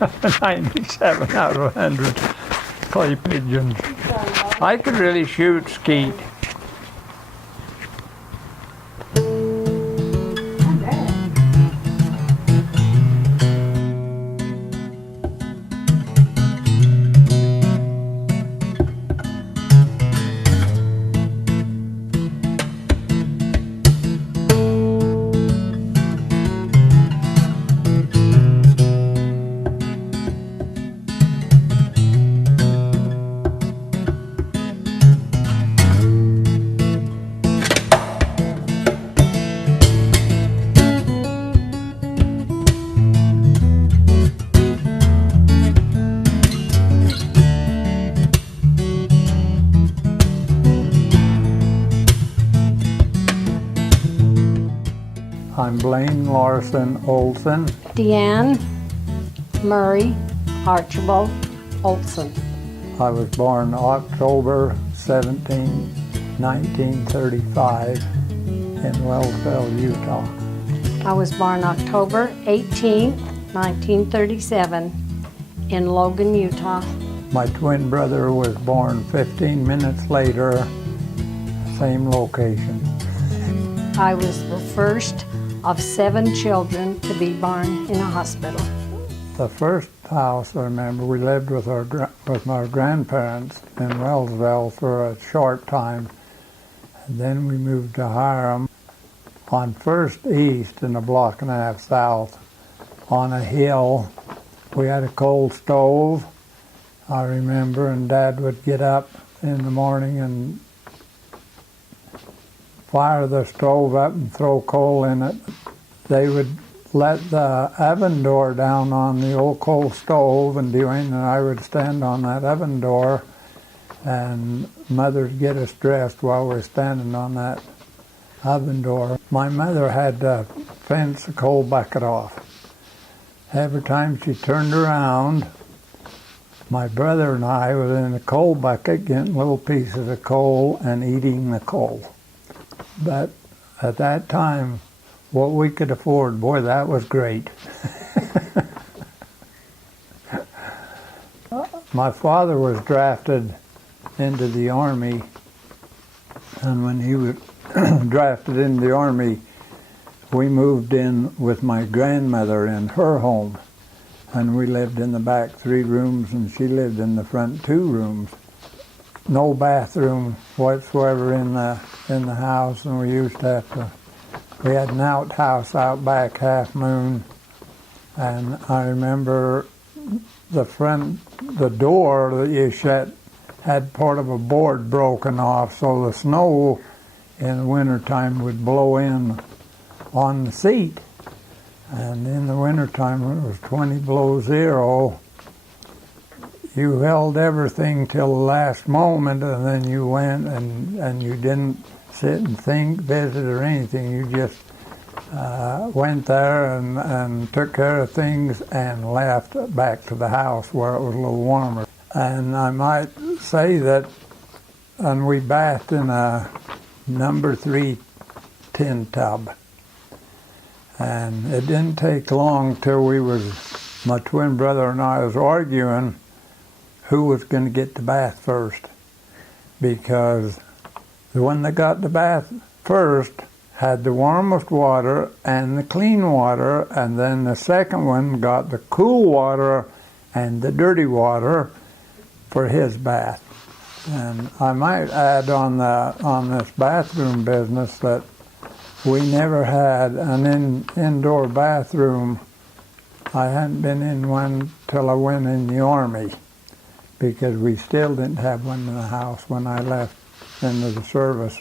97 out of 100 clay pigeons. I could really shoot skeet. I'm Blaine Larson Olson. Deann Murray Archibald Olson. I was born October 17, 1935 in Wellsville, Utah. I was born October 18, 1937 in Logan, Utah. My twin brother was born 15 minutes later, same location. I was the first of 7 children to be born in a hospital. The first house, I remember, we lived with my grandparents in Wellsville for a short time. And then we moved to Hiram on First East and a block and a half south on a hill. We had a coal stove, I remember, and Dad would get up in the morning and fire the stove up and throw coal in it. They would let the oven door down on the old coal stove, and Deann and I would stand on that oven door, and Mother'd get us dressed while we were standing on that oven door. My mother had to fence a coal bucket off. Every time she turned around, my brother and I were in the coal bucket getting little pieces of coal and eating the coal. But at that time, what we could afford, boy, that was great. My father was drafted into the Army, and when he was drafted into the Army, we moved in with my grandmother in her home, and we lived in the back 3 rooms, and she lived in the front 2 rooms. No bathroom whatsoever in the house, and we used to have to. We had an outhouse out back, Half Moon, and I remember the door that you shut had part of a board broken off, so the snow in the wintertime would blow in on the seat. And in the wintertime, when it was 20 below zero, you held everything till the last moment, and then you went and you didn't sit and think, visit, or anything. You just went there and took care of things and left back to the house where it was a little warmer. And I might say that, and we bathed in a number 3 tin tub. And it didn't take long till my twin brother and I was arguing who was going to get the bath first, because the one that got the bath first had the warmest water and the clean water, and then the second one got the cool water and the dirty water for his bath. And I might add on this bathroom business that we never had an indoor bathroom. I hadn't been in one till I went in the Army, because we still didn't have one in the house when I left into the service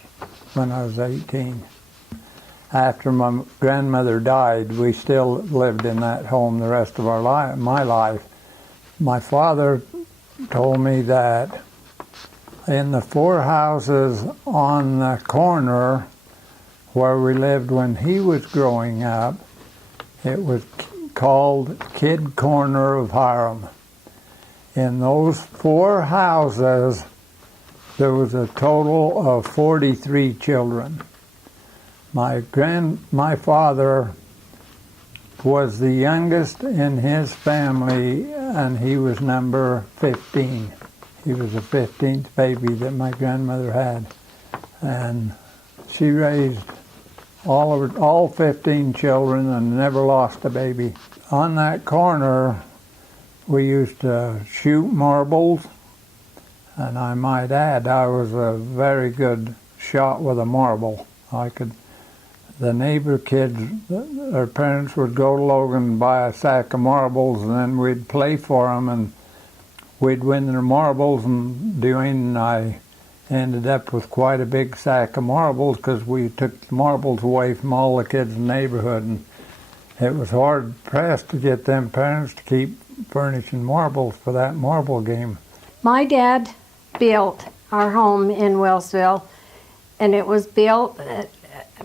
when I was 18. After my grandmother died, we still lived in that home the rest of my life. My father told me that in the 4 houses on the corner where we lived when he was growing up, it was called Kid Corner of Hiram. In those 4 houses, there was a total of 43 children. My father was the youngest in his family, and he was number 15. He was the 15th baby that my grandmother had. And she raised all 15 children and never lost a baby. On that corner, we used to shoot marbles, and I might add, I was a very good shot with a marble. The neighbor kids, their parents would go to Logan and buy a sack of marbles, and then we'd play for them, and we'd win their marbles, and Deann and I ended up with quite a big sack of marbles because we took the marbles away from all the kids in the neighborhood, and it was hard pressed to get them parents to keep furnishing marbles for that marble game. My dad built our home in Wellsville, and it was built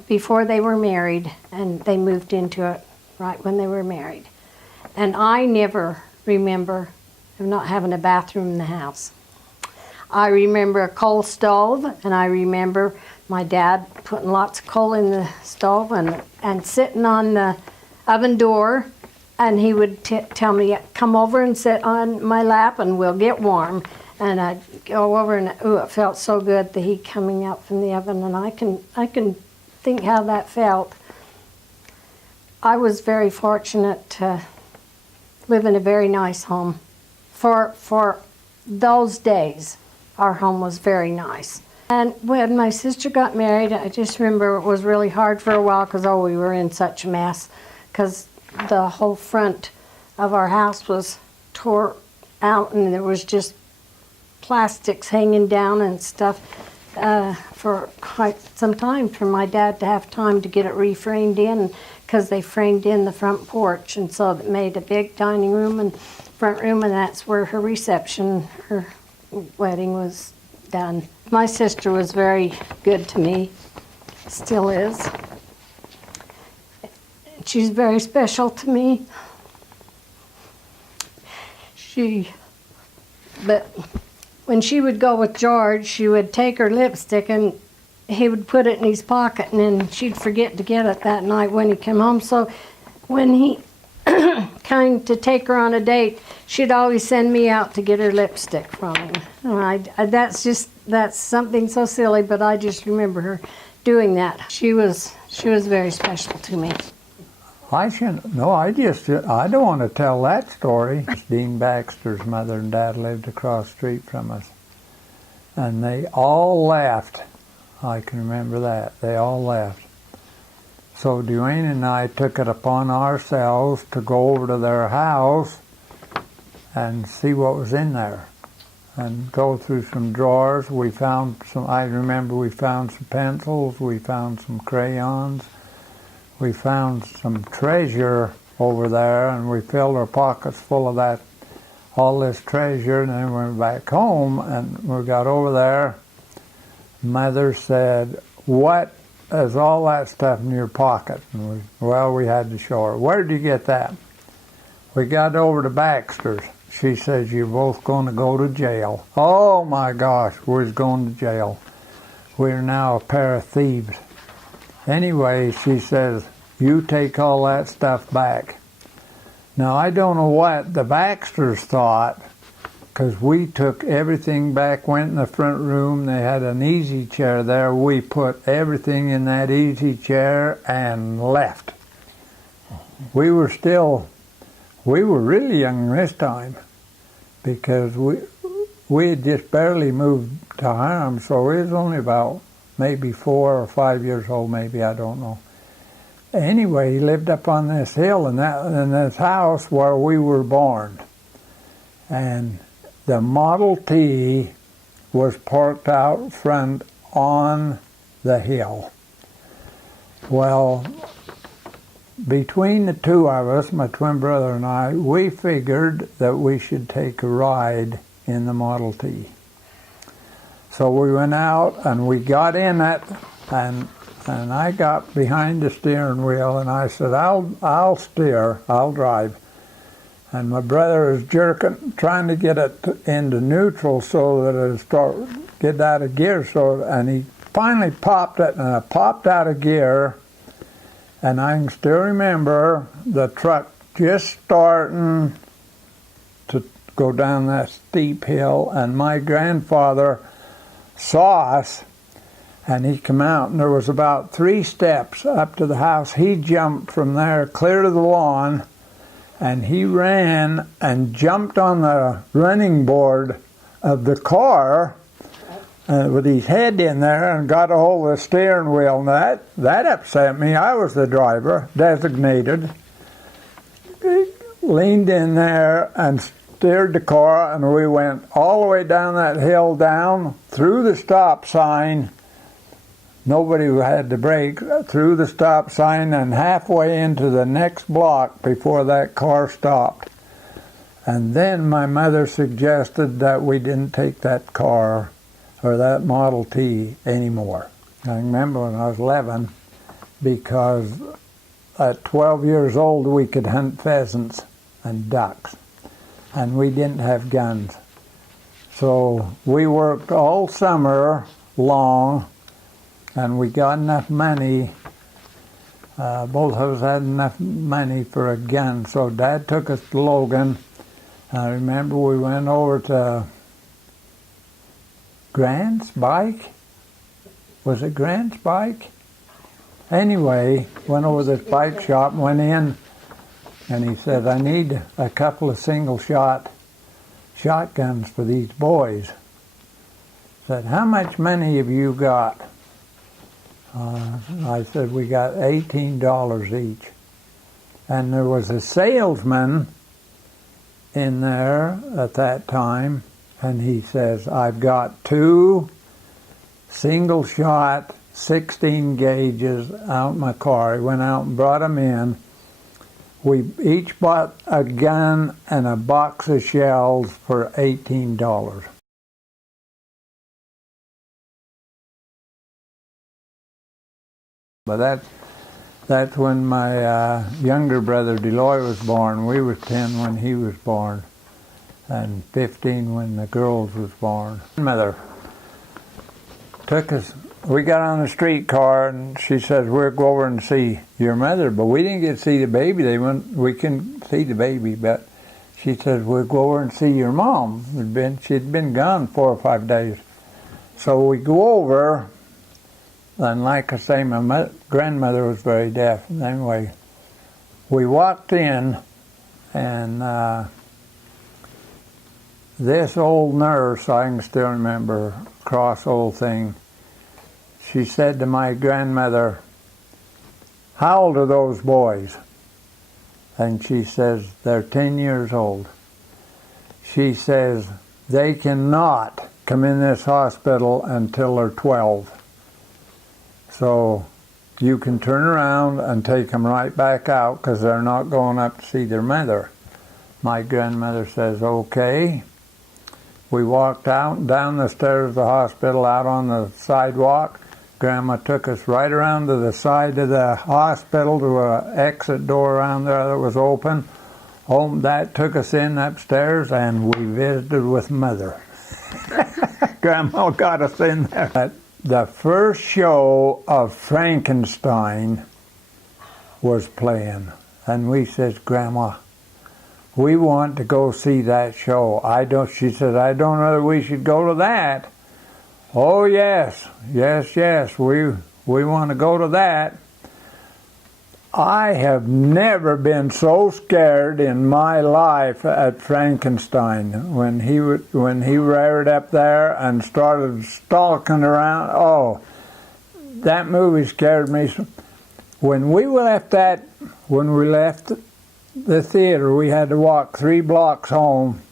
before they were married, and they moved into it right when they were married. And I never remember not having a bathroom in the house. I remember a coal stove, and I remember my dad putting lots of coal in the stove and sitting on the oven door, and he would tell me, come over and sit on my lap and we'll get warm. And I'd go over, and it felt so good, the heat coming out from the oven, and I can think how that felt. I was very fortunate to live in a very nice home. For those days, our home was very nice. And when my sister got married, I just remember it was really hard for a while because, we were in such a mess, because the whole front of our house was tore out, and there was just plastics hanging down and stuff for quite some time, for my dad to have time to get it reframed in, because they framed in the front porch, and so it made a big dining room and front room, and that's where her reception, her wedding was done. My sister was very good to me, still is. She's very special to me. But when she would go with George, she would take her lipstick and he would put it in his pocket, and then she'd forget to get it that night when he came home. So when he came to take her on a date, she'd always send me out to get her lipstick from him. And that's something so silly, but I just remember her doing that. She was very special to me. I don't want to tell that story. Dean Baxter's mother and dad lived across the street from us, and they all left. I can remember that. They all left. So Deann and I took it upon ourselves to go over to their house and see what was in there, and go through some drawers. I remember we found some pencils, we found some crayons, we found some treasure over there, and we filled our pockets full of all this treasure, and then we went back home, and we got over there. Mother said, "What is all that stuff in your pocket?" And we had to show her. "Where did you get that?" We got over to Baxter's. She says, "You're both going to go to jail." Oh my gosh, we was going to jail. We're now a pair of thieves. Anyway, she says, "You take all that stuff back." Now, I don't know what the Baxters thought, because we took everything back, went in the front room. They had an easy chair there. We put everything in that easy chair and left. We were really young this time, because we had just barely moved to Hiram, so we was only about maybe 4 or 5 years old, maybe, I don't know. Anyway, he lived up on this hill in this house where we were born. And the Model T was parked out front on the hill. Well, between the two of us, my twin brother and I, we figured that we should take a ride in the Model T. So we went out and we got in it, and I got behind the steering wheel, and I said, I'll steer, I'll drive. And my brother was trying to get it into neutral so that it would get out of gear. And he finally popped it, and it popped out of gear. And I can still remember the truck just starting to go down that steep hill, and my grandfather saw us, and he come out, and there was about 3 steps up to the house. He jumped from there clear to the lawn, and he ran and jumped on the running board of the car with his head in there and got a hold of the steering wheel. And that upset me. I was the driver, designated. He leaned in there and steered the car, and we went all the way down that hill, down through the stop sign. Nobody had to brake, through the stop sign and halfway into the next block before that car stopped. And then my mother suggested that we didn't take that car or that Model T anymore. I remember when I was 11, because at 12 years old we could hunt pheasants and ducks, and we didn't have guns. So we worked all summer long, and we got enough money, both of us had enough money for a gun. So Dad took us to Logan. I remember we went over to Grant's Bike. Was it Grant's Bike? Anyway, went over to this bike shop and went in, and he said, I need a couple of single shot shotguns for these boys. Said, how much money have you got? I said, we got $18 each. And there was a salesman in there at that time, and he says, I've got 2 single shot 16 gauges out in my car. He went out and brought them in. We each bought a gun and a box of shells for $18. But that's when my younger brother Deloy was born. We were 10 when he was born, and 15 when the girls was born. Mother took us. We got on the streetcar, and she says, we'll go over and see your mother. But we didn't get to see the baby. We couldn't see the baby, but she says, we'll go over and see your mom. She'd been gone 4 or 5 days. So we go over, and like I say, my grandmother was very deaf. Anyway, we walked in, and this old nurse, I can still remember, cross old thing, she said to my grandmother, how old are those boys? And she says, they're 10 years old. She says, they cannot come in this hospital until they're 12. So you can turn around and take them right back out, because they're not going up to see their mother. My grandmother says, okay. We walked out down the stairs of the hospital, out on the sidewalk. Grandma took us right around to the side of the hospital to an exit door around there that was open. That took us in upstairs, and we visited with Mother. Grandma got us in there. The first show of Frankenstein was playing, and we says, Grandma, we want to go see that show. She said, I don't know that we should go to that. Oh yes, we want to go to that. I have never been so scared in my life at Frankenstein when he reared up there and started stalking around. Oh, that movie scared me. When we left the theater, we had to walk 3 blocks home.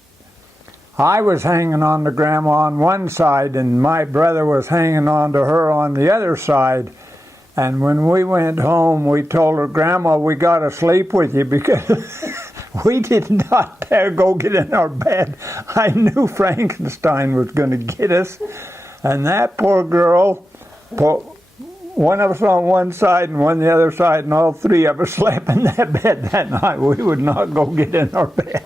I was hanging on to Grandma on one side, and my brother was hanging on to her on the other side. And when we went home, we told her, Grandma, we got to sleep with you, because we did not dare go get in our bed. I knew Frankenstein was going to get us. And that poor girl, one of us on one side and one the other side, and all 3 of us slept in that bed that night. We would not go get in our bed.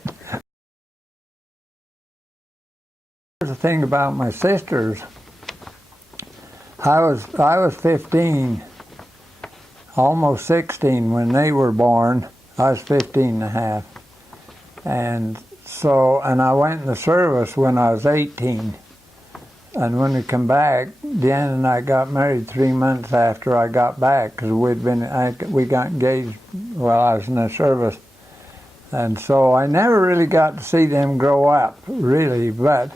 The thing about my sisters, I was 15. almost 16 when they were born. I was 15 and a half. And I went in the service when I was 18. And when we come back, Deann and I got married 3 months after I got back, because we got engaged while I was in the service. And so I never really got to see them grow up, really. But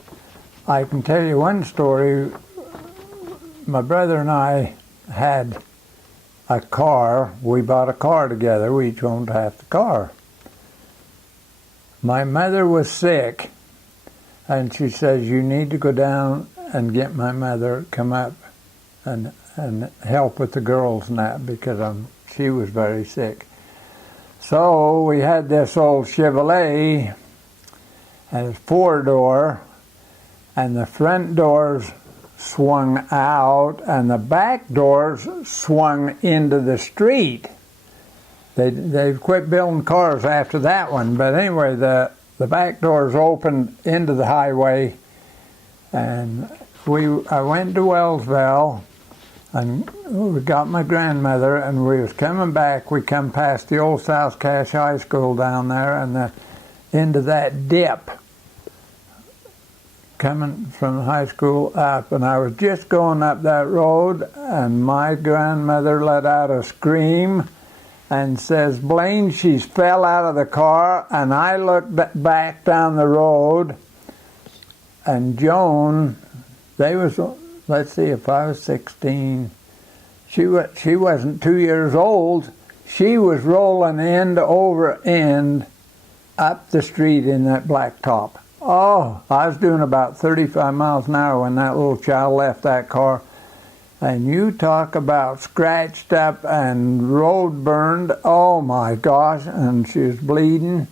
I can tell you one story. My brother and I had a car. We bought a car together. We each owned half the car. My mother was sick, and she says, you need to go down and get my mother, come up and help with the girls and that, because she was very sick. So we had this old Chevrolet, and it's 4-door, and the front doors swung out, and the back doors swung into the street. They quit building cars after that one, but anyway, the back doors opened into the highway, and I went to Wellsville, and we got my grandmother, and we was coming back. We come past the old South Cache High School down there, and into that dip, coming from high school up, and I was just going up that road, and my grandmother let out a scream and says, Blaine, she's fell out of the car. And I looked back down the road, and Joan, let's see, if I was 16, she wasn't 2 years old. She was rolling end over end up the street in that black top. Oh, I was doing about 35 miles an hour when that little child left that car. And you talk about scratched up and road burned. Oh my gosh, and she was bleeding.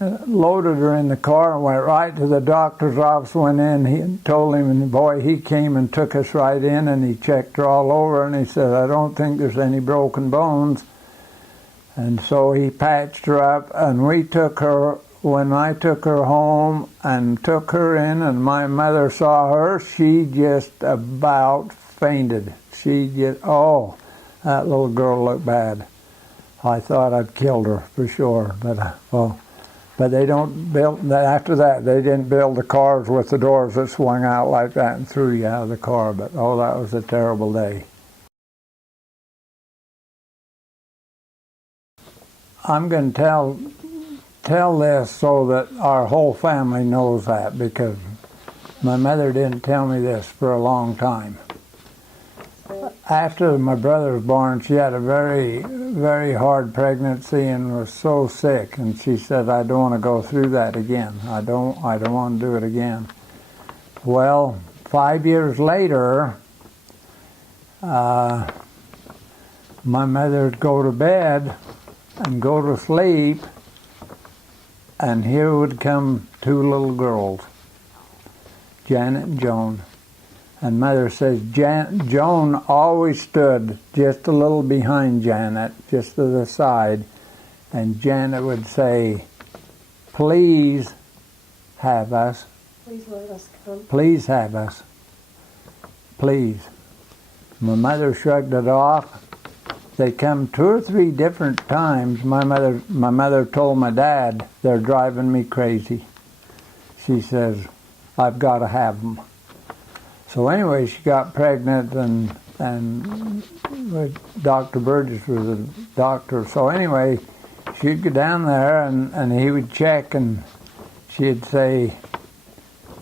Loaded her in the car and went right to the doctor's office. Went in, he told him, and boy, he came and took us right in, and he checked her all over, and he said, I don't think there's any broken bones. And so he patched her up, and we took her, when I took her home and took her in, and my mother saw her, she just about fainted. She just, oh, that little girl looked bad. I thought I'd killed her for sure, but they don't build, after that, they didn't build the cars with the doors that swung out like that and threw you out of the car, but oh, that was a terrible day. I'm going to tell this so that our whole family knows that, because my mother didn't tell me this for a long time. After my brother was born, she had a very, very hard pregnancy and was so sick. And she said, I don't want to go through that again. I don't want to do it again. Well, 5 years later, my mother would go to bed and go to sleep, and here would come 2 little girls, Janet and Joan. And Mother says Joan always stood just a little behind Janet, just to the side, and Janet would say, please have us. Please let us come. Please have us. Please. My mother shrugged it off. They come 2 or 3 different times. My mother told my dad, they're driving me crazy. She says, I've got to have them. So anyway, she got pregnant, and Dr. Burgess was a doctor. So anyway, she'd go down there, and he would check, and she'd say,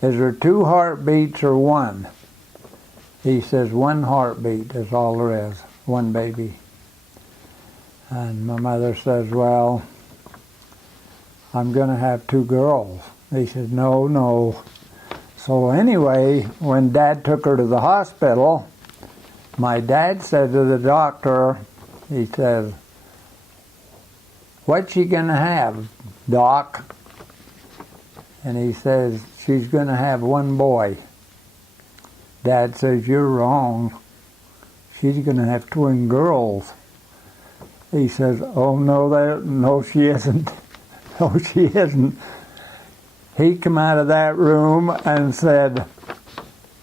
is there 2 heartbeats or 1? He says, 1 heartbeat is all there is, 1 baby. And my mother says, well, I'm going to have 2 girls. He says, no. So anyway, when Dad took her to the hospital, my dad said to the doctor, he says, what's she going to have, Doc? And he says, she's going to have 1 boy. Dad says, you're wrong. She's going to have twin girls. He says, oh, no, she isn't. No, she isn't. He come out of that room and said,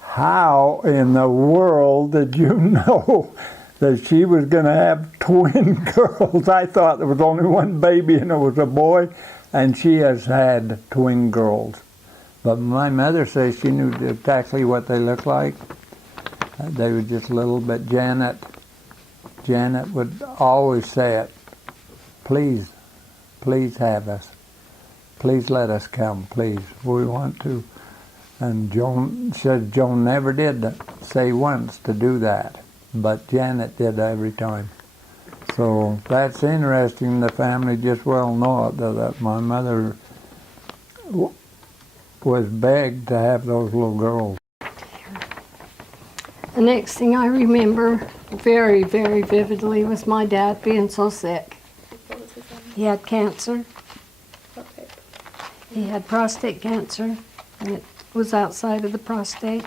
how in the world did you know that she was going to have twin girls. I thought there was only one baby and it was a boy, and she has had twin girls. But my mother says she knew exactly what they looked like. They were just little, but Janet would always say it, please have us. Please let us come, please. We want to. And Joan said Joan never did say once to do that, but Janet did every time. So that's interesting. The family just well know it, that my mother was begged to have those little girls. The next thing I remember very, very vividly was my dad being so sick. What was his name? He had cancer. Okay. He had prostate cancer, and it was outside of the prostate.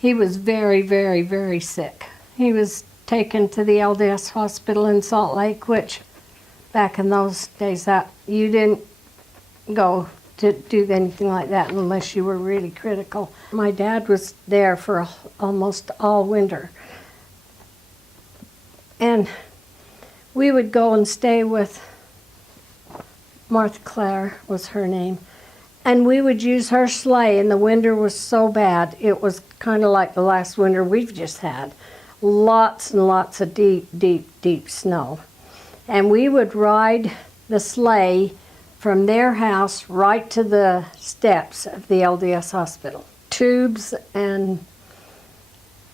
He was very, very, very sick. He was taken to the LDS hospital in Salt Lake, which back in those days that you didn't go to do anything like that unless you were really critical. My dad was there for almost all winter. And we would go and stay with Martha Claire was her name. And we would use her sleigh, and the winter was so bad. It was kind of like the last winter we've just had. Lots and lots of deep, deep, deep snow. And we would ride the sleigh from their house right to the steps of the LDS hospital. Tubes and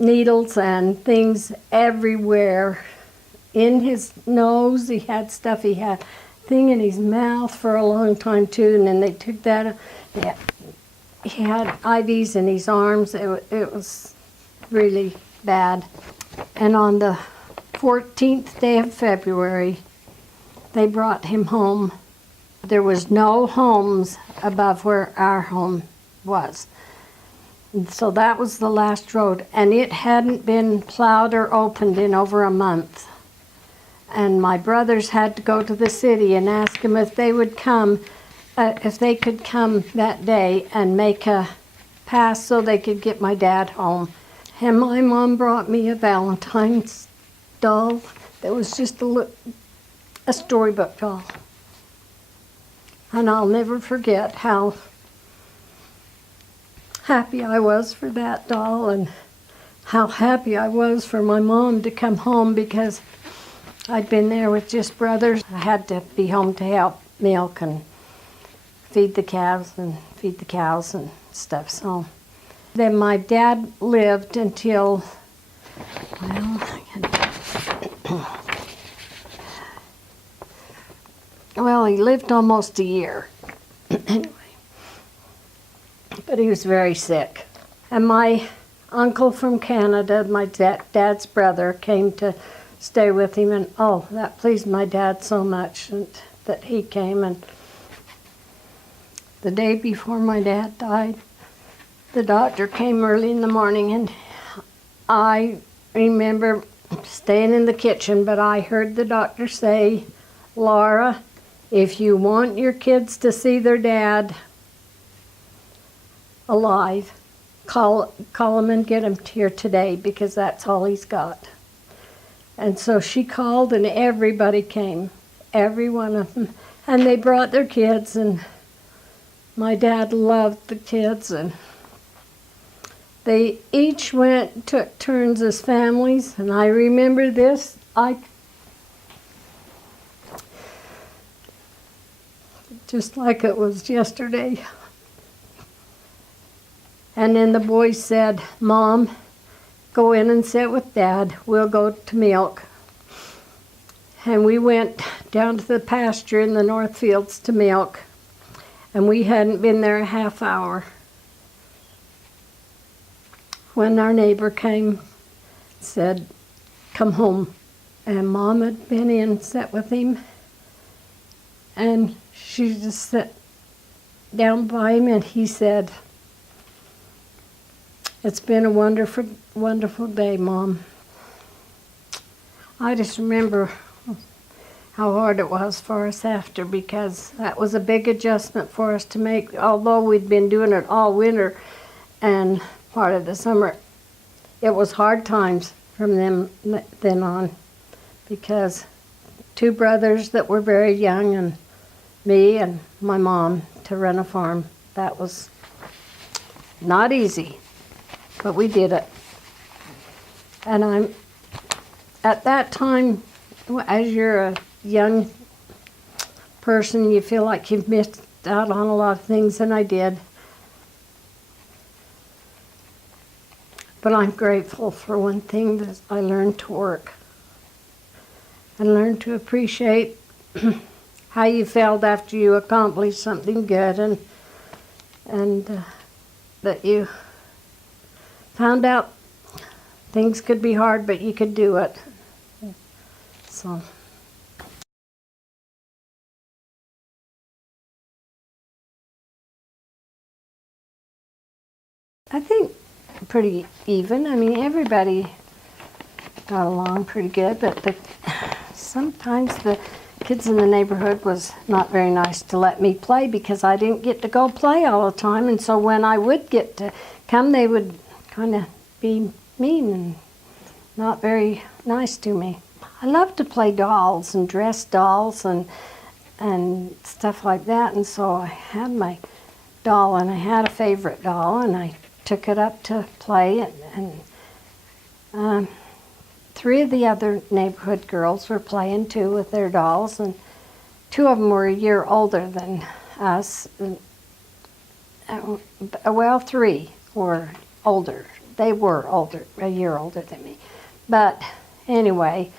needles and things everywhere. In his nose, he had stuff. He had a thing in his mouth for a long time too, and then they took that. Yeah. He had IVs in his arms. It was really bad. And on the 14th day of February, they brought him home. There was no homes above where our home was. And so that was the last road, and it hadn't been plowed or opened in over a month. And my brothers had to go to the city and ask them if they would come, if they could come that day and make a pass so they could get my dad home. And my mom brought me a Valentine's doll that was just a storybook doll. And I'll never forget how happy I was for that doll and how happy I was for my mom to come home, because I'd been there with just brothers. I had to be home to help milk and feed the calves and feed the cows and stuff. So then my dad lived until, well, he lived almost a year. Anyway, but he was very sick. And my uncle from Canada, my dad's brother, came to stay with him, and oh, that pleased my dad so much that he came. And the day before my dad died, the doctor came early in the morning, and I remember staying in the kitchen, but I heard the doctor say, "Laura, if you want your kids to see their dad alive, call him and get him here today, because that's all he's got." And so she called, and everybody came, every one of them. And they brought their kids, and my dad loved the kids, and they each took turns as families. And I remember this, just like it was yesterday. And then the boys said, "Mom, go in and sit with Dad. We'll go to milk." And we went down to the pasture in the North Fields to milk. And we hadn't been there a half hour when our neighbor came, said, "Come home." And Mom had been in and sat with him. And she just sat down by him, and he said, "It's been a wonderful, wonderful day, Mom." I just remember how hard it was for us after, because that was a big adjustment for us to make, although we'd been doing it all winter and part of the summer. it was hard times from then on, because 2 brothers that were very young and me and my mom to run a farm. That was not easy, but we did it. And at that time, as you're a young person, you feel like you've missed out on a lot of things, and I did. But I'm grateful for one thing, that I learned to work and learned to appreciate how you felt after you accomplished something good, and that you found out things could be hard, but you could do it. So. I think pretty even. I mean, everybody got along pretty good, but sometimes the kids in the neighborhood was not very nice to let me play, because I didn't get to go play all the time. And so when I would get to come, they would kind of be mean and not very nice to me. I love to play dolls and dress dolls and stuff like that. And so I had my doll, and I had a favorite doll, and I took it up to play it, and 3 of the other neighborhood girls were playing too with their dolls, and 2 of them were a year older than us. Well, 3 were older. They were older, a year older than me. But anyway,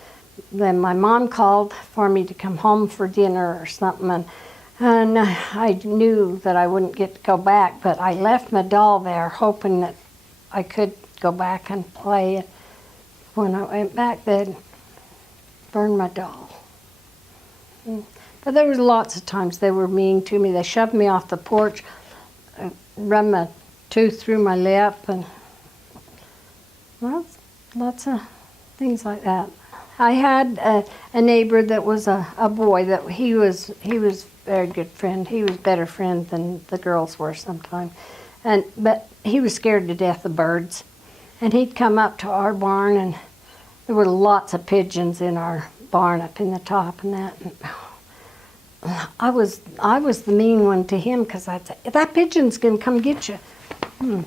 then my mom called for me to come home for dinner or something, and I knew that I wouldn't get to go back, but I left my doll there hoping that I could go back and play. When I went back, they'd burned my doll. But there was lots of times they were mean to me. They shoved me off the porch, run my tooth through my lip, and well, lots of things like that. I had a neighbor that was a boy that he was a very good friend. He was a better friend than the girls were sometimes. But he was scared to death of birds. And he'd come up to our barn, and there were lots of pigeons in our barn up in the top and that. And I was the mean one to him, because I'd say, that pigeon's going to come get you. And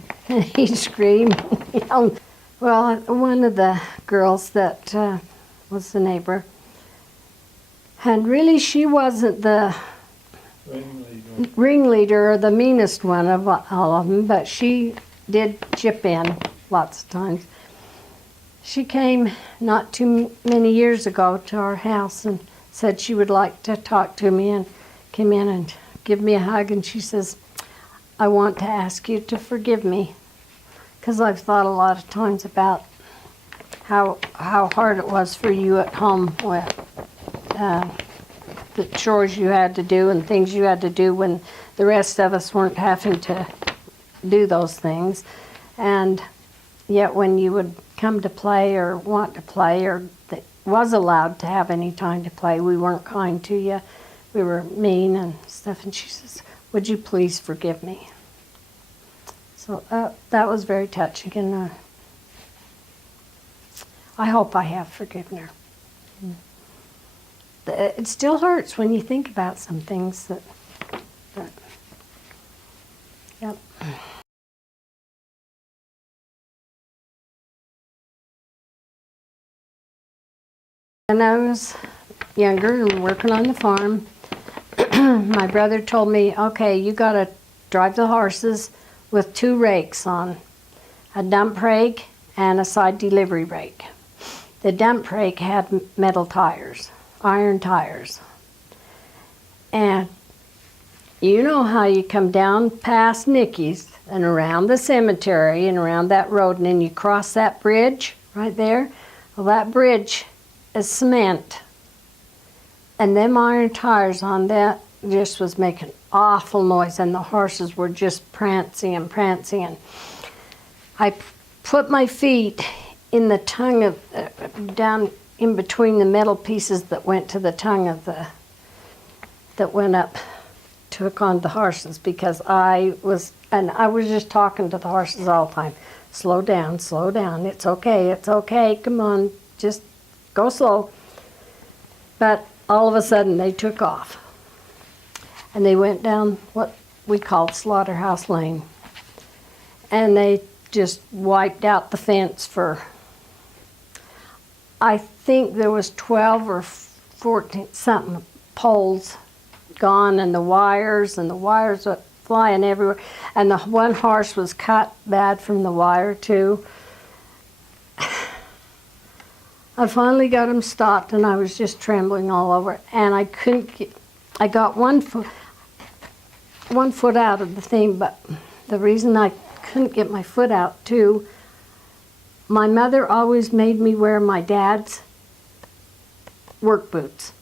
he'd scream. Well, one of the girls that was the neighbor, and really she wasn't the ringleader or the meanest one of all of them, but she did chip in lots of times. She came not too many years ago to our house and said she would like to talk to me, and came in and give me a hug, and she says, I want to ask you to forgive me, because I've thought a lot of times about how hard it was for you at home with the chores you had to do and things you had to do when the rest of us weren't having to do those things. And yet when you would come to play or want to play, or that was allowed to have any time to play, we weren't kind to you. We were mean and stuff. And she says, would you please forgive me? So that was very touching, and I hope I have forgiven her. It still hurts when you think about some things that yep. When I was younger and working on the farm, my brother told me, okay, you got to drive the horses with 2 rakes on, a dump rake and a side delivery rake. The dump rake had metal tires, iron tires. And you know how you come down past Nicky's and around the cemetery and around that road, and then you cross that bridge right there? Well, that bridge is cement. And them iron tires on that just was making awful noise, and the horses were just prancing and prancing. And I put my feet in the tongue of, down in between the metal pieces that went to the tongue of that went up to hook on the horses, because I was just talking to the horses all the time. slow down, slow down. It's okay, come on, just go slow. But all of a sudden they took off. And they went down what we called Slaughterhouse Lane. And they just wiped out the fence for, I think there was 12 or 14 something poles gone, and the wires were flying everywhere. And the one horse was cut bad from the wire too. I finally got him stopped, and I was just trembling all over. And I couldn't get, I got one foot out of the thing, but the reason I couldn't get my foot out too, my mother always made me wear my dad's work boots.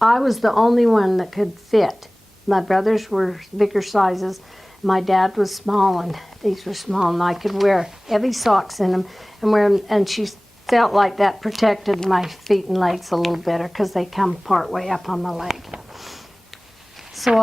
I was the only one that could fit. My brothers were bigger sizes. My dad was small, and these were small, and I could wear heavy socks in them and wear them. And she felt like that protected my feet and legs a little better because they come part way up on my leg. So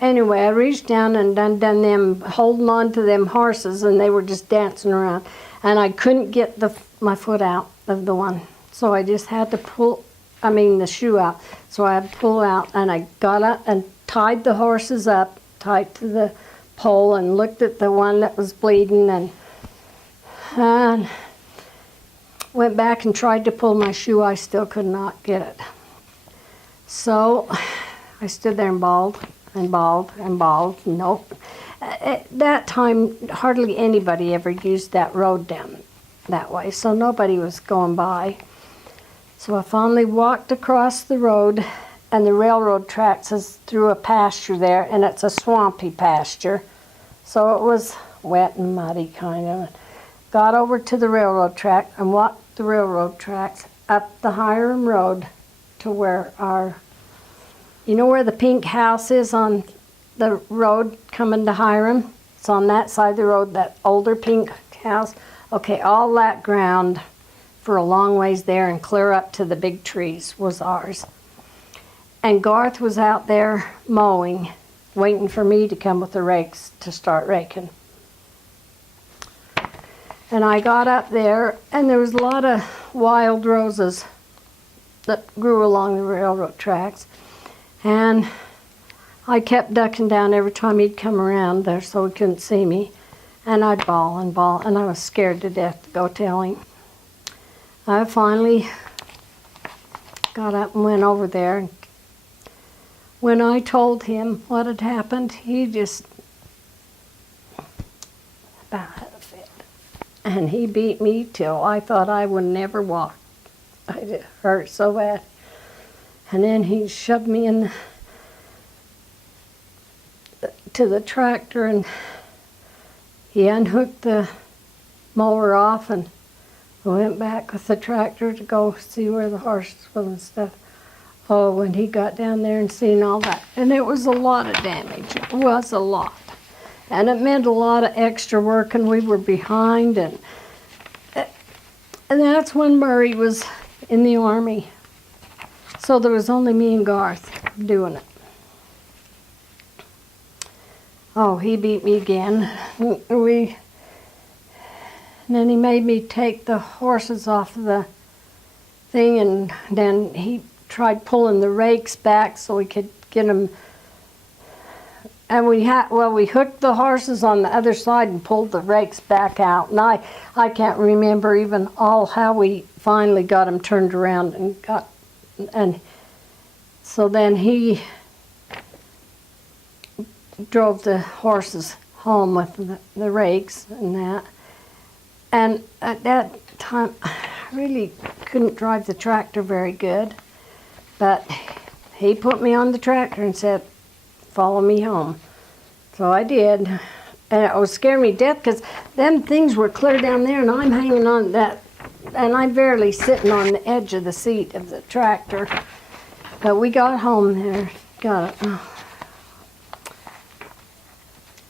anyway, I reached down and done them holding on to them horses, and they were just dancing around, and I couldn't get my foot out of the one, so I just had to the shoe out. So I had to pull out, and I got up and tied the horses up tight to the pole, and looked at the one that was bleeding, and went back and tried to pull my shoe. I still could not get it. So I stood there and bawled and bawled and bawled. Nope. At that time, hardly anybody ever used that road down that way, so nobody was going by. So I finally walked across the road, and the railroad tracks is through a pasture there, and it's a swampy pasture. So it was wet and muddy kind of. Got over to the railroad track and walked the railroad tracks up the Hiram Road to where you know where the pink house is on the road coming to Hiram? It's on that side of the road, that older pink house. Okay, all that ground for a long ways there and clear up to the big trees was ours. And Garth was out there mowing, waiting for me to come with the rakes to start raking. And I got up there, and there was a lot of wild roses that grew along the railroad tracks. And I kept ducking down every time he'd come around there so he couldn't see me. And I'd bawl, and I was scared to death to go tell him. I finally got up and went over there. When I told him what had happened, he just about had a fit. And he beat me till I thought I would never walk. It hurt so bad. And then he shoved me to the tractor, and he unhooked the mower off, and went back with the tractor to go see where the horses were and stuff. Oh, when he got down there and seen all that. And it was a lot of damage. It was a lot. And it meant a lot of extra work, and we were behind. And that's when Murray was in the Army. So there was only me and Garth doing it. Oh, he beat me again. And then he made me take the horses off the thing, and then he tried pulling the rakes back so we could get them. And we hooked the horses on the other side and pulled the rakes back out. And I can't remember even all how we finally got them turned around and so then he drove the horses home with the rakes and that. And at that time, I really couldn't drive the tractor very good. But he put me on the tractor and said, follow me home. So I did. And it was scaring me to death because them things were clear down there, and I'm hanging on that, and I'm barely sitting on the edge of the seat of the tractor. But we got home there, got it.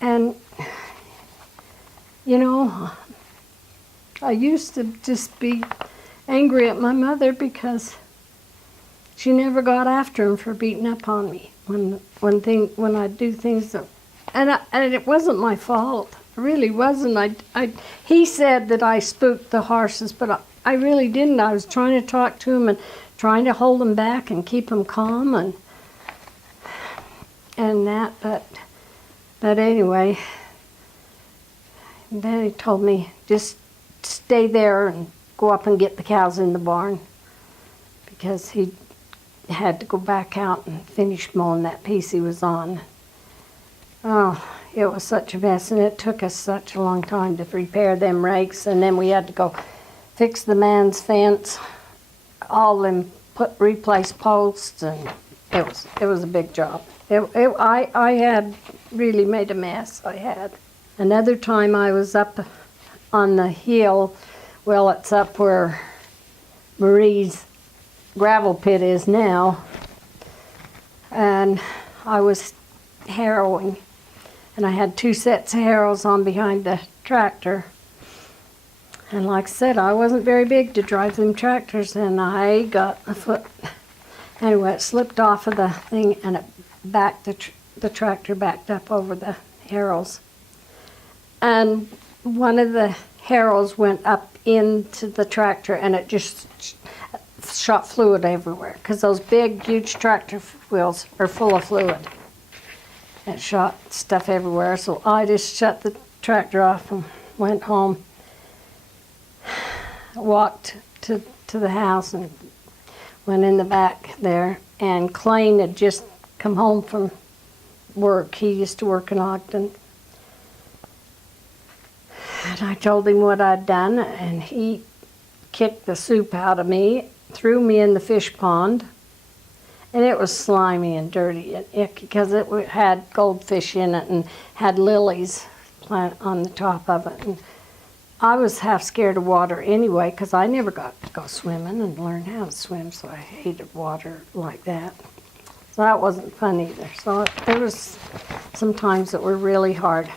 And, you know, I used to just be angry at my mother because she never got after him for beating up on me when I do things that, and it wasn't my fault. really wasn't. He said that I spooked the horses, but I really didn't. I was trying to talk to them and trying to hold them back and keep them calm and that. But anyway, then he told me just stay there and go up and get the cows in the barn because he had to go back out and finish mowing that piece he was on. Oh, it was such a mess, and it took us such a long time to repair them rakes, and then we had to go fix the man's fence, all them replace posts, and it was a big job. I had really made a mess. I had. Another time I was up on the hill. Well, it's up where Marie's gravel pit is now, and I was harrowing, and I had 2 sets of harrows on behind the tractor, and like I said, I wasn't very big to drive them tractors, and I got a foot. Anyway, it slipped off of the thing, and it backed the tractor backed up over the harrows, and one of the harrows went up into the tractor, and it just shot fluid everywhere because those big, huge tractor wheels are full of fluid. It shot stuff everywhere, so I just shut the tractor off and went home, walked to the house and went in the back there, and Blaine had just come home from work. He used to work in Ogden. And I told him what I'd done, and he kicked the soup out of me, threw me in the fish pond, and it was slimy and dirty and icky because it had goldfish in it and had lilies planted on the top of it. And I was half scared of water anyway because I never got to go swimming and learn how to swim, so I hated water like that. So that wasn't fun either. So there was some times that were really hard,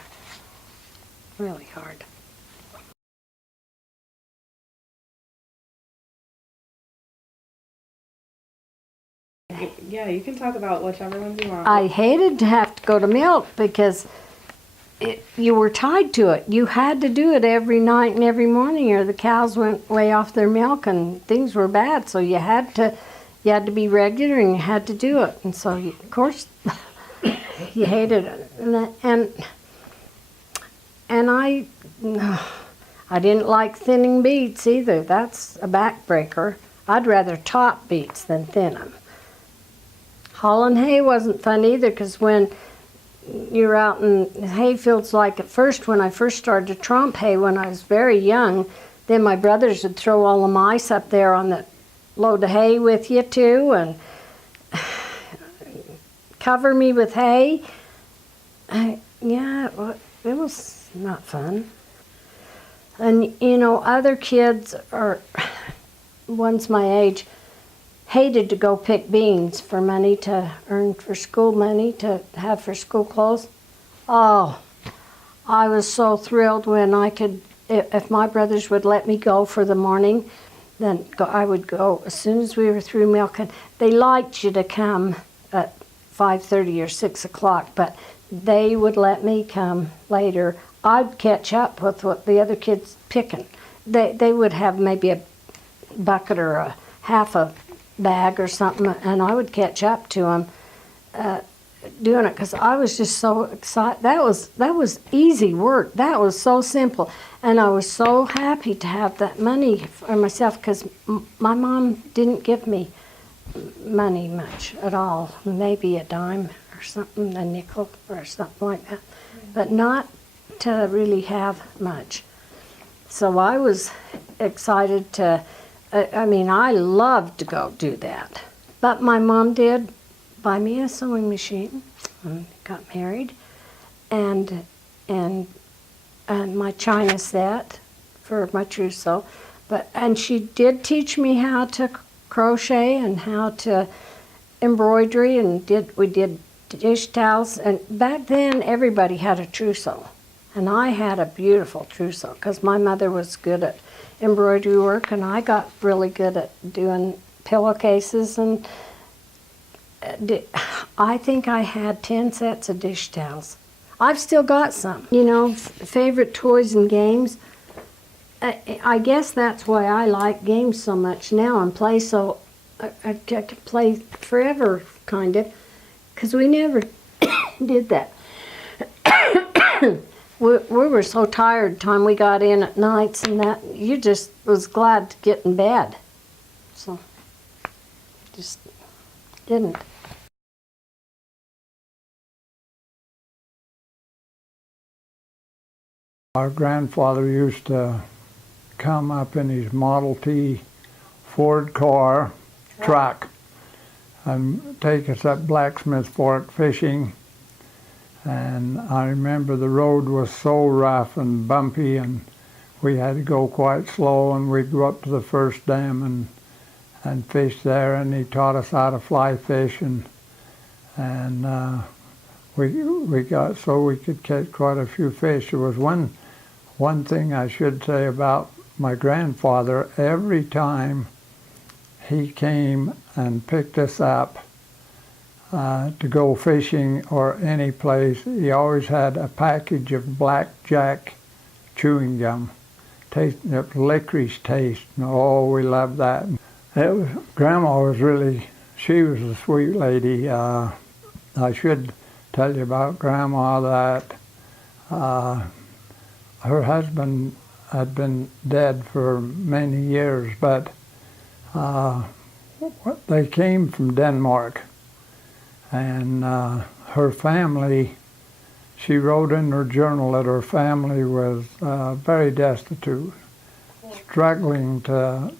really hard. Yeah, you can talk about whichever ones you want. I hated to have to go to milk because you were tied to it. You had to do it every night and every morning, or the cows went way off their milk and things were bad. So you had to be regular and you had to do it. And so, of course, you hated it. And I didn't like thinning beets either. That's a backbreaker. I'd rather top beets than thin them. Hauling hay wasn't fun either because when you're out in hay fields, like at first when I first started to tromp hay when I was very young, then my brothers would throw all the mice up there on the load of hay with you too and cover me with hay. Yeah, it was not fun. And you know, other kids or ones my age hated to go pick beans for money to earn for school money to have for school clothes. Oh, I was so thrilled when I could, if my brothers would let me go for the morning, then I would go as soon as we were through milking. They liked you to come at 5:30 or 6 o'clock, but they would let me come later. I'd catch up with what the other kids picking. They would have maybe a bucket or a half a bag or something, and I would catch up to them doing it because I was just so excited. That was easy work. That was so simple, and I was so happy to have that money for myself because my mom didn't give me money much at all. Maybe a dime or something, a nickel or something like that, but not to really have much. So I was excited to. I loved to go do that. But my mom did buy me a sewing machine and got married and my china set for my trousseau. And she did teach me how to crochet and how to embroidery and we did dish towels. And back then everybody had a trousseau. And I had a beautiful trousseau because my mother was good at embroidery work, and I got really good at doing pillowcases, and I think I had 10 sets of dish towels. I've still got some. You know, favorite toys and games. I guess that's why I like games so much now and play so. I get to play forever, kind of, because we never did that. we were so tired time we got in at nights and that you just was glad to get in bed. So just didn't. Our grandfather used to come up in his Model T Ford car truck and take us up Blacksmith Fork fishing. And I remember the road was so rough and bumpy, and we had to go quite slow, and we'd go up to the first dam and fish there, and he taught us how to fly fish, and we got so we could catch quite a few fish. There was one thing I should say about my grandfather. Every time he came and picked us up to go fishing or any place, he always had a package of blackjack chewing gum, licorice taste. And oh, we loved that. Grandma was really, she was a sweet lady. I should tell you about Grandma that her husband had been dead for many years, but they came from Denmark. And her family, she wrote in her journal that her family was very destitute, struggling to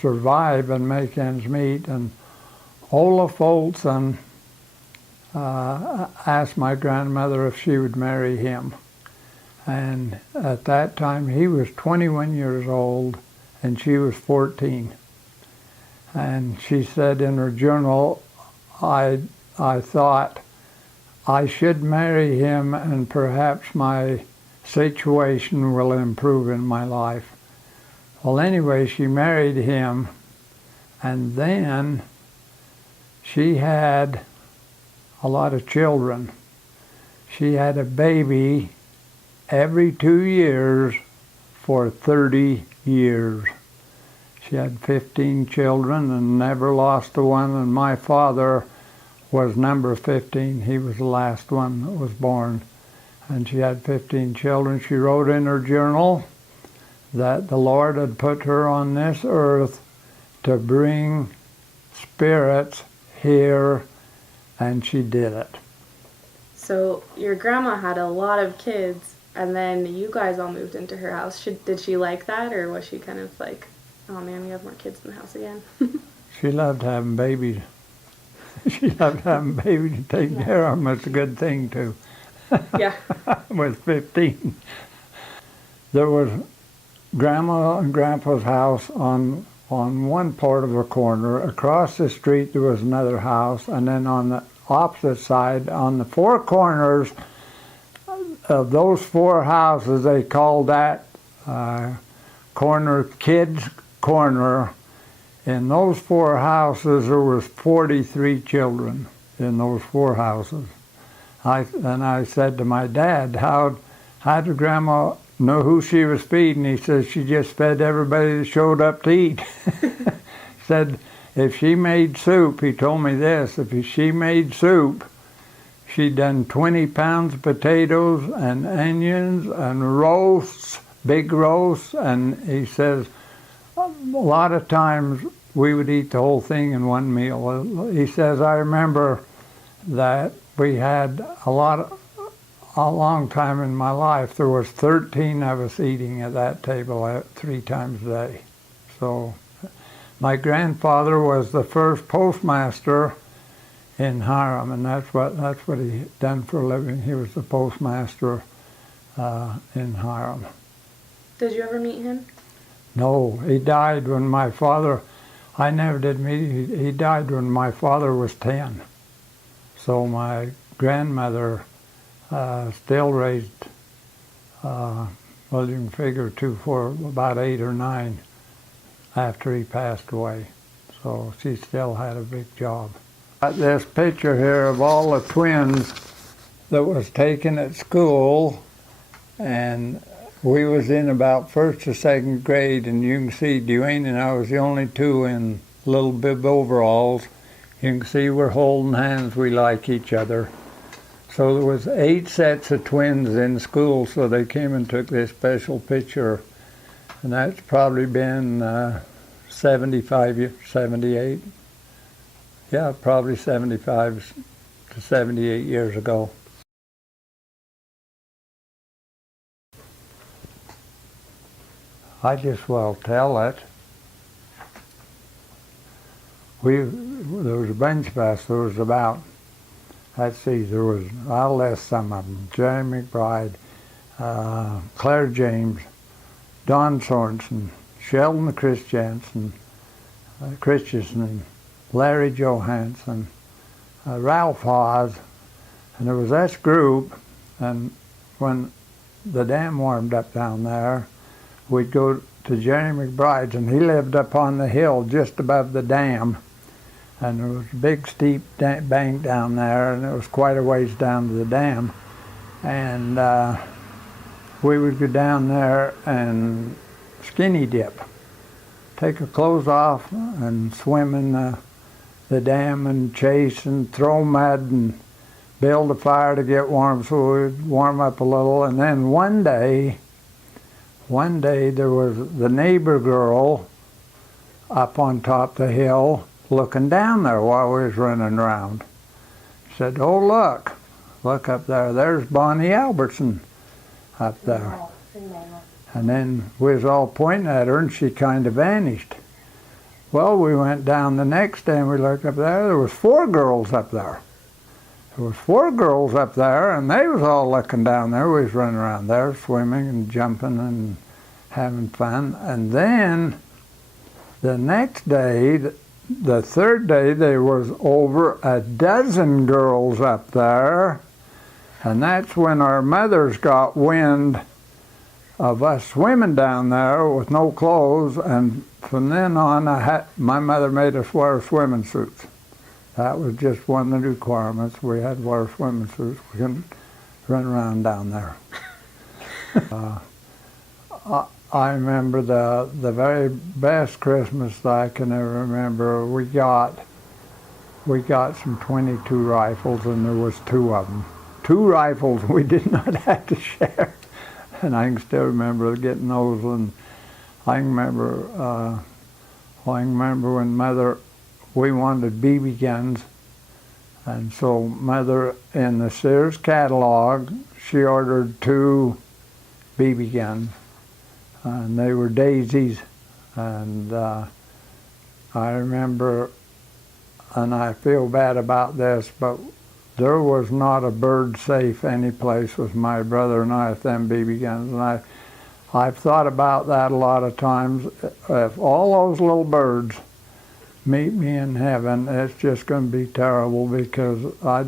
survive and make ends meet. And Olaf Olsen asked my grandmother if she would marry him. And at that time, he was 21 years old and she was 14. And she said in her journal, I thought I should marry him and perhaps my situation will improve in my life. Well, anyway, she married him, and then she had a lot of children. She had a baby every 2 years for 30 years. She had 15 children and never lost a one, and my father was number 15. He was the last one that was born. And she had 15 children. She wrote in her journal that the Lord had put her on this earth to bring spirits here, and she did it. So your grandma had a lot of kids, and then you guys all moved into her house. Did she like that, or was she kind of like, oh man, we have more kids in the house again? She loved having babies. She loved having babies and taking care of them. It's a good thing, too. Yeah. With 15. There was Grandma and Grandpa's house on one part of a corner. Across the street there was another house, and then on the opposite side, on the four corners of those four houses, they called that corner Kids Corner. In those four houses, there was 43 children in those four houses. I said to my dad, how did Grandma know who she was feeding? He says, she just fed everybody that showed up to eat. He said, if she made soup, he told me this, if she made soup, she'd done 20 pounds of potatoes and onions and roasts, big roasts, and he says, a lot of times we would eat the whole thing in one meal. He says, I remember that we had a long time in my life, there was 13 of us eating at that table 3 times a day. So my grandfather was the first postmaster in Hiram, and that's what he done for a living. He was the postmaster in Hiram. Did you ever meet him? No, he died when my father, I never did meet him. He died when my father was 10. So my grandmother still raised, well, you can figure 2 for about 8 or 9 after he passed away. So she still had a big job. Got this picture here of all the twins that was taken at school, and we was in about first or second grade, and you can see Deann and I was the only two in little bib overalls. You can see we're holding hands, we like each other. So there was 8 sets of twins in school, so they came and took this special picture. And that's probably been 75 years, 78. Yeah, probably 75 to 78 years ago. I just well tell it. There was a bunch of us. There was about, let's see, I'll list some of them. Jerry McBride, Claire James, Don Sorensen, Sheldon Christensen, Larry Johansson, Ralph Hawes, and there was this group, and when the dam warmed up down there, we'd go to Jerry McBride's, and he lived up on the hill just above the dam, and there was a big steep bank down there, and it was quite a ways down to the dam, and we would go down there and skinny dip, take our clothes off and swim in the dam and chase and throw mud and build a fire to get warm, so we'd warm up a little. And then one day there was the neighbor girl up on top of the hill looking down there while we was running around. She said, "Oh, look up there, there's Bonnie Albertson up there." And then we was all pointing at her, and she kind of vanished. Well, we went down the next day and we looked up there was 4 girls up there. There was 4 girls up there, and they was all looking down there. We was running around there, swimming and jumping and having fun. And then the next day, the third day, there was over a dozen girls up there. And that's when our mothers got wind of us swimming down there with no clothes, and from then on, my mother made us wear swimming suits. That was just one of the requirements. We had to wear swimming suits. We couldn't run around down there. I remember the very best Christmas that I can ever remember. We got some .22 rifles, and there was 2 of them. 2 rifles we did not have to share. And I can still remember getting those, and I can remember when Mother, we wanted BB guns, and so Mother, in the Sears catalog, she ordered 2 BB guns, and they were daisies, and I remember, and I feel bad about this, but there was not a bird safe any place with my brother and I with them BB guns. And I've thought about that a lot of times. If all those little birds meet me in heaven, it's just going to be terrible, because I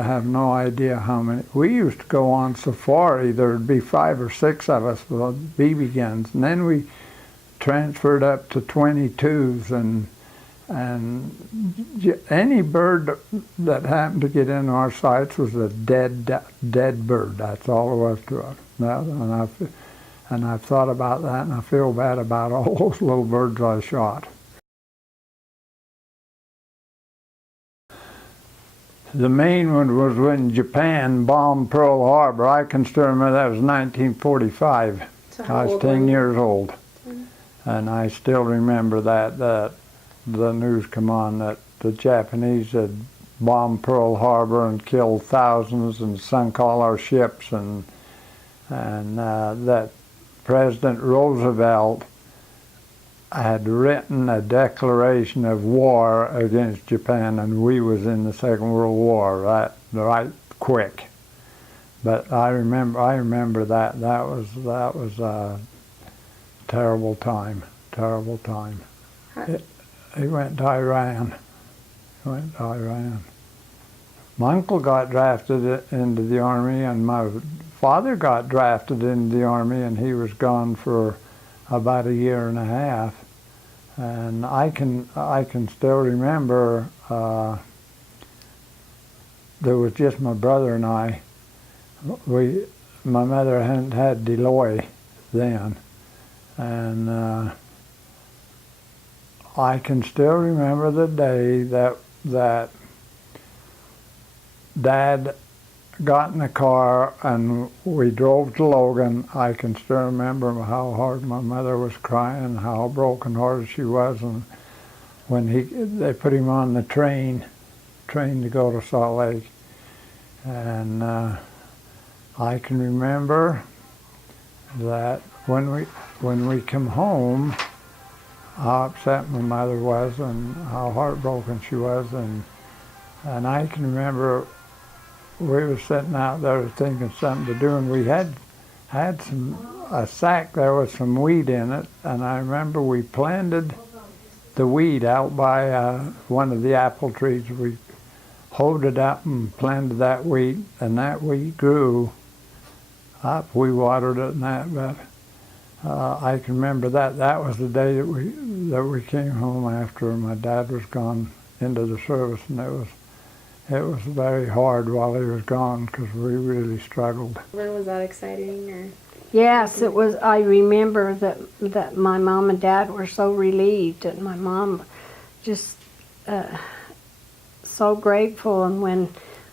have no idea how many. We used to go on safari. There'd be 5 or 6 of us with BB guns, and then we transferred up to .22s, and any bird that happened to get in our sights was a dead bird. That's all there was to it. And I've thought about that, and I feel bad about all those little birds I shot. The main one was when Japan bombed Pearl Harbor. I can still remember that was 1945. So I was 10 years old. And I still remember that the news come on that the Japanese had bombed Pearl Harbor and killed thousands and sunk all our ships, and that President Roosevelt had written a declaration of war against Japan, and we was in the Second World War right quick. But I remember that was a terrible time. He went to Iran. My uncle got drafted into the Army, and my father got drafted into the Army, and he was gone for about 1.5 years. And I can still remember there was just my brother and I, my mother hadn't had Deloy then, and I can still remember the day that Dad got in the car and we drove to Logan. I can still remember how hard my mother was crying, how broken-hearted she was, and when they put him on the train to go to Salt Lake, and I can remember that when we come home, how upset my mother was and how heartbroken she was, and I can remember we were sitting out there thinking something to do, and we had a sack there with some weed in it, and I remember we planted the weed out by one of the apple trees. We hoed it up and planted that wheat, and that wheat grew up. We watered it and that, but I can remember that was the day that we came home after my dad was gone into the service, and it was very hard while he was gone because we really struggled. Was that exciting? Or? Yes, it was. I remember that my mom and dad were so relieved, and my mom just so grateful. And when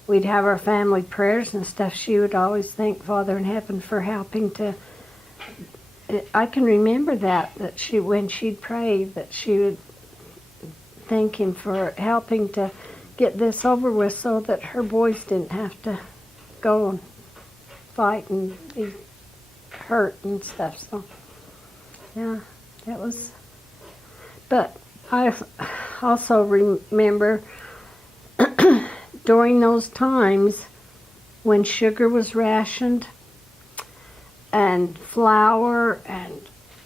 we'd have our family prayers and stuff, she would always thank Father in Heaven for helping to. I can remember that when she'd pray, that she would thank him for helping to get this over with, so that her boys didn't have to go and fight and be hurt and stuff. So yeah, that was. But I also remember during those times when sugar was rationed and flour and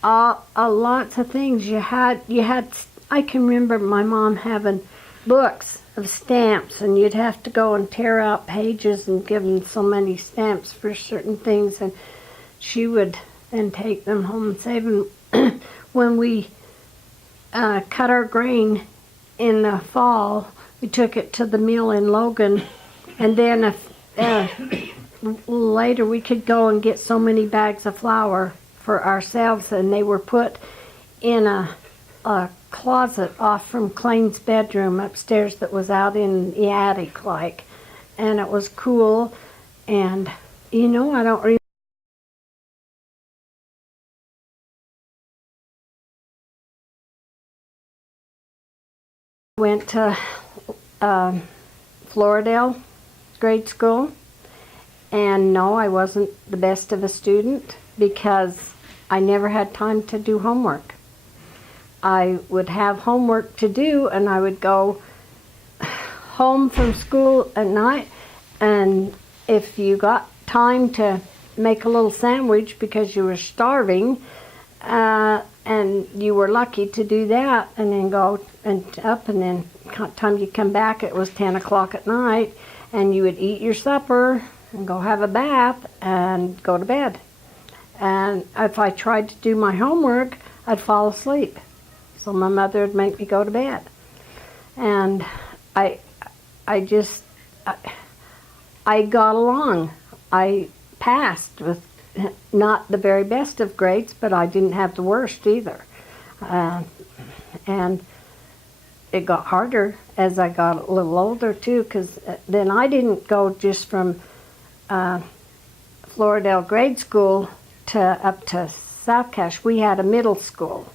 lots of things. You had. I can remember my mom having books of stamps, and you'd have to go and tear out pages and give them so many stamps for certain things, and she would then take them home and save them. When we cut our grain in the fall, we took it to the mill in Logan, and then later we could go and get so many bags of flour for ourselves, and they were put in a closet off from Clayton's bedroom upstairs that was out in the attic, like, and it was cool. And I don't remember. Went to Floridale grade school, and no, I wasn't the best of a student because I never had time to do homework. I would have homework to do, and I would go home from school at night, and if you got time to make a little sandwich because you were starving, and you were lucky to do that, and then go and up, and then by the time you come back it was 10 o'clock at night, and you would eat your supper and go have a bath and go to bed. And if I tried to do my homework, I'd fall asleep. So my mother would make me go to bed. And I got along. I passed with not the very best of grades, but I didn't have the worst either. And it got harder as I got a little older too, because then I didn't go just from Floridale grade school up to South Cache. We had a middle school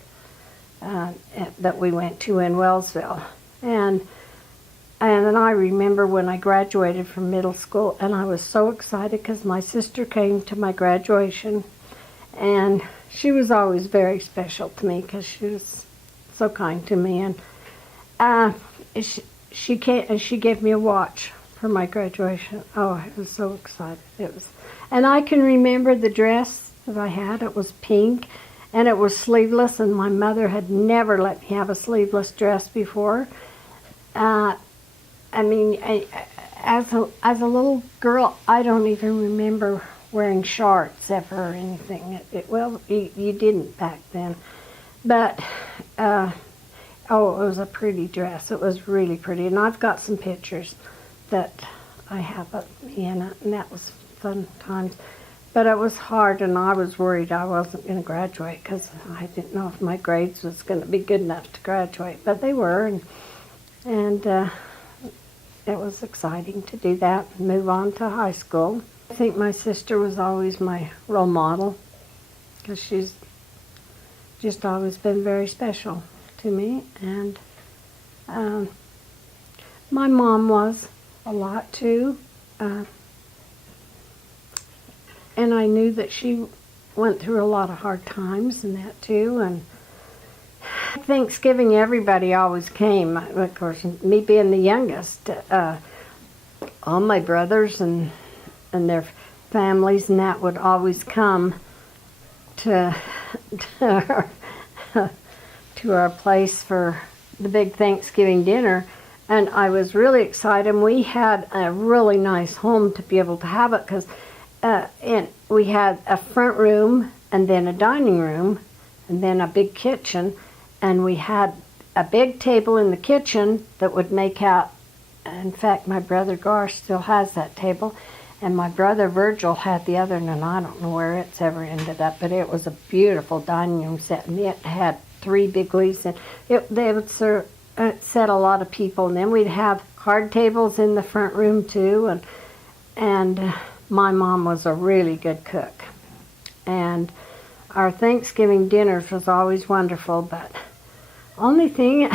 that we went to in Wellsville, and then I remember when I graduated from middle school, and I was so excited because my sister came to my graduation, and she was always very special to me because she was so kind to me, and she came and she gave me a watch for my graduation. Oh, I was so excited. And I can remember the dress that I had. It was pink, and it was sleeveless, and my mother had never let me have a sleeveless dress before. I mean, as a little girl, I don't even remember wearing shorts ever or anything. Well, you didn't back then. But, it was a pretty dress. It was really pretty. And I've got some pictures that I have of me in it, and that was fun times. But it was hard, and I was worried I wasn't going to graduate because I didn't know if my grades was going to be good enough to graduate. But they were, and it was exciting to do that and move on to high school. I think my sister was always my role model because she's just always been very special to me. And my mom was a lot too. And I knew that she went through a lot of hard times and that too. And Thanksgiving, everybody always came. Of course, me being the youngest, all my brothers and their families and that would always come to our place for the big Thanksgiving dinner. And I was really excited. And we had a really nice home to be able to have it because and we had a front room and then a dining room and then a big kitchen, and we had a big table in the kitchen that would make out, in fact my brother Gar still has that table, and my brother Virgil had the other, and I don't know where it's ever ended up, but it was a beautiful dining room set, and it had 3 big leaves, and they would set a lot of people, and then we'd have hard tables in the front room too, and my mom was a really good cook, and our Thanksgiving dinners was always wonderful. But only thing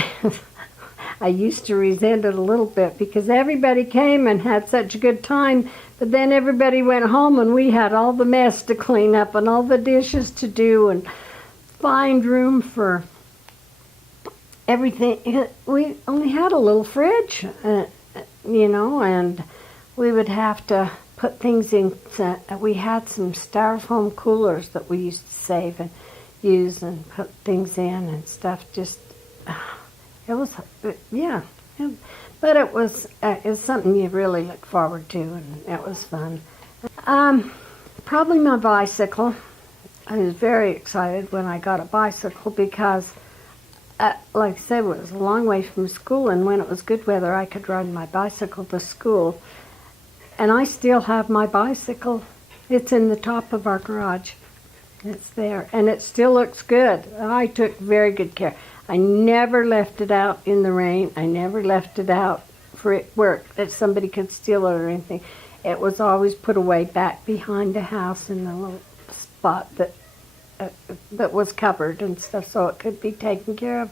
I used to resent it a little bit because everybody came and had such a good time, but then everybody went home and we had all the mess to clean up and all the dishes to do and find room for everything. We only had a little fridge, and we would have to put things in. We had some styrofoam coolers that we used to save and use and put things in and stuff. Just it was, yeah. But it was something you really look forward to, and it was fun. Probably my bicycle. I was very excited when I got a bicycle because, like I said, it was a long way from school, and when it was good weather, I could ride my bicycle to school. And I still have my bicycle. It's in the top of our garage. It's there, and it still looks good. I took very good care. I never left it out in the rain. I never left it out for it work that somebody could steal it or anything. It was always put away back behind the house in the little spot that was covered and stuff, so it could be taken care of.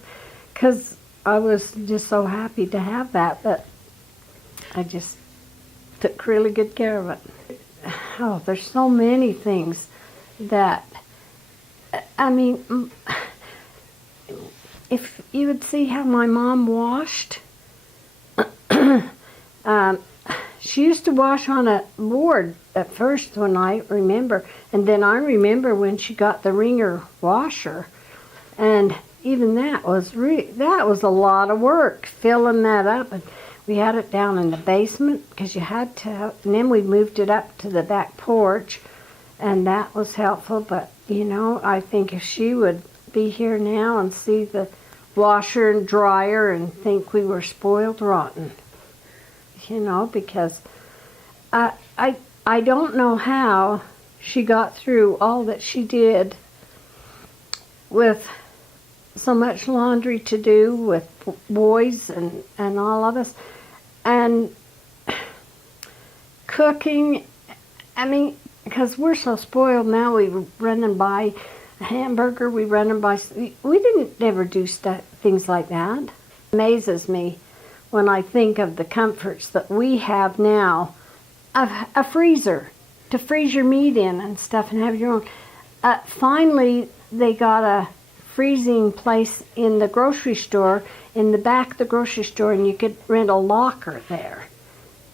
Because I was just so happy to have that, but I just took really good care of it. Oh, there's so many things that, I mean, if you would see how my mom washed, she used to wash on a board at first when I remember, and then I remember when she got the wringer washer, and even that was a lot of work, filling that up. And we had it down in the basement because you had to, and then we moved it up to the back porch, and that was helpful. But, I think if she would be here now and see the washer and dryer and think we were spoiled rotten, because I don't know how she got through all that she did with so much laundry to do with boys and all of us, and cooking. I mean, because we're so spoiled now, we were running by a hamburger, we didn't never do things like that. It amazes me when I think of the comforts that we have now, a freezer to freeze your meat in and stuff and have your own. Finally, they got a freezing place in the grocery store, in the back of the grocery store, and you could rent a locker there.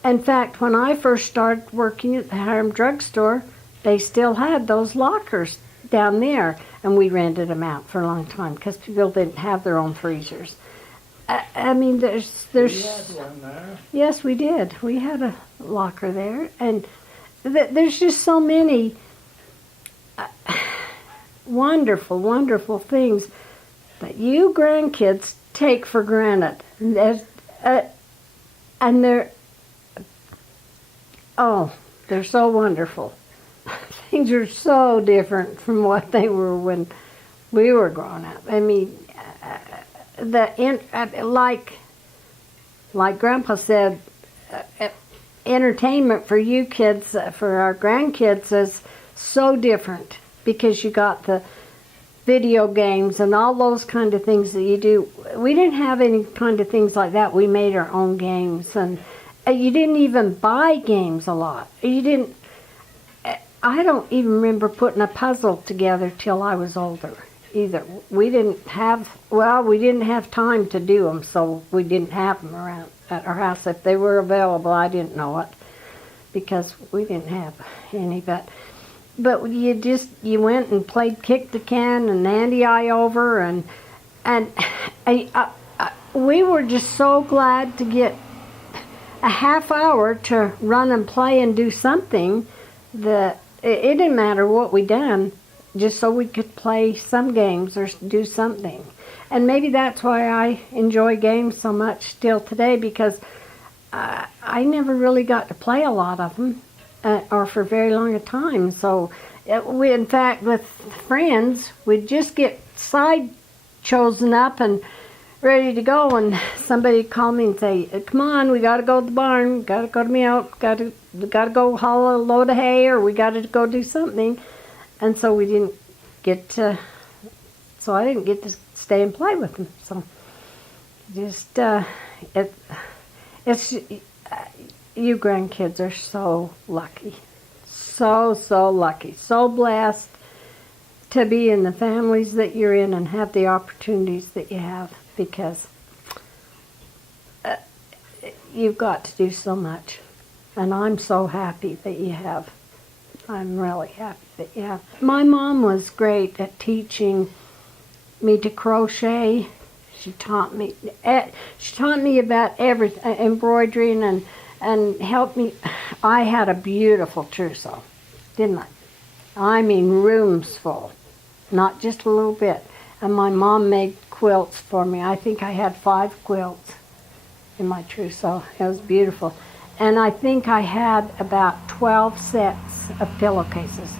In fact, when I first started working at the Hiram drugstore, they still had those lockers down there, and we rented them out for a long time because people didn't have their own freezers. I mean, there's. We had one there. Yes, we did. We had a locker there, and there's just so many wonderful, wonderful things that you grandkids take for granted. And they're, oh, They're so wonderful. Things are so different from what they were when we were growing up. I mean, like Grandpa said, entertainment for you kids, for our grandkids, is so different because you got the video games and all those kind of things that you do. We didn't have any kind of things like that. We made our own games, and you didn't even buy games a lot. You didn't. I don't even remember putting a puzzle together till I was older either. We didn't have time to do them, so we didn't have them around at our house. If they were available, I didn't know it because we didn't have any. But you went and played kick the can and Andy I over, and we were just so glad to get a half hour to run and play and do something that it didn't matter what we done, just so we could play some games or do something. And maybe that's why I enjoy games so much still today, because I never really got to play a lot of them or for very long a time. So we, in fact, with friends, we'd just get side chosen up and ready to go, and somebody would call me and say, "Come on, we got to go to the barn, got to go to milk, got to go haul a load of hay, or we got to go do something." And so I didn't get to stay and play with them. So just it's you grandkids are so lucky, so lucky, so blessed to be in the families that you're in and have the opportunities that you have, because you've got to do so much. And I'm so happy that you have. I'm really happy that you have. My mom was great at teaching me to crochet. She taught me about everything, embroidering, and helped me. I had a beautiful trousseau, didn't I? I mean, rooms full, not just a little bit. And my mom made quilts for me. I think I had 5 quilts in my trousseau. It was beautiful. And I think I had about 12 sets of pillowcases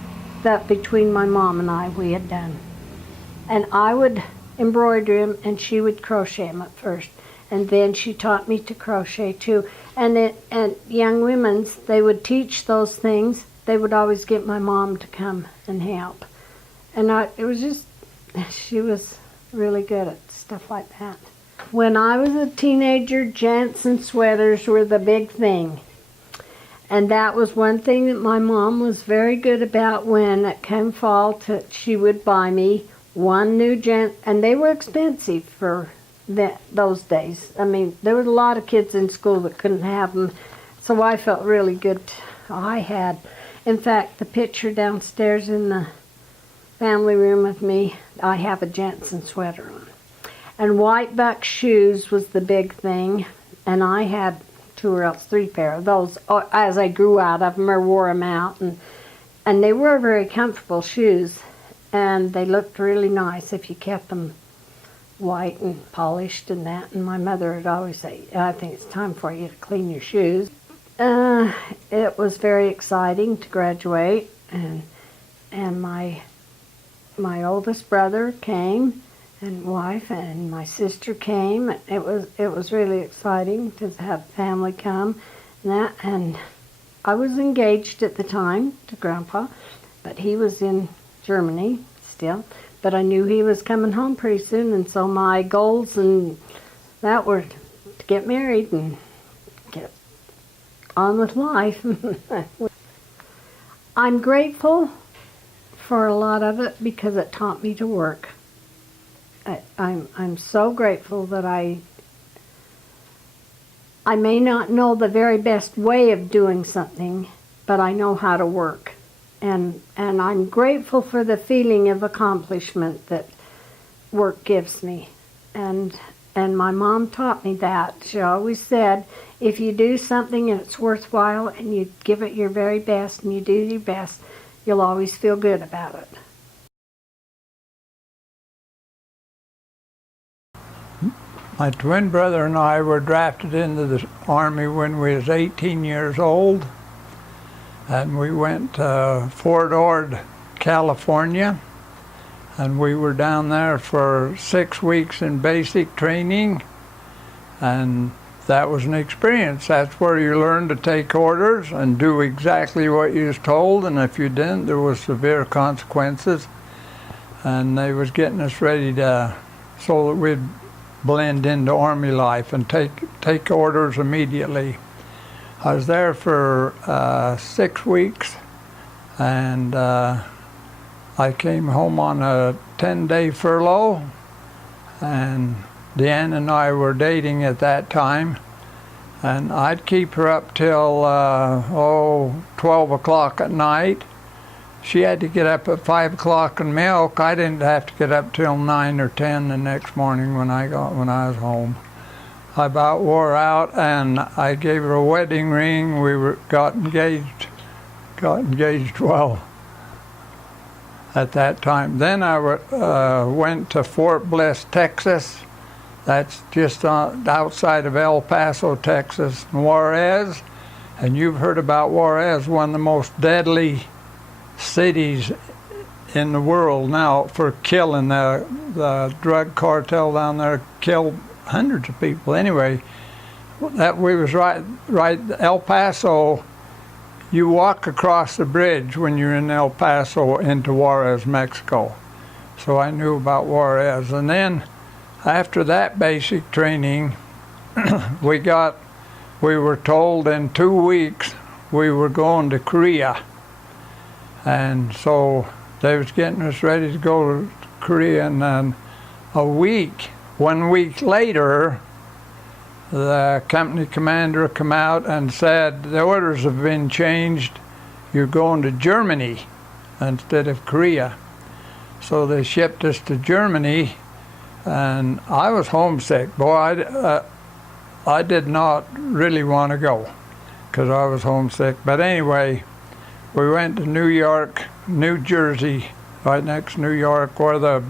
that between my mom and I we had done. And I would embroider them and she would crochet them at first. And then she taught me to crochet too. And young women's, they would teach those things. They would always get my mom to come and help. And she was really good at stuff like that. When I was a teenager, Jansen sweaters were the big thing. And that was one thing that my mom was very good about. When it came fall, she would buy me one new and they were expensive for those days. I mean, there was a lot of kids in school that couldn't have them, so I felt really good. I had, in fact, the picture downstairs in the family room with me, I have a Jansen sweater on. And white buck shoes was the big thing, and I had 2 or else 3 pair of those as I grew out of them or wore them out, and they were very comfortable shoes, and they looked really nice if you kept them white and polished and that. And my mother would always say, "I think it's time for you to clean your shoes." It was very exciting to graduate, and my oldest brother came, and wife, and my sister came. It was really exciting to have family come, and I was engaged at the time to Grandpa, but he was in Germany still. But I knew he was coming home pretty soon, and so my goals and that were to get married and get on with life. I'm grateful for a lot of it because it taught me to work. I'm so grateful that I may not know the very best way of doing something, but I know how to work. And I'm grateful for the feeling of accomplishment that work gives me. And my mom taught me that. She always said, if you do something and it's worthwhile and you give it your very best and you do your best, you'll always feel good about it. My twin brother and I were drafted into the Army when we was 18 years old. and we went to Fort Ord, California, and we were down there for 6 weeks in basic training, and that was an experience. That's where you learn to take orders and do exactly what you was told, and if you didn't, there was severe consequences. And they was getting us ready to, so that we'd blend into Army life and take orders immediately. I was there for 6 weeks, and I came home on a 10-day furlough, and Deann and I were dating at that time, and I'd keep her up till 12 o'clock at night. She had to get up at 5 o'clock and milk. I didn't have to get up till 9 or 10 the next morning when I was home. I about wore out, and I gave her a wedding ring. We got engaged well at that time. Then I went to Fort Bliss, Texas. That's just outside of El Paso, Texas, Juarez. And you've heard about Juarez, one of the most deadly cities in the world now for killing. The drug cartel down there killed hundreds of people. Anyway, that we was right El Paso. You walk across the bridge when you're in El Paso into Juarez, Mexico. So I knew about Juarez. And then after that basic training, we were told in 2 weeks we were going to Korea. And so they was getting us ready to go to Korea, and then 1 week later, the company commander come out and said, the orders have been changed. You're going to Germany instead of Korea. So they shipped us to Germany, and I was homesick. Boy, I did not really want to go because I was homesick. But anyway, we went to New York, New Jersey, right next to New York, where the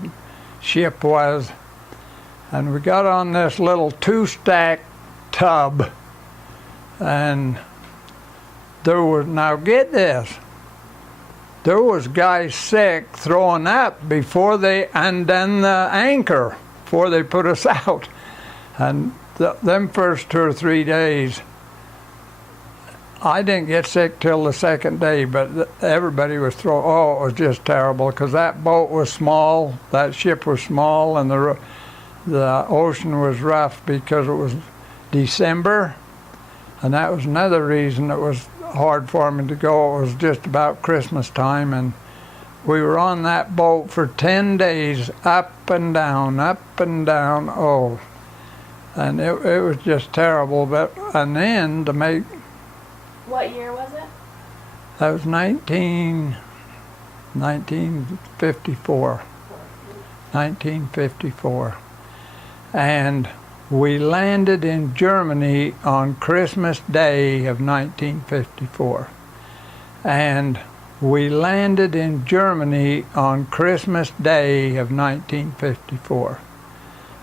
ship was. And we got on this little 2-stack tub, and there was, now get this, there was guys sick throwing up before they undone the anchor, before they put us out. And them first 2 or 3 days, I didn't get sick till the second day, but everybody was throwing, it was just terrible, because that boat was small, that ship was small, and the ocean was rough because it was December, and that was another reason it was hard for me to go. It was just about Christmas time, and we were on that boat for 10 days, up and down, and it was just terrible. But and then to make, What year was it? that was 1954. 1954. And we landed in Germany on Christmas Day of 1954. And we landed in Germany on Christmas Day of 1954.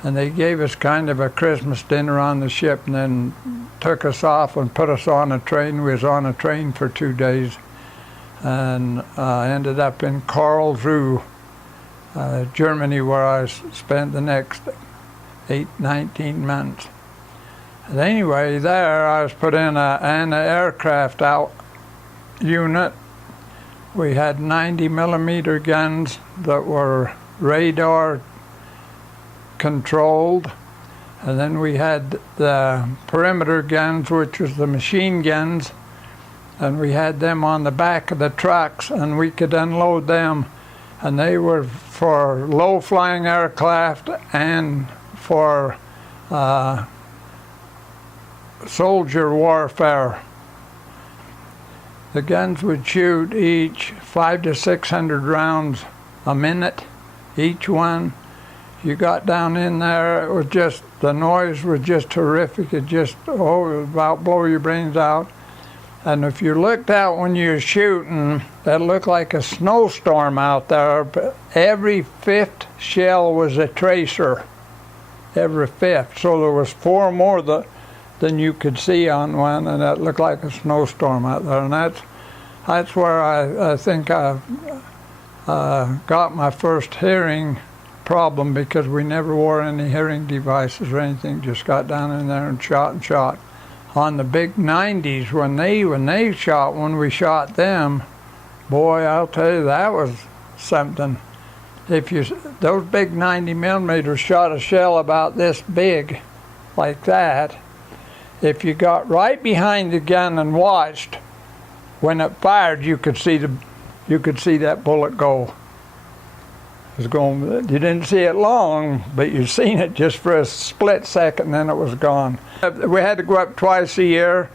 And they gave us kind of a Christmas dinner on the ship, and then took us off and put us on a train. We was on a train for 2 days, and ended up in Karlsruhe, Germany, where I spent the next 19 months. And anyway, there I was put in an aircraft out unit. We had 90mm guns that were radar controlled, and then we had the perimeter guns, which was the machine guns, and we had them on the back of the trucks, and we could unload them, and they were for low-flying aircraft and for soldier warfare. The guns would shoot each 500 to 600 rounds a minute, each one. You got down in there, it was just, the noise was just horrific. It just, it would about blow your brains out. And if you looked out when you were shooting, it looked like a snowstorm out there. But every 5th shell was a tracer, every 5th. So there was 4 more than you could see on one, and it looked like a snowstorm out there. And That's where I think I got my first hearing problem, because we never wore any hearing devices or anything. Just got down in there and shot. On the big 90s, when we shot them, boy, I'll tell you, that was something. Those big 90 millimeters shot a shell about this big, like that. If you got right behind the gun and watched, when it fired, you could see that bullet go. It was going. You didn't see it long, but you seen it just for a split second, then it was gone. We had to go up twice a year.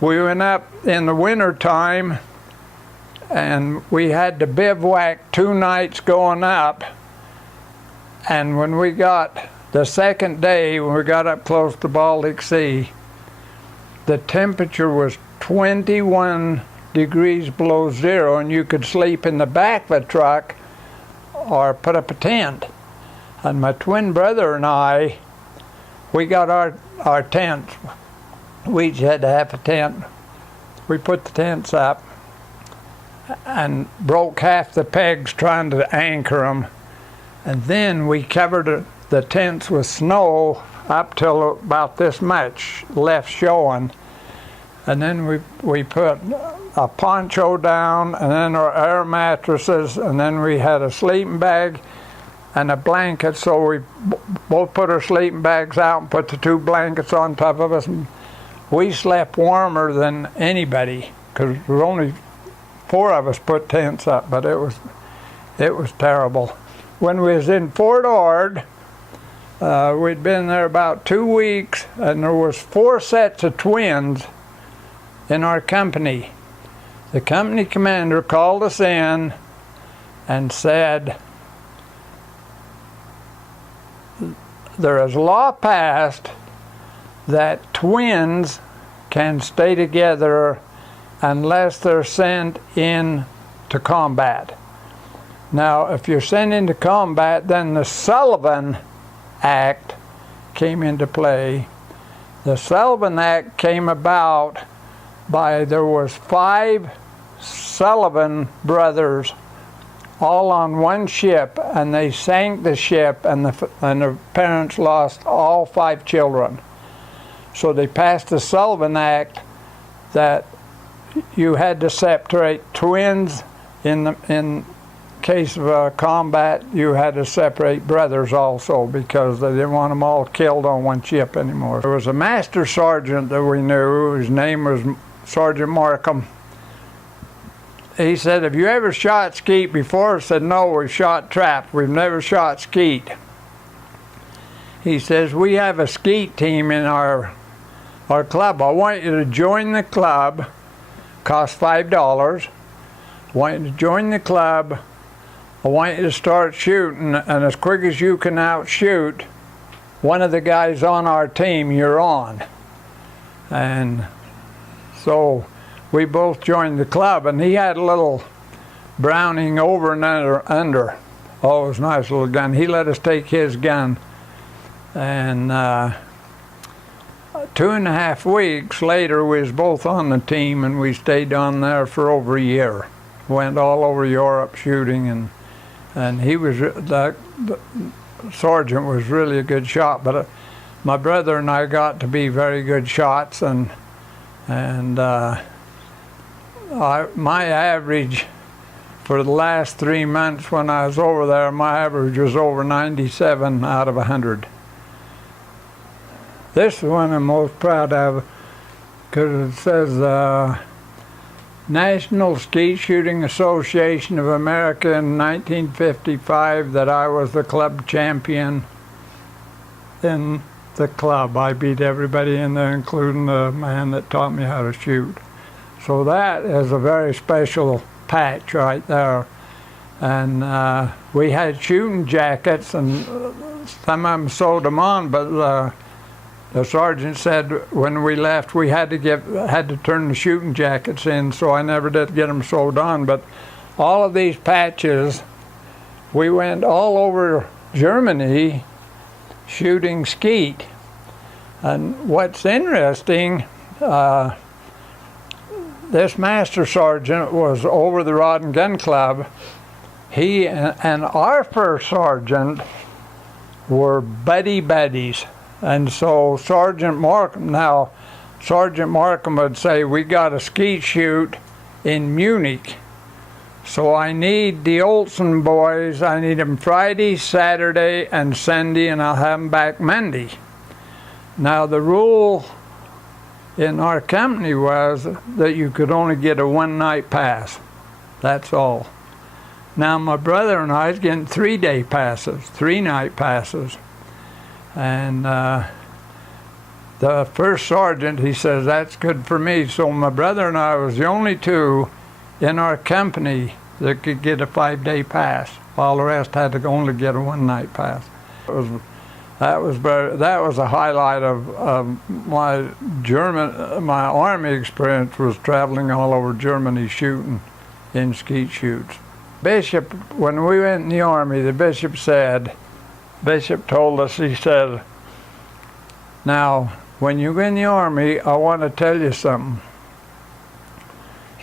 We went up in the winter time, and we had to bivouac 2 nights going up. And when we got the second day, when we got up close to Baltic Sea, the temperature was 21 degrees below zero, and you could sleep in the back of a truck or put up a tent. And my twin brother and I, we got our tents. We each had to have a tent. We put the tents up and broke half the pegs trying to anchor them. And then we covered the tents with snow up till about this much left showing. And then we put a poncho down, and then our air mattresses, and then we had a sleeping bag and a blanket. So we both put our sleeping bags out and put the 2 blankets on top of us. And we slept warmer than anybody, because there were only 4 of us put tents up, but it was terrible. When we was in Fort Ord, we'd been there about 2 weeks, and there was 4 sets of twins in our company. The company commander called us in and said, there is a law passed that twins can stay together unless they're sent in to combat. Now, if you're sent into combat, then the Sullivan Act came into play. The Sullivan Act came about by, there was 5 Sullivan brothers all on one ship, and they sank the ship, and the parents lost all 5 children. So they passed the Sullivan Act that you had to separate twins. In case of a combat, you had to separate brothers also, because they didn't want them all killed on one ship anymore. There was a master sergeant that we knew. His name was Sergeant Markham. He said, have you ever shot skeet before? I said, no, we've shot trap. We've never shot skeet. He says, we have a skeet team in our club. I want you to join the club. Costs $5. I want you to join the club. I want you to start shooting, and as quick as you can outshoot one of the guys on our team, you're on. And so we both joined the club, and he had a little Browning over and under. Oh, it was a nice little gun. He let us take his gun. And 2.5 weeks later, we was both on the team, and we stayed on there for over a year. Went all over Europe shooting, and he was, the sergeant was really a good shot, but my brother and I got to be very good shots, and my average for the last 3 months when I was over there, my average was over 97 out of 100. This is one I'm most proud of, because it says National Skeet Shooting Association of America in 1955 that I was the club champion in the club. I beat everybody in there, including the man that taught me how to shoot. So that is a very special patch right there. And we had shooting jackets, and some of them sewed them on, but the sergeant said when we left we had to turn the shooting jackets in, so I never did get them sewed on. But all of these patches, we went all over Germany shooting skeet. And what's interesting, this master sergeant was over the Rod and Gun Club. He and our first sergeant were buddies. And so Sergeant Markham would say, we got a skeet shoot in Munich. So I need the Olsen boys, I need them Friday, Saturday, and Sunday, and I'll have them back Monday. Now the rule in our company was that you could only get a one-night pass. That's all. Now my brother and I was getting 3-day passes, 3-night passes. And the first sergeant, he says, that's good for me. So my brother and I was the only two in our company that could get a 5-day pass, while the rest had to only get a one-night pass. That was a highlight of my Army experience, was traveling all over Germany shooting in skeet shoots. Bishop, when we went in the Army, the Bishop told us, he said, now, when you go in the Army, I want to tell you something.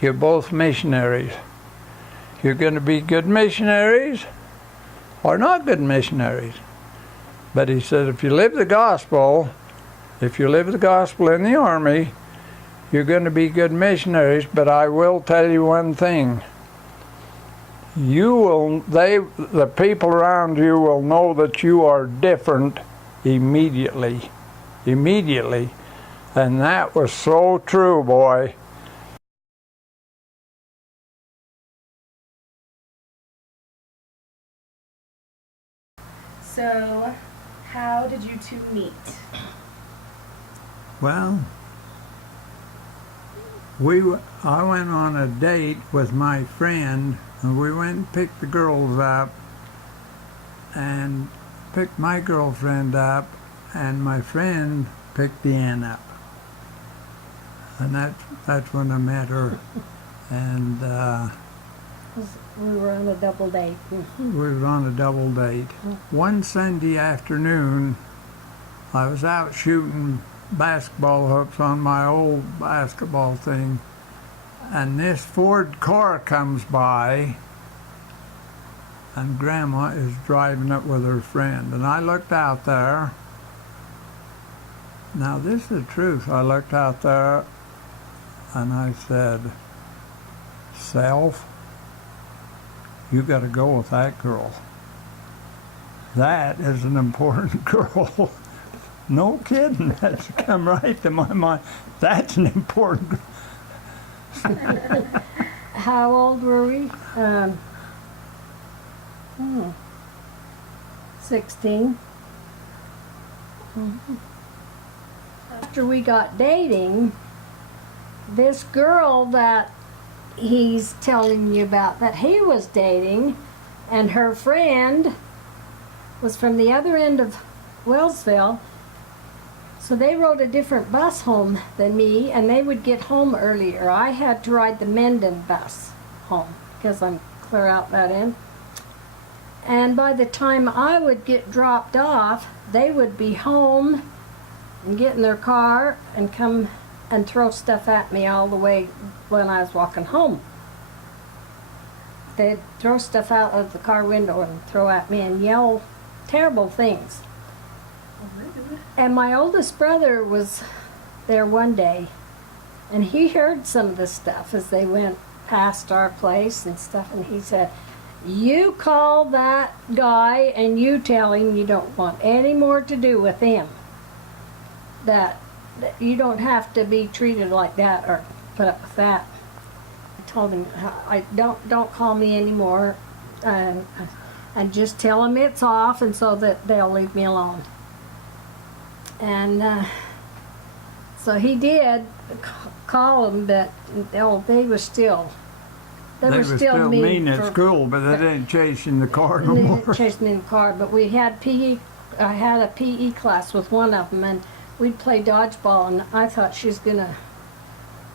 You're both missionaries. You're going to be good missionaries or not good missionaries. But he said, if you live the gospel in the Army, you're going to be good missionaries, but I will tell you one thing. The people around you will know that you are different immediately. And that was so true, boy. So, how did you two meet? Well, I went on a date with my friend, and we went and picked the girls up and picked my girlfriend up, and my friend picked Deann up. And that's when I met her. And We were on a double date. we were on a double date. One Sunday afternoon, I was out shooting basketball hooks on my old basketball thing, and this Ford car comes by, and Grandma is driving it with her friend. And I looked out there. Now this is the truth. I looked out there and I said, Self, you got to go with that girl. That is an important girl. No kidding. That's come right to my mind. That's an important. How old were we? 16. After we got dating, this girl that he's telling you about that he was dating, and her friend was from the other end of Wellsville, so they rode a different bus home than me, and they would get home earlier. I had to ride the Menden bus home because I'm clear out that end. And by the time I would get dropped off, they would be home and get in their car and come and throw stuff at me all the way when I was walking home. They'd throw stuff out of the car window and throw at me and yell terrible things. And my oldest brother was there one day, and he heard some of the stuff as they went past our place and stuff, and he said, you call that guy and you tell him you don't want any more to do with him. That you don't have to be treated like that or put up with that. I told him, I don't call me anymore, and just tell him it's off, and so that they'll leave me alone. And so he did call them, but they were still. They were still mean at school, but they didn't chase in the car no more. They didn't chase me in the car, but we had PE. I had a PE class with one of them, and we'd play dodgeball, and I thought she was gonna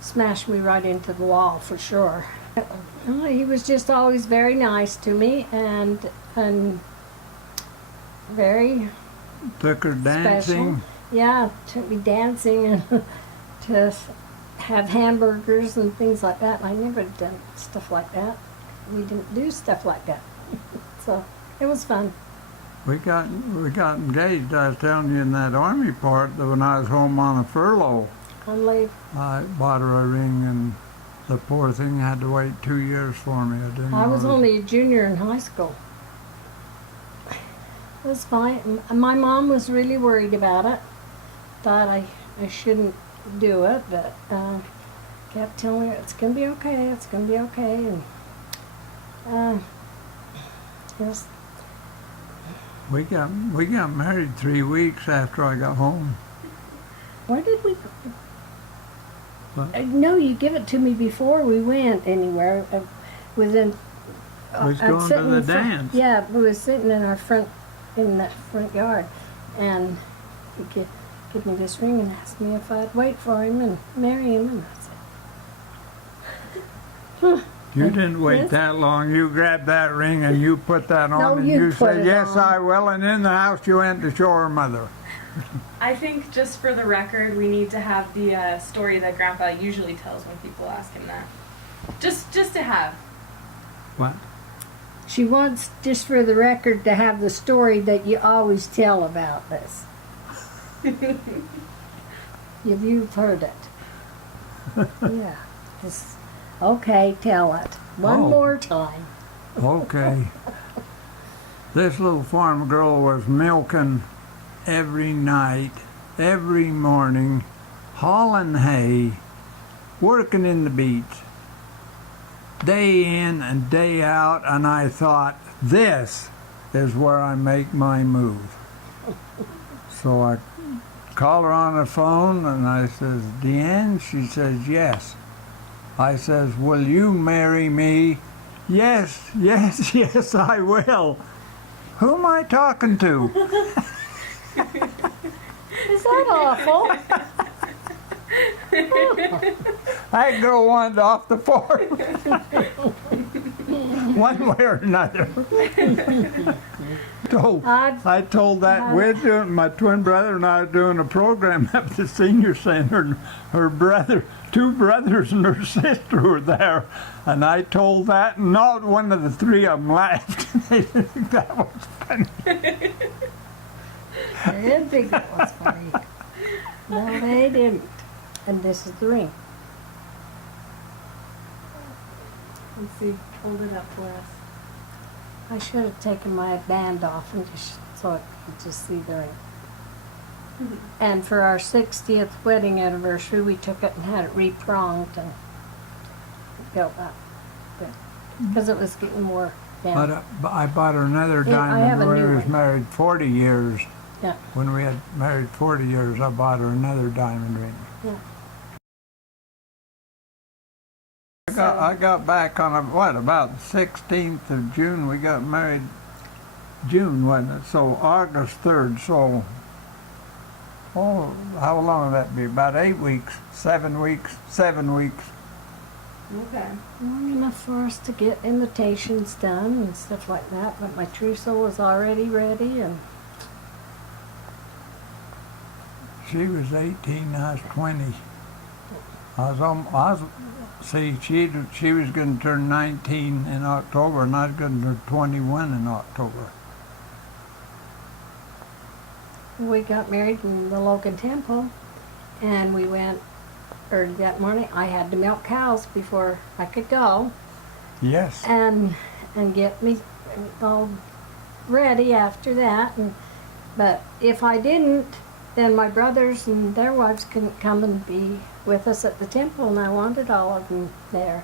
smash me right into the wall for sure. He was just always very nice to me, and very took her dancing. Special. Yeah, took me dancing and just have hamburgers and things like that. I never done stuff like that. We didn't do stuff like that. So it was fun. We got engaged. I was telling you in that Army part that when I was home on a furlough, On leave. I bought her a ring, and the poor thing had to wait 2 years for me. I was know only a junior in high school. It was fine. My mom was really worried about it. Thought I shouldn't do it, but kept telling her it's gonna be okay. It's gonna be okay. And yes, we got married 3 weeks after I got home. where did we? What? No, you give it to me before we went anywhere. Within. We was going to the dance. Yeah, we was sitting in that front yard, and he give me this ring and asked me if I'd wait for him and marry him, and I said, You didn't wait Yes. that long. You grabbed that ring and you put that on, No, and you you put said, it "Yes, on." I will." And in the house, you went to show her mother. I think just for the record, we need to have the story that Grandpa usually tells when people ask him that. Just to have. What? She wants, just for the record, to have the story that you always tell about this. You've heard it. Yeah. Just, okay, tell it. One Oh. more time. Okay. This little farm girl was milking every night, every morning, hauling hay, working in the beach, day in and day out, and I thought, this is where I make my move. So I called her on the phone and I says, "Deann?" She says, "Yes." I says, "Will you marry me?" "Yes, yes, yes, I will." Who am I talking to? Is that awful? That girl wanted off the farm. One way or another. I told that my twin brother and I were doing a program at the senior center, and her brother, 2 brothers and her sister were there, and I told that, and not one of the 3 of them laughed. They didn't think that was funny. They didn't think it was funny. No, they didn't. And this is the ring. Let's see. Hold it up for us. I should have taken my band off and just so I could just see the ring. And for our 60th wedding anniversary, we took it and had it repronged and built up. Because it was getting more down. But I bought her another Yeah, I have diamond a when we new was one. married 40 years. Yeah. When we had married 40 years, I bought her another diamond ring. Yeah. I got back on about the 16th of June. We got married June, wasn't it? So August 3rd. So, how long would that be? About 8 weeks, 7 weeks, 7 weeks. Okay. Long enough for us to get invitations done and stuff like that. But my trousseau was already ready, and She was 18, I was 20. See, she was going to turn 19 in October, and I was going to turn 21 in October. we got married in the Logan Temple, and we went early that morning. I had to milk cows before I could go, Yes. and get me all ready after that. But if I didn't, then my brothers and their wives couldn't come and be with us at the temple, and I wanted all of them there.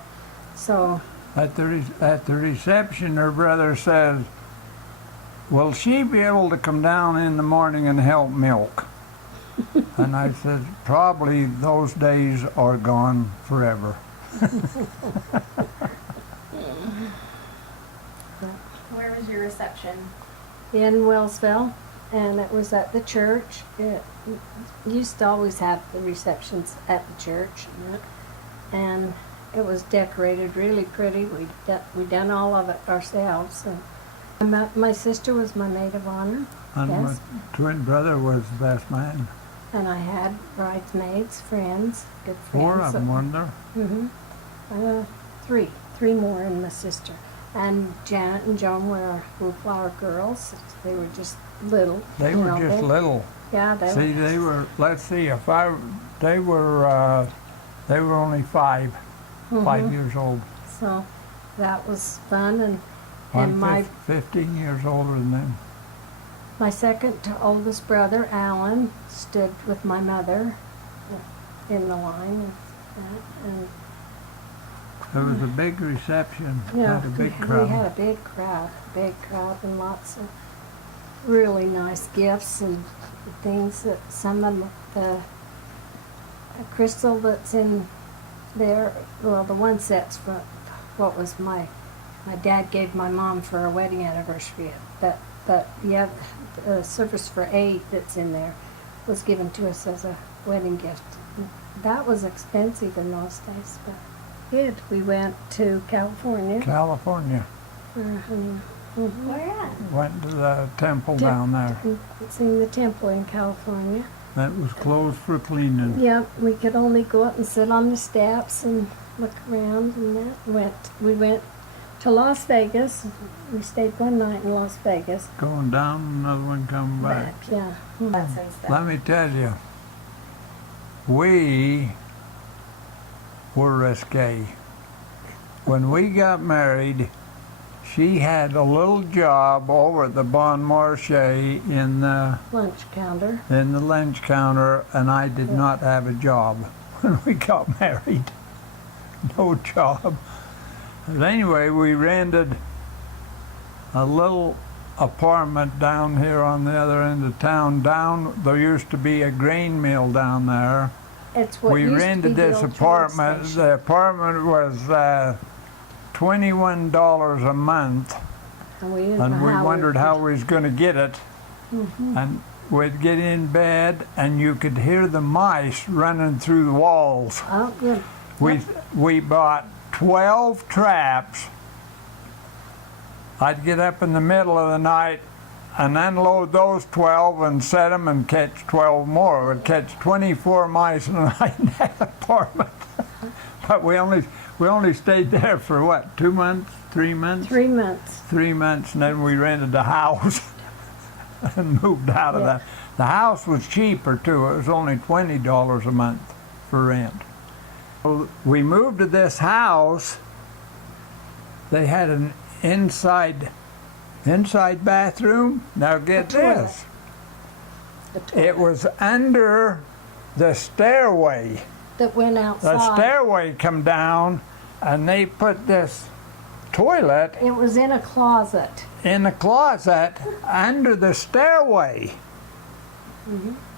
So At the reception, her brother says, "Will she be able to come down in the morning and help milk?" And I said, "Probably those days are gone forever." Where was your reception? in Wellsville, and it was at the church. It used to always have the receptions at the church, and it was decorated really pretty. We done all of it ourselves, and my sister was my maid of honor. And Yes. my twin brother was the best man. And I had bridesmaids, friends, good friends. 4 of them, weren't there? Three more and my sister. And Janet and Joan were Flower girls. They were just little. They you were know, just little. Yeah, See, they were, let's see, they were only 5 years old. So that was fun. And I'm my 15 years older than them. My second to oldest brother, Alan, stood with my mother in the line. And There was a big reception, yeah, had a big we crowd. had a big crowd, and lots of really nice gifts and things. That some of the crystal that's in there, well, the one set's for what was my dad gave my mom for our wedding anniversary. But yeah, the Surface for 8 that's in there was given to us as a wedding gift. That was expensive in those days, but good. We went to California. California. Where at? Went to the temple down there. Seen the temple in California. That was closed for cleaning. Yep, we could only go up and sit on the steps and look around and that. We went to Las Vegas. We stayed one night in Las Vegas. Going down, another one coming back. Yeah. Let me tell you, we were risque. When we got married, she had a little job over at the Bon Marché in the lunch counter, and I did not have a job when we got married. No job. But anyway, we rented a little apartment down here on the other end of town. There used to be a grain mill down there. It's what We used to be rented the this old train apartment. station. The apartment was $21 a month, And we didn't and know we how wondered how we was going to get it. And we'd get in bed, and you could hear the mice running through the walls. Oh, good. We bought 12 traps. I'd get up in the middle of the night and unload those 12 and set them and catch 12 more. We'd catch 24 mice in a night in that apartment. But we only stayed there for what, 2 months, 3 months? 3 months. 3 months, and then we rented a house and moved out of that. The house was cheaper too. It was only $20 a month for rent. So we moved to this house. They had an inside bathroom. Now get this. It was under the stairway. That went outside. The stairway come down, and they put this toilet It was in a closet. in a closet under the stairway.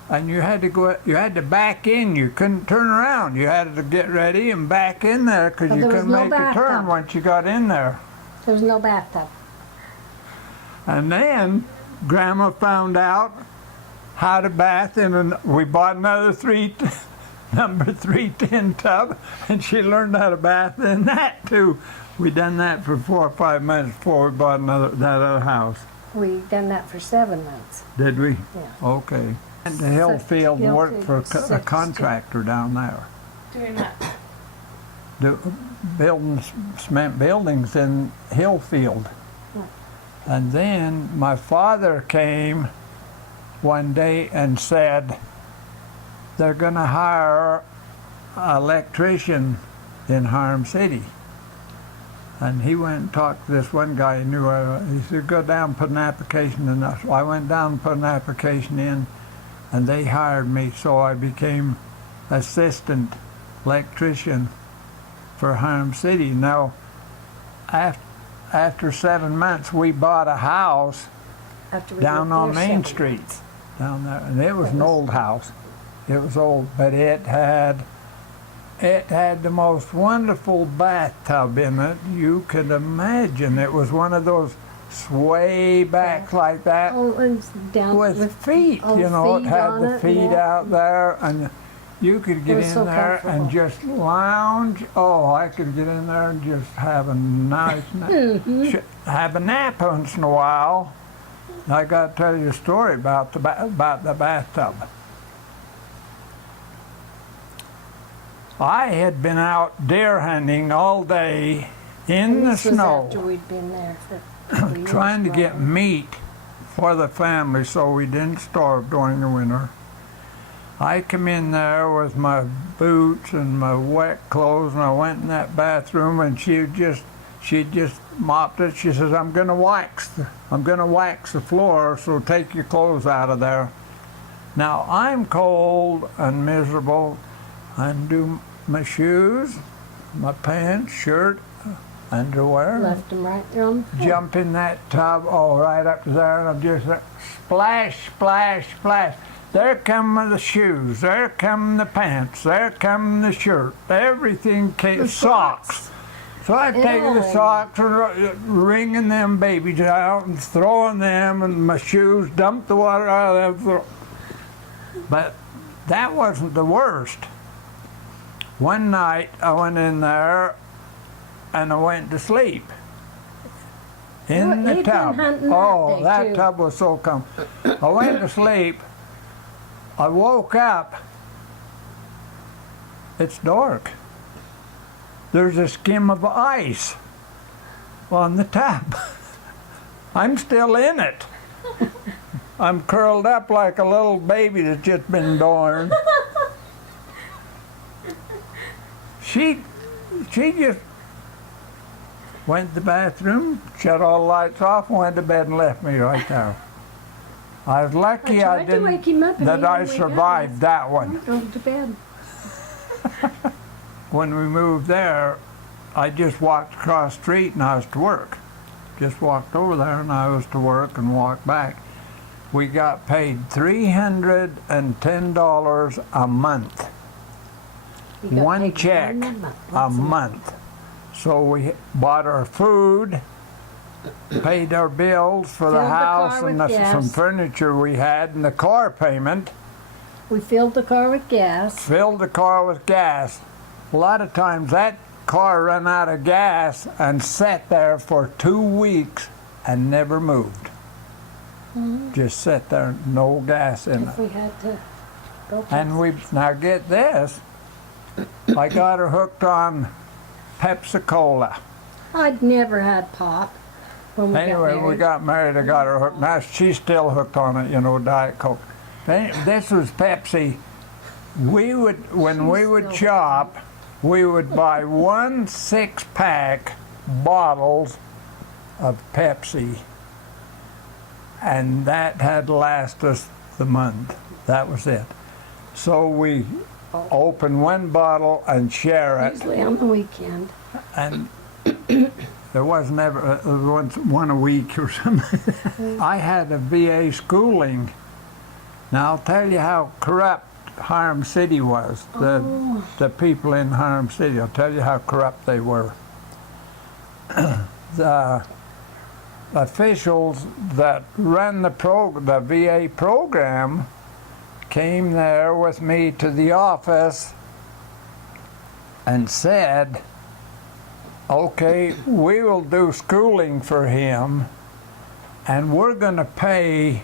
And you had to back in. You couldn't turn around. You had to get ready and back in there because But you there was couldn't no make a turn bathtub. once you got in there. There was no bathtub. And then Grandma found out how to bath in, and we bought another number 3 tin tub, and she learned how to bath in that too. We done that for 4 or 5 months before we bought that other house. We done that for 7 months. Did we? Yeah. Okay. Went to Hillfield and worked for a Hillfield, contractor down there. Doing that. Building cement buildings in Hillfield. And then my father came one day and said they're going to hire an electrician in Harm City. And he went and talked to this one guy he knew. He said, go down and put an application in. So I went down and put an application in, and they hired me, so I became assistant electrician for Harm City. Now, after 7 months, we bought a house After we down lived on there Main 7 Street, months. down there, and it was an old house. It was old, but it had the most wonderful bathtub in it you could imagine. It was one of those sway back like that Oh, and down with feet. oh, You know, it feet had on the it, feet yeah. out there, and you could get was in so there and comfortable. just lounge. Oh, I could get in there and just have a nice nap. Have a nap once in a while. I got to tell you a story about the bathtub. I had been out deer hunting all day in the This was snow, after we'd been there for a couple years, trying to get probably. meat for the family so we didn't starve during the winter. I come in there with my boots and my wet clothes, and I went in that bathroom, and she just mopped it. She says, I'm gonna wax the floor, so take your clothes out of there. Now I'm cold and miserable. Undo my shoes, my pants, shirt, underwear. Left them right there on the floor. Jump in that tub, right up to there, and I'm just splash, splash, splash. There come the shoes, there come the pants, there come the shirt, everything came, The socks. So I take the socks and wringing them babies out and throwing them, and my shoes, dump the water out of them. But that wasn't the worst. One night I went in there and I went to sleep in the He'd been tub. hunting Oh, that day, that too. tub was so comfortable. I went to sleep. I woke up. It's dark. There's a skim of ice on the tub. I'm still in it. I'm curled up like a little baby that's just been born. She just went to the bathroom, shut all the lights off, went to bed and left me right there. I was lucky I tried to wake him up and that he I didn't wake up. survived that one. Go to bed. When we moved there, I just walked across the street and I was to work. Just walked over there and I was to work and walked back. We got paid $310 a month. You got One paid check $1 a That's month. So we bought our food, paid our bills for the Filled the car house with and some gas. furniture we had, and the car payment. We filled the car with gas. Filled the car with gas. A lot of times that car ran out of gas and sat there for 2 weeks and never moved. Just sat there, no gas in it. If we had to go And now get this, I got her hooked on Pepsi-Cola. I'd never had pop when we Anyway, got we married. got married, I got her hooked. Now she's still hooked on it, Diet Coke. This was Pepsi. When we would shop, we would buy 1 6-pack bottles of Pepsi, and that had last us the month. That was it. So we open one bottle and share it, Usually on the weekend. and there wasn't ever one a week or something. I had a VA schooling. Now I'll tell you how corrupt Hiram City was. The people in Hiram City. I'll tell you how corrupt they were. The officials that run the VA program came there with me to the office and said, okay, we will do schooling for him, and we're going to pay,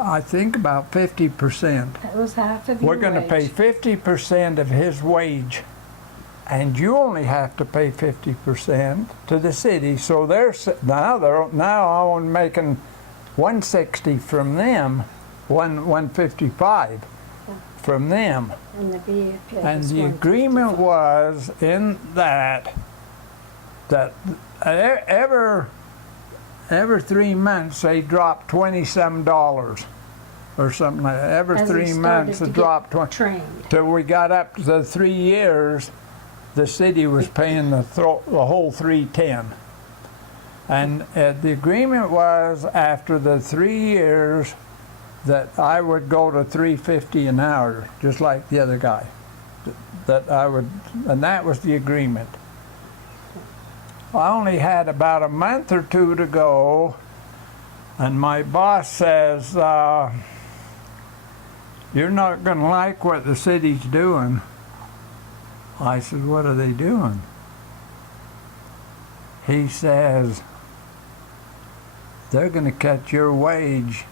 I think, about 50%. That was half of your We're going to pay 50% of his wage, and you only have to pay 50% to the city. So now I'm making 160 from them, 155 from them. And the VA paid And us the $1.55. agreement was in that every 3 months they dropped $20-some or something like that. Every As he 3 started months to it get dropped 20. trained. Till we got up to the 3 years, the city was paying the whole 310. And the agreement was after the 3 years that I would go to $3.50 an hour, just like the other guy. That I would, and that was the agreement. I only had about a month or two to go, and my boss says, you're not going to like what the city's doing. I said, what are they doing? He says, they're going to cut your wage.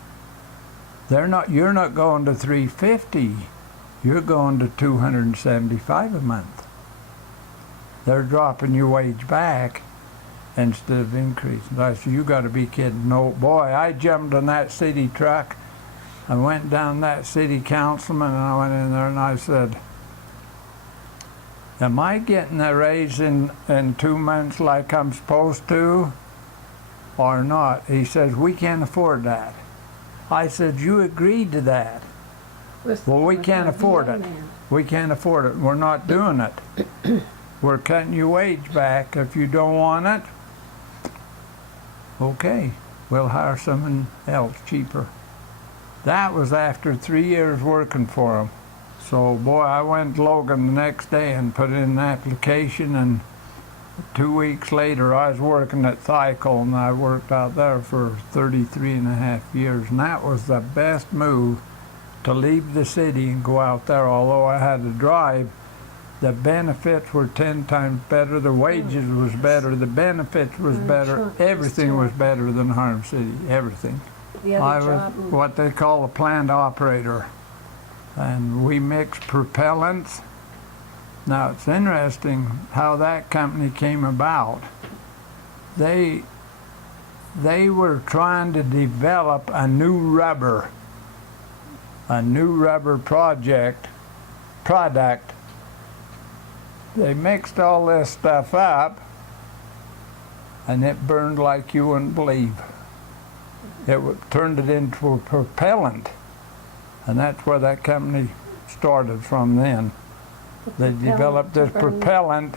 You're not going to $3.50. you're going to $275 a month. They're dropping your wage back instead of increasing. I said, you got to be kidding. No, boy, I jumped in that city truck. I went down that city councilman, and I went in there and I said, am I getting a raise in 2 months like I'm supposed to or not? He says, we can't afford that. I said, you agreed to that. Well, we can't afford it. We can't afford it. We're not doing it. We're cutting your wage back. If you don't want it, okay, we'll hire someone else cheaper. That was after 3 years working for him. So, boy, I went to Logan the next day and put in an application, and 2 weeks later I was working at Thiokol, and I worked out there for 33 and a half years. And that was the best move, to leave the city and go out there. Although I had to drive, the benefits were 10 times better, the wages was better, the benefits was better, everything was better than Harlem City, everything. I was what they call a plant operator, and we mixed propellants. Now it's interesting how that company came about. They were trying to develop a new rubber product. They mixed all this stuff up, and it burned like you wouldn't believe. It turned it into a propellant, and that's where that company started from then. They developed this propellant.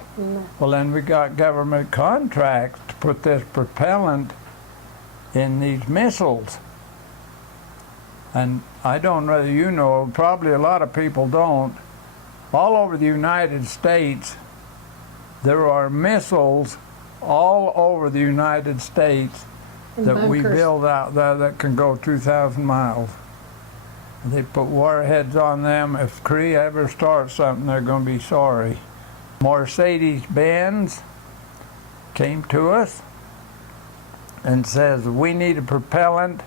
Well, then we got government contracts to put this propellant in these missiles. And I don't know whether you know, probably a lot of people don't, all over the United States, there are missiles all over the United States that we build out there that can go 2,000 miles. They put warheads on them. If Korea ever starts something, they're going to be sorry. Mercedes-Benz came to us and says, we need a propellant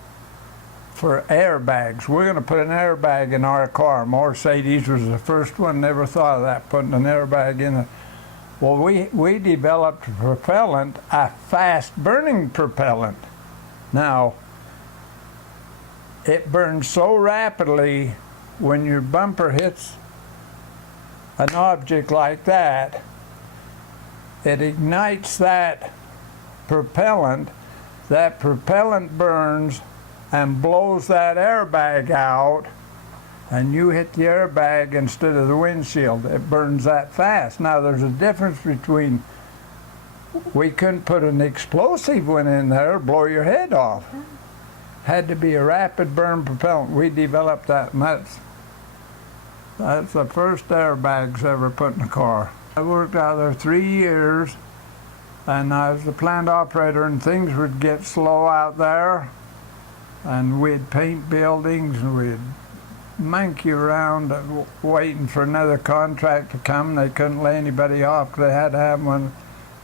for airbags. We're going to put an airbag in our car. Mercedes was the first one, never thought of that, putting an airbag in it. Well, we developed a propellant, a fast-burning propellant. Now, it burns so rapidly when your bumper hits an object like that, it ignites that propellant burns and blows that airbag out, and you hit the airbag instead of the windshield. It burns that fast. Now, there's a difference between, we couldn't put an explosive one in there, blow your head off. Had to be a rapid burn propellant. We developed that, and that's the first airbags ever put in a car. I worked out there 3 years, and I was the plant operator, and things would get slow out there, and we'd paint buildings, and we'd monkey around waiting for another contract to come. They couldn't lay anybody off because they had to have one.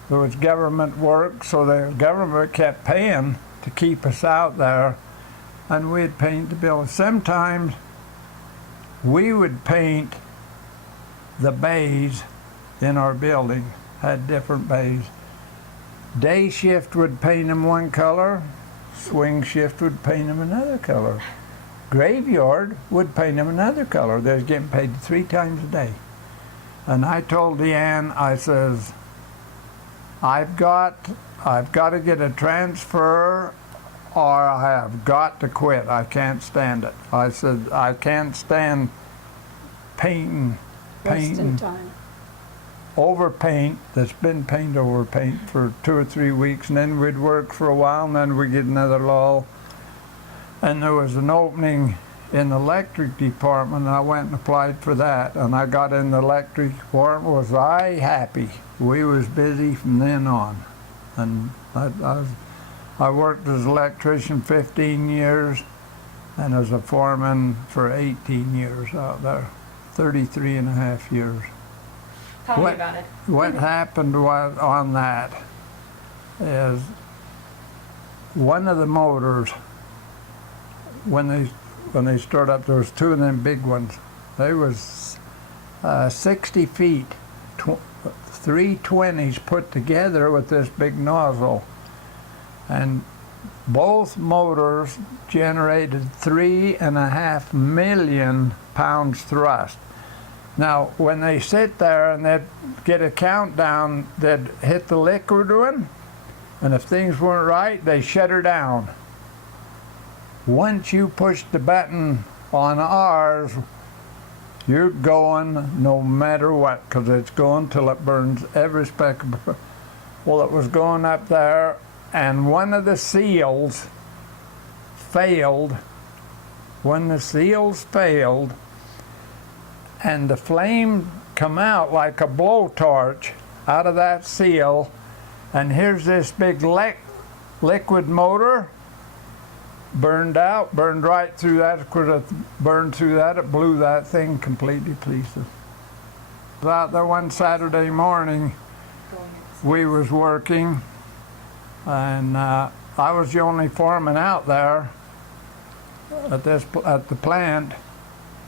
There was government work, so the government kept paying to keep us out there, and we'd paint the building. Sometimes we would paint the bays in our building, had different bays. Day shift would paint them one color, swing shift would paint them another color. Graveyard would paint them another color. They was getting paid 3 times a day. And I told Deann, I says, I've got to get a transfer, or I have got to quit. I can't stand it. I said, I can't stand painting over paint that's been paint over paint for 2 or 3 weeks, and then we'd work for a while, and then we'd get another lull. And there was an opening in the electric department, and I went and applied for that, and I got in the electric department. Was I happy? We was busy from then on. And I worked as an electrician 15 years, and as a foreman for 18 years out there, 33 and a half years. Tell me about it. What happened on that is one of the motors, when they start up, there was 2 of them big ones, They was 60 feet, 320s put together with this big nozzle. And both motors generated 3.5 million pounds thrust. Now, when they sit there and they'd get a countdown, they'd hit the liquid one, and if things weren't right, they shut her down. Once you push the button on ours, you're going no matter what, because it's going till it burns every speck of. Well, it was going up there, and one of the seals failed. When the seals failed, and the flame come out like a blowtorch out of that seal, and here's this big liquid motor, burned right through that. Of course, it burned through that, it blew that thing completely to pieces. I was out there one Saturday morning, we was working, and I was the only foreman out there at the plant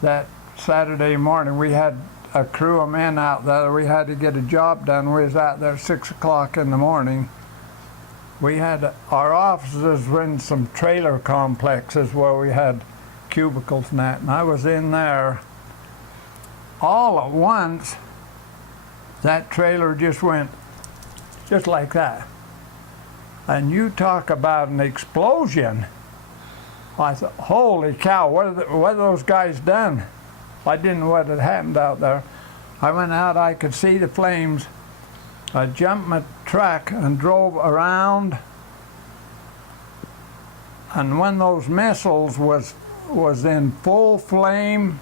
that Saturday morning. We had a crew of men out there. We had to get a job done. We was out there 6 o'clock in the morning. We had our offices were in some trailer complexes where we had cubicles and that, and I was in there. All at once, that trailer just went just like that. And you talk about an explosion. I thought, holy cow, what have those guys done? I didn't know what had happened out there. I went out, I could see the flames. I jumped my truck and drove around. And when those missiles was in full flame,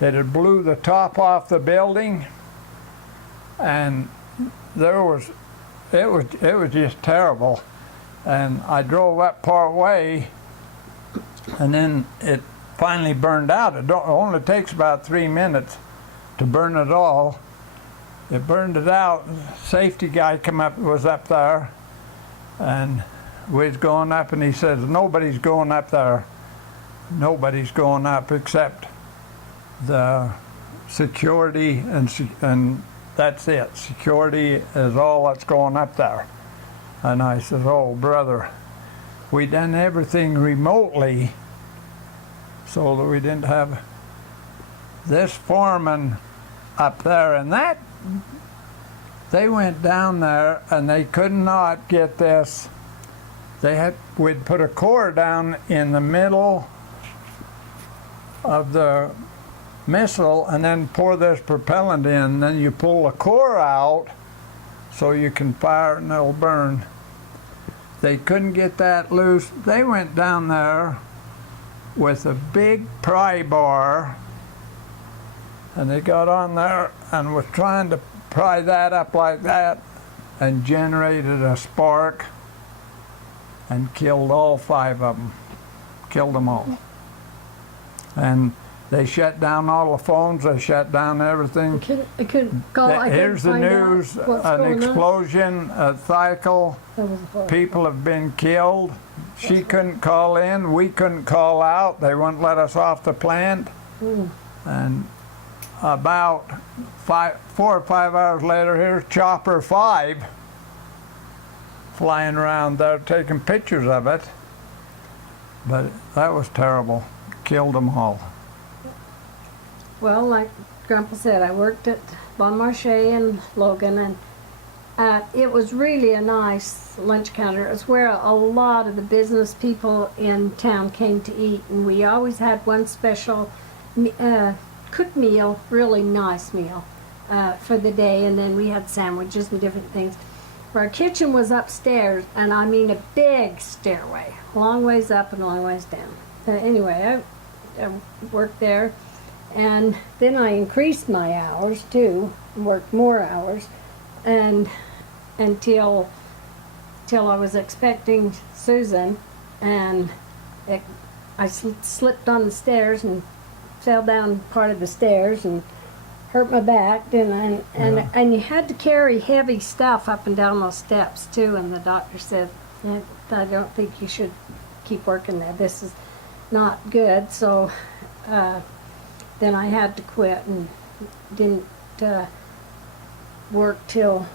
it had blew the top off the building. And it was just terrible. And I drove up part way, and then it finally burned out. It only takes about 3 minutes to burn it all. It burned it out. Safety guy was up there, and we was going up, and he says, nobody's going up there. Nobody's going up except the security, and that's it. Security is all that's going up there. And I said, oh, brother, we done everything remotely so that we didn't have this foreman up there. And that, they went down there and they could not get this. We'd put a core down in the middle of the missile and then pour this propellant in. Then you pull the core out so you can fire it and it'll burn. They couldn't get that loose. They went down there with a big pry bar, and they got on there and was trying to pry that up like that, and generated a spark and killed all 5 of them. Killed them all. And they shut down all the phones, they shut down everything. I couldn't call. Here's the news, an explosion at Thikel. People have been killed. She couldn't call in, we couldn't call out. They wouldn't let us off the plant. And about 4 or 5 hours later, here's Chopper 5 flying around there taking pictures of it. But that was terrible. Killed them all. Well, like Grandpa said, I worked at Bon Marché in Logan, and it was really a nice lunch counter. It was where a lot of the business people in town came to eat, and we always had one special cooked meal, really nice meal for the day, and then we had sandwiches and different things. Our kitchen was upstairs, and I mean a big stairway, long ways up and long ways down. Anyway, I worked there. And then I increased my hours too, worked more hours, and until I was expecting Susan, and I slipped on the stairs and fell down part of the stairs and hurt my back. And you had to carry heavy stuff up and down those steps too. And the doctor said, I don't think you should keep working there. This is not good. So. then I had to quit and didn't work till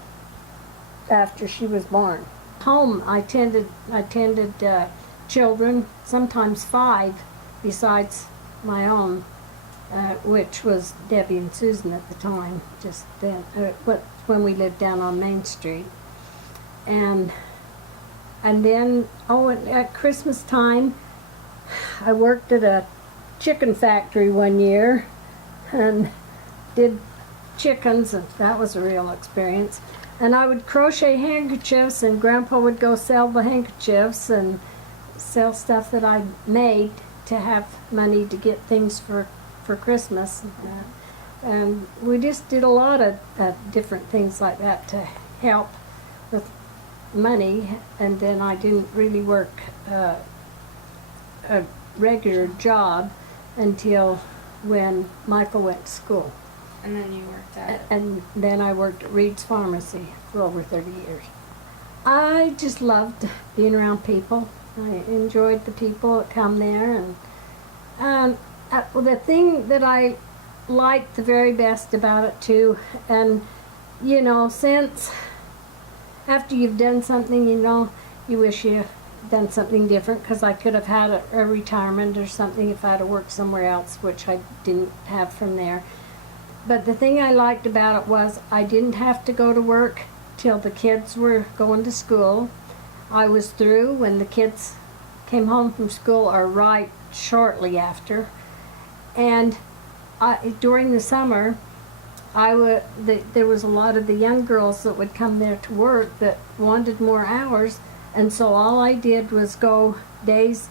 after she was born. Home, I tended children, sometimes 5 besides my own, which was Debbie and Susan at the time, just then, when we lived down on Main Street. And then, at Christmas time, I worked at a chicken factory one year and did chickens, and that was a real experience. And I would crochet handkerchiefs, and Grandpa would go sell the handkerchiefs and sell stuff that I made to have money to get things for Christmas. And we just did a lot of different things like that to help with money. And then I didn't really work a regular job until when Michael went to school. And then you worked at... And then I worked at Reed's Pharmacy for over 30 years. I just loved being around people. I enjoyed the people that come there. And the thing that I liked the very best about it too, and you know, since after you've done something, you know, you wish you done something different, because I could have had a retirement or something if I'd have worked somewhere else, which I didn't have from there. But the thing I liked about it was I didn't have to go to work till the kids were going to school. I was through when the kids came home from school, or right shortly after. And during the summer, there was a lot of the young girls that would come there to work that wanted more hours, and so all I did was go days,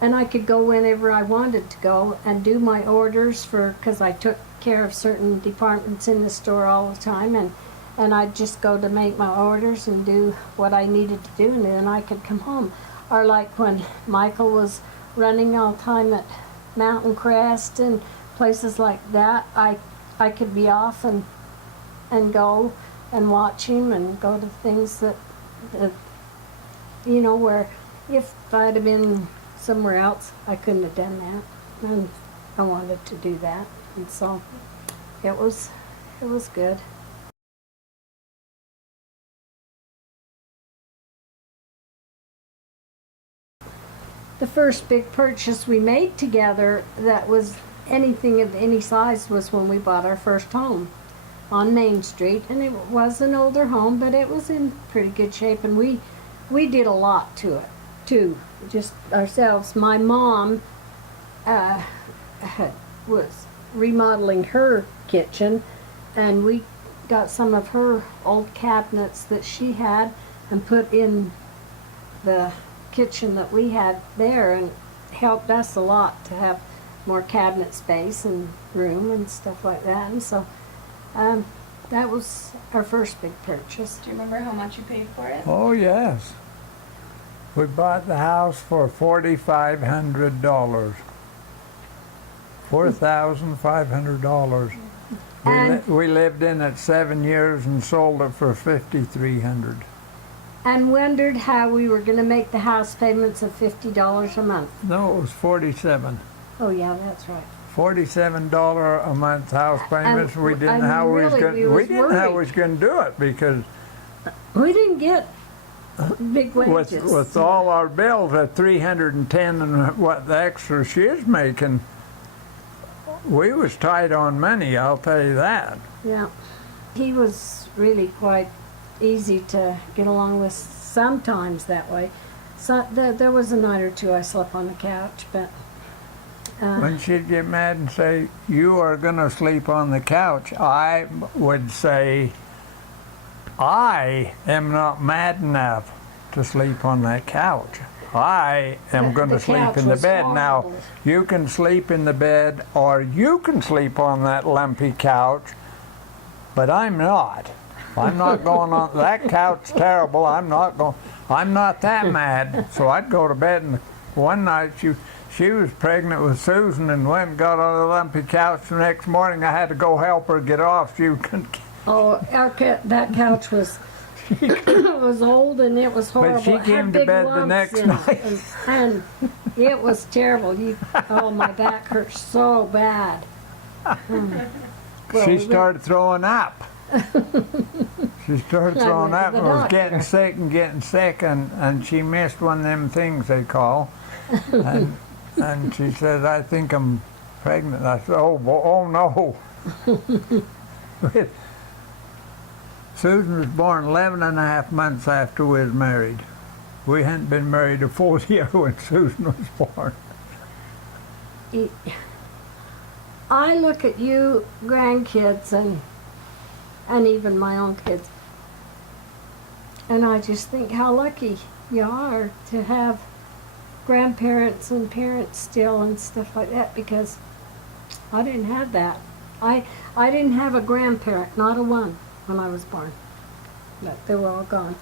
and I could go whenever I wanted to go and do my orders because I took care of certain departments in the store all the time, and I'd just go to make my orders and do what I needed to do, and then I could come home. Or like when Michael was running all the time at Mountain Crest and places like that, I could be off and go and watch him and go to things that you know, where if I'd have been somewhere else, I couldn't have done that. And I wanted to do that, and so it was good. The first big purchase we made together that was anything of any size was when we bought our first home on Main Street, and it was an older home, but it was in pretty good shape, and we did a lot to it too, just ourselves. My mom was remodeling her kitchen, and we got some of her old cabinets that she had and put in the kitchen that we had there, and helped us a lot to have more cabinet space and room and stuff like that. And so that was our first big purchase. Do you remember how much you paid for it? Oh, yes. We bought the house for $4,500. $4,500. We lived in it 7 years and sold it for $5,300. And wondered how we were going to make the house payments of $50 a month. No, it was $47. Oh yeah, that's right. $47 a month house payments. We didn't know how we was going to do it, because we didn't get big wages. With all our bills at $310 and what the extra she is making, we was tight on money, I'll tell you that. Yeah. He was really quite easy to get along with sometimes that way. So there was a night or two I slept on the couch, but when she'd get mad and say, "You are going to sleep on the couch," I would say, "I am not mad enough to sleep on that couch. I am going to sleep in the bed." Now, you can sleep in the bed or you can sleep on that lumpy couch, but I'm not. I'm not going on that couch. Terrible. I'm not that mad. So I'd go to bed, and one night she was pregnant with Susan and went and got on the lumpy couch. The next morning I had to go help her get off. She couldn't. Oh, that couch was was old, and it was horrible. But she came to bed the next night. And it was terrible. Oh, my back hurt so bad. She started throwing up. She started throwing up and was getting sick, and she missed one of them things they call. And she said, I think I'm pregnant. I said, oh no. Susan was born 11 and a half months after we was married. We hadn't been married a full year when Susan was born. I look at you grandkids and even my own kids, and I just think how lucky you are to have grandparents and parents still and stuff like that, because I didn't have that. I didn't have a grandparent, not a one, when I was born. But they were all gone.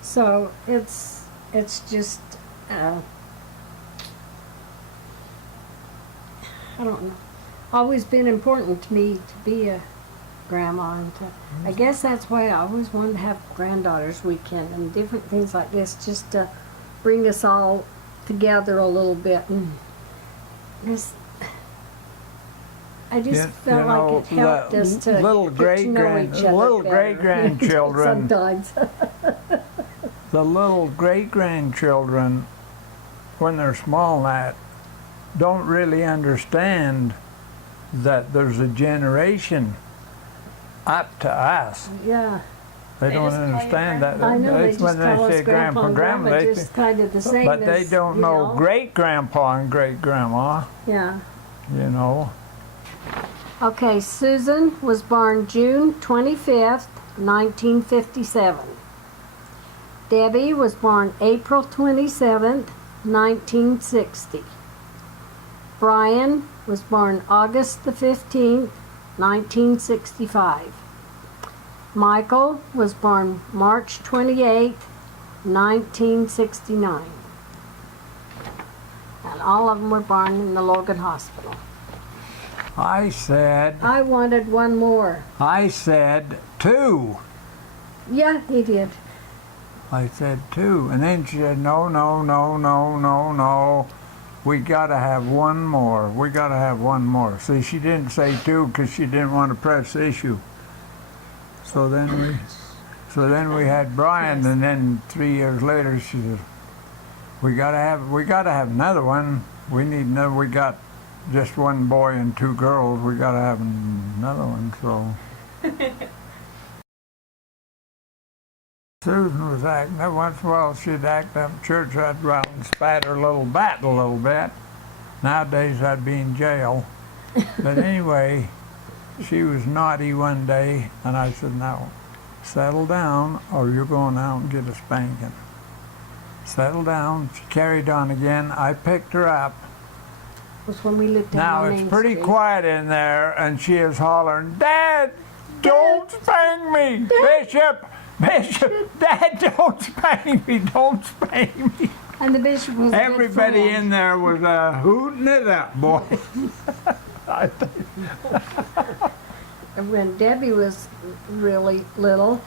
So it's just I don't know. Always been important to me to be a grandma, and I guess that's why I always wanted to have granddaughters weekend and different things like this, just to bring us all together a little bit. And I just felt like it helped us to little get to know each other little better. great-grandchildren. Sometimes. The little great-grandchildren, when they're small, that don't really understand that there's a generation up to us. Yeah. They don't understand that. I know, they That's just when call us say grandpa and grandma, they just kind of the same but they as, don't you know great-grandpa and great-grandma, Yeah. you know. Okay, Susan was born June 25th, 1957. Debbie was born April 27th, 1960. Brian was born August the 15th, 1965. Michael was born March 28th, 1969. And all of them were born in the Logan Hospital. I wanted one more. said 2. Yeah, he did. I said 2. And then she said, no. We gotta have one more. We gotta have one more. See, she didn't say 2 because she didn't want to press the issue. So then we had Brian, and then 3 years later she said, we gotta have another one. We need another. We got just one boy and 2 girls. We gotta have another one. So Susan was acting up. Once in a while she'd act up in church. I'd go out and spat her little bat a little bit. Nowadays I'd be in jail. But anyway, she was naughty one day, and I said, now, settle down or you're going out and get a spanking. Settle down. She carried on again. I picked her up. Was when we lived down Now on it's Main pretty Street. quiet in there, and she is hollering, Dad, don't spank me! Bishop, Dad, don't spank me, don't spank me. And the bishop was Everybody in there was hooting it up, boy. I think. And when Debbie was really little,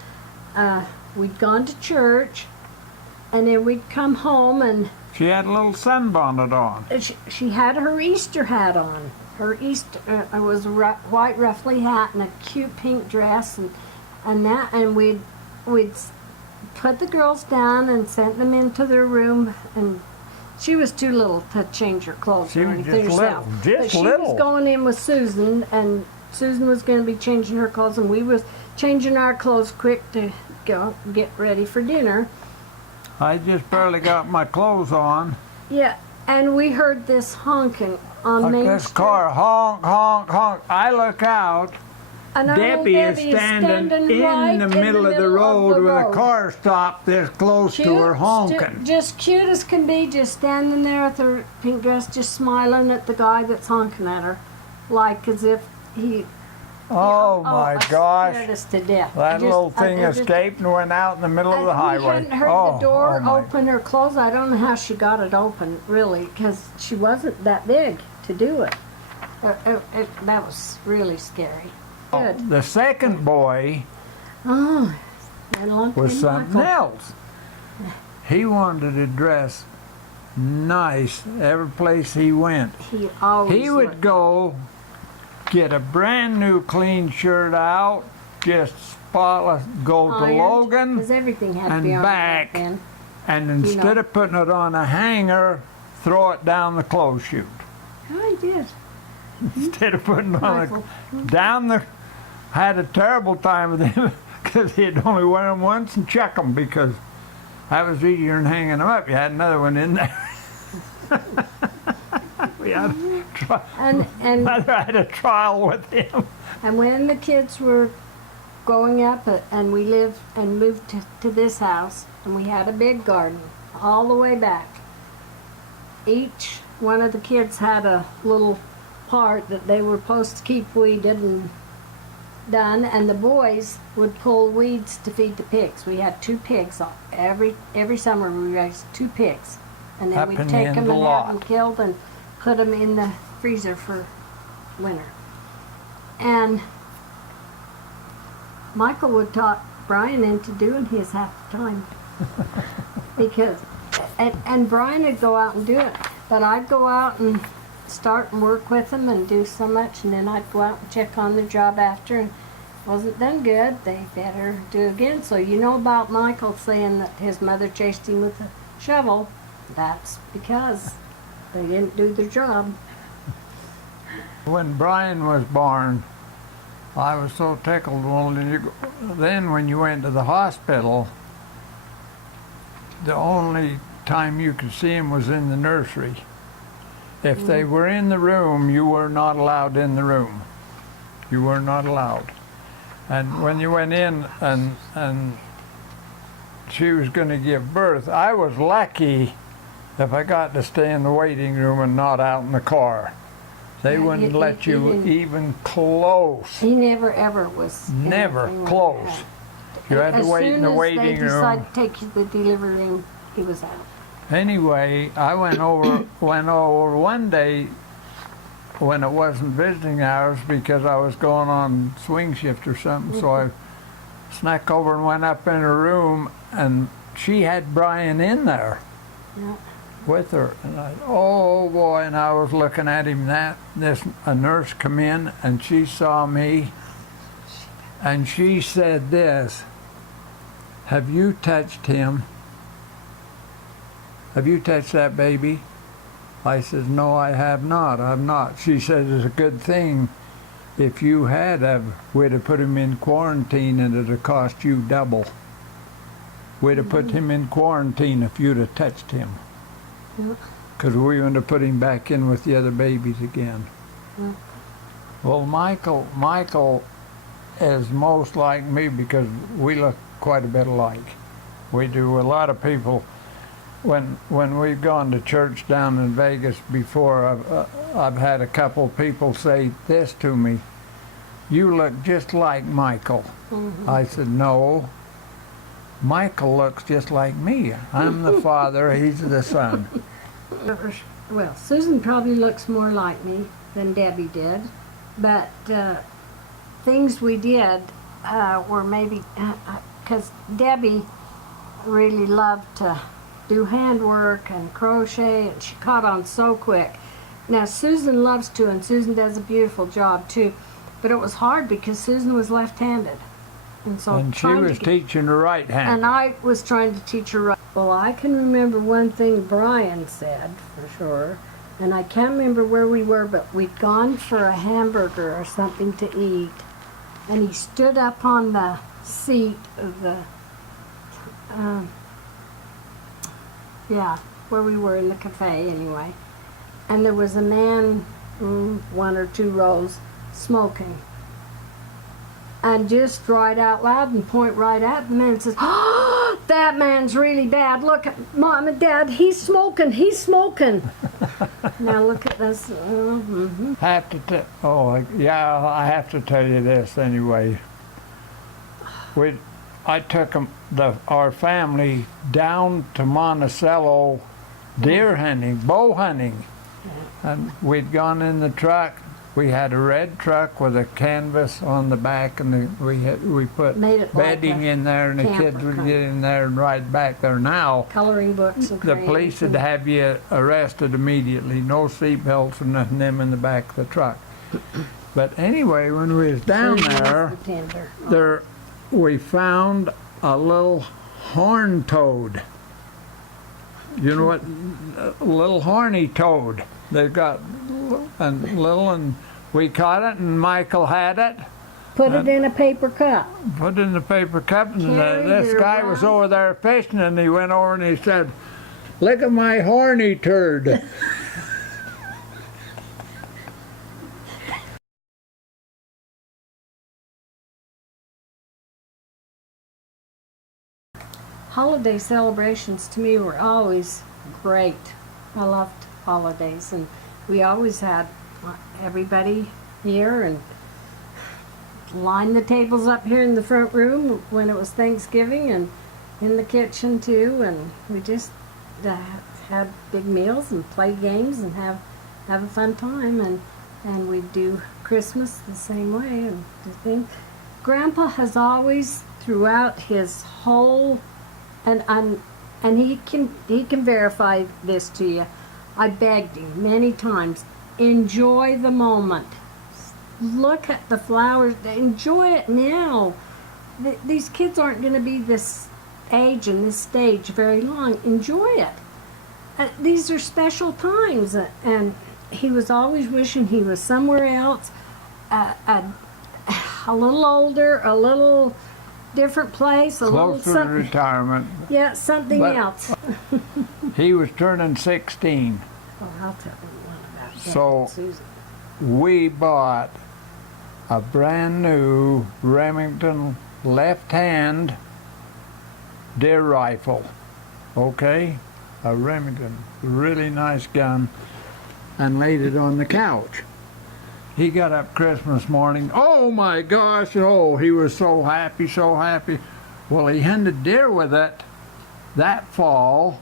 we'd gone to church, and then we'd come home, and She had a little sunbonnet on. she had her Easter hat on. Her Easter was a white ruffly hat and a cute pink dress, and we'd put the girls down and sent them into their room, and she was too little to change her clothes She or was anything just herself. little, just but she little. was going in with Susan, and Susan was going to be changing her clothes, and we was changing our clothes quick to go get ready for dinner. I just barely got my clothes on. Yeah, and we heard this honking on Main This Street. car, honk, honk, honk. I look out. And our little Debbie is standing right in the middle of the road with a road. car stopped this close to her honking. Just cute as can be, just standing there with her pink dress, just smiling at the guy that's honking at her, like as if he. Oh my gosh. Scared us to death. That little thing escaped and went out in the middle of the We highway. hadn't heard the door open or close. I don't know how she got it open, really, because she wasn't that big to do it. That was really scary. Good. The second boy Oh, that long was thing, something Michael. else. He wanted to dress nice every place he went. He always He would looked- go get a brand new clean shirt out, just spotless, go to Ironed, Logan 'cause everything had to and be ironed back, then. and instead of putting it on a hanger, throw it down the clothes chute. Oh, I did. Instead of putting it on Michael. down the, had a terrible time with him because he'd only wear them once and check them because that was easier than hanging them up. You had another one in there. We had Mother had a trial with him. And when the kids were growing up and we lived and moved to this house, and we had a big garden all the way back. Each one of the kids had a little part that they were supposed to keep weeded and done, and the boys would pull weeds to feed the pigs. We had 2 pigs. Every summer we raised 2 pigs. And then Up we'd in take the them and lot. have them killed and put them in the freezer for winter. And Michael would talk Brian into doing his half the time. Because, and Brian would go out and do it. But I'd go out and start and work with them and do so much, and then I'd go out and check on their job after, and wasn't done good, they better do it again. So you know about Michael saying that his mother chased him with a shovel. That's because they didn't do their job. When Brian was born, I was so tickled. Well, then when you went to the hospital, the only time you could see him was in the nursery. If they were in the room, you were not allowed in the room. You were not allowed. And when you went in and she was going to give birth, I was lucky if I got to stay in the waiting room and not out in the car. They wouldn't let you even close. He never ever was. Never anything like close. that. You had to wait in the waiting As soon as they room. decided to take you to the delivery room, he was out. Anyway, I went over one day when it wasn't visiting hours because I was going on swing shift or something. So I snuck over and went up in her room, and she had Brian in there Yeah. with her. And oh boy! And I was looking at him. A nurse come in, and she saw me, and she said this: "Have you touched him? Have you touched that baby?" I said, "No, I have not. I've not." She said, "It's a good thing. If you had, we'd have put him in quarantine and it'd have cost you double. We'd have put him in quarantine if you'd have touched him. Yeah. Because we wouldn't have put him back in with the other babies again." Yeah. Well, Michael is most like me because we look quite a bit alike. We do. A lot of people, when we've gone to church down in Vegas before, I've had a couple people say this to me: "You look just like Michael." I said, "No, Michael looks just like me. I'm the father, he's the son." Well, Susan probably looks more like me than Debbie did, but things we did were maybe because Debbie really loved to do handwork and crochet, and she caught on so quick. Now Susan loves to, and Susan does a beautiful job too, but it was hard because Susan was left-handed, and so And she was teaching the right hand. and I was trying to teach her right. Well, I can remember one thing Brian said for sure, and I can't remember where we were, but we'd gone for a hamburger or something to eat, and he stood up on the seat of the where we were in the cafe anyway. And there was a man, 1 or 2 rows, smoking. And just right out loud and point right at the man and says, "Oh, that man's really bad. Look at Mom and Dad, he's smoking, he's smoking." Now look at this. I have to tell you this anyway. I took our family down to Monticello deer hunting, bow hunting, and we'd gone in the truck. We had a red truck with a canvas on the back, and we put Made it like bedding a in there, and the camper kids would kind. get in there and ride back there. Now Coloring books and the crayons police would and- have you arrested immediately. No seat belts or nothing them in the back of the truck. But anyway, when we was down there, we found a little horn toad. You know what? A little horny toad. They've got and we caught it, and Michael had it. Put it in a paper cup. Put it in the paper cup, and Carried this it guy around. was over there fishing, and he went over and he said, "Look at my horny turd." Holiday celebrations to me were always great. I loved holidays, and we always had everybody here and line the tables up here in the front room when it was Thanksgiving, and in the kitchen too, and we just had big meals and play games and have a fun time, and we do Christmas the same way. And the thing, Grandpa has always throughout his whole and he can verify this to you. I begged him many times, enjoy the moment. Look at the flowers. Enjoy it now. These kids aren't going to be this age and this stage very long. Enjoy it. These are special times. And he was always wishing he was somewhere else, a little older, a little different place, a little Close to something. retirement. Yeah, something But- else. He was turning 16. Oh, I'll tell you one about Dad So- and Susan. We bought a brand new Remington left-hand deer rifle. Okay? A Remington, really nice gun, and laid it on the couch. He got up Christmas morning. Oh my gosh, oh, he was so happy, so happy. Well, he hunted deer with it that fall,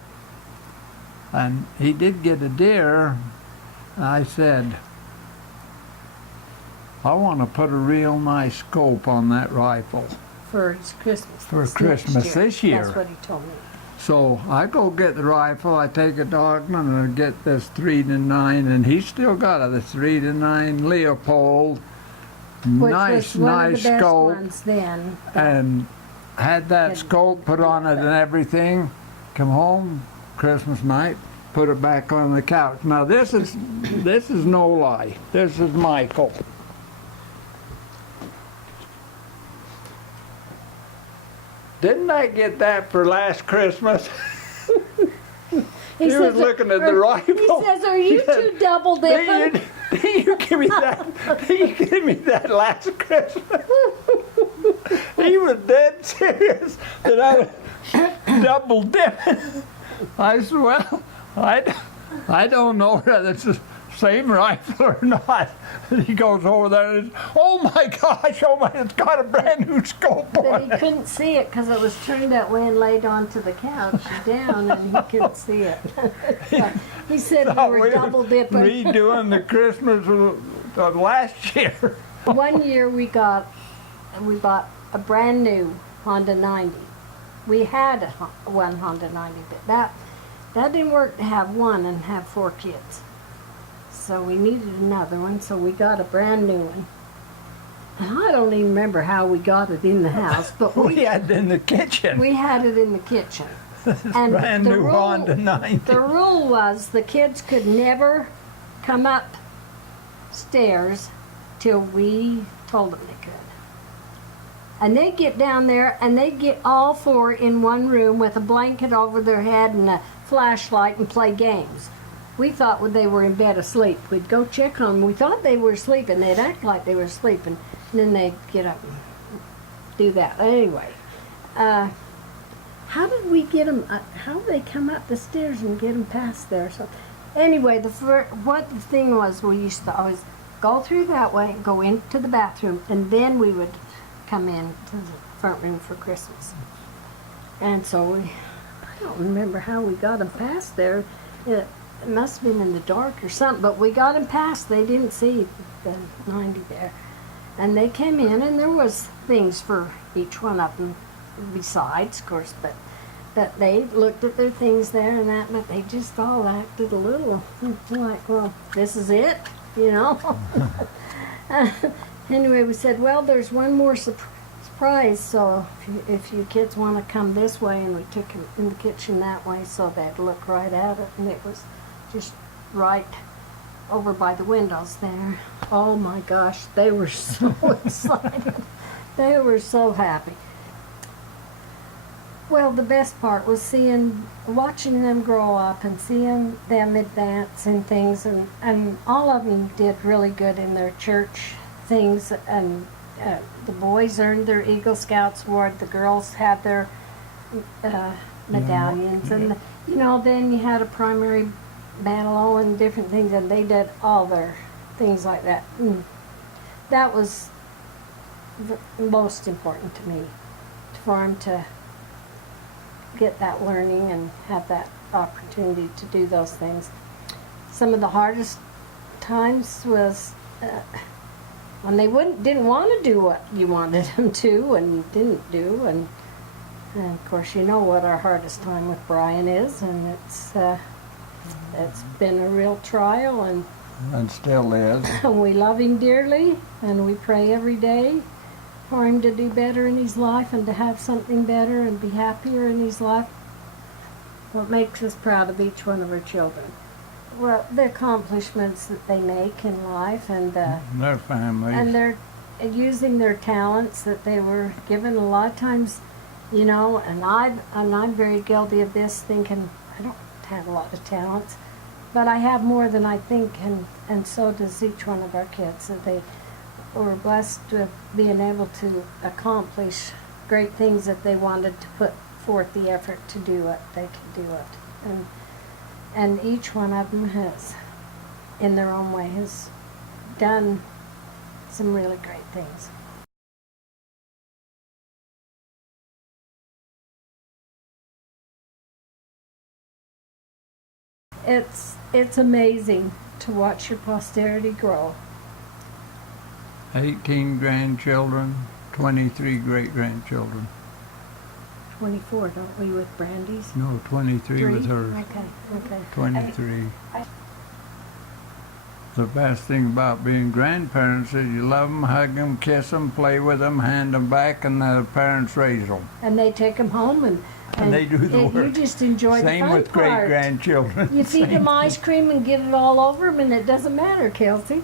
and he did get a deer. I said, I want to put a real nice scope on that rifle. For his Christmas. For this Christmas next year. this year. That's what he told me. So I go get the rifle, I take a dogman, and I get this 3-9, and he's still got a 3-9 Leopold. Which Nice, was one nice of the best scope. ones then. And had that scope put on it and everything. Come home Christmas night, put it back on the couch. Now this is no lie. This is Michael. Didn't I get that for last Christmas? He was says, looking at the rifle. He says, "Are you two double dipping?" Did you give me that? Did you give me that last Christmas? He was dead serious that I was double dipping. I said, well, I don't know whether it's the same rifle or not. He goes over there and oh my gosh, oh my, it's got a brand new scope But on he it. couldn't see it because it was turned that way and laid onto the couch down, and he couldn't see it. He said we were double dipping. Redoing the Christmas of last year. One year we bought a brand new Honda 90. We had one Honda 90, but that didn't work to have one and have 4 kids. So we needed another one, so we got a brand new one. And I don't even remember how we got it in the house, but We had it in the kitchen. we had it in the kitchen. And Brand new Honda 90. The rule was the kids could never come up stairs till we told them they could. And they'd get down there and they'd get all 4 in one room with a blanket over their head and a flashlight and play games. We thought when they were in bed asleep, we'd go check on them. We thought they were sleeping. They'd act like they were sleeping, and then they'd get up and do that. Anyway, how did we get them? How did they come up the stairs and get them past there? So, anyway, what the thing was, we used to always go through that way, go into the bathroom, and then we would come in to the front room for Christmas. And so I don't remember how we got them past there. It must have been in the dark or something, but we got them past. They didn't see the 90 there. And they came in, and there was things for each one of them besides, of course, but they looked at their things there and that, but they just all acted a little like, well, this is it, you know? Anyway, we said, well, there's one more surprise, so if you kids want to come this way, and we took them in the kitchen that way so they'd look right at it, and it was just right over by the windows there. Oh my gosh, they were so excited. They were so happy. Well, the best part was watching them grow up and seeing them advance in things, and all of them did really good in their church things, and the boys earned their Eagle Scouts award, the girls had their medallions, and then you had a primary battle and different things, and they did all their things like that. That was the most important to me, for them to get that learning and have that opportunity to do those things. Some of the hardest times was when they didn't want to do what you wanted them to and didn't do, and of course you know what our hardest time with Brian is, and it's been a real trial, And still is. and we love him dearly, and we pray every day for him to do better in his life and to have something better and be happier in his life. What makes us proud of each one of our children? Well, the accomplishments that they make in life, and Their families. and they're using their talents that they were given. A lot of times, and I'm very guilty of this, thinking I don't have a lot of talents, but I have more than I think, and so does each one of our kids. So they were blessed with being able to accomplish great things. If they wanted to put forth the effort to do it, they could do it. And each one of them has, in their own way, has done some really great things. It's amazing to watch your posterity grow. 18 grandchildren, 23 great-grandchildren. 24, don't we, with Brandy's? No, 23 with hers. Okay. 23. The best thing about being grandparents is you love them, hug them, kiss them, play with them, hand them back, and the parents raise them. And they take them home, and they do the work. You just enjoy the fun Same with part. great-grandchildren. You feed them ice cream and get it all over them, and it doesn't matter, Kelsey.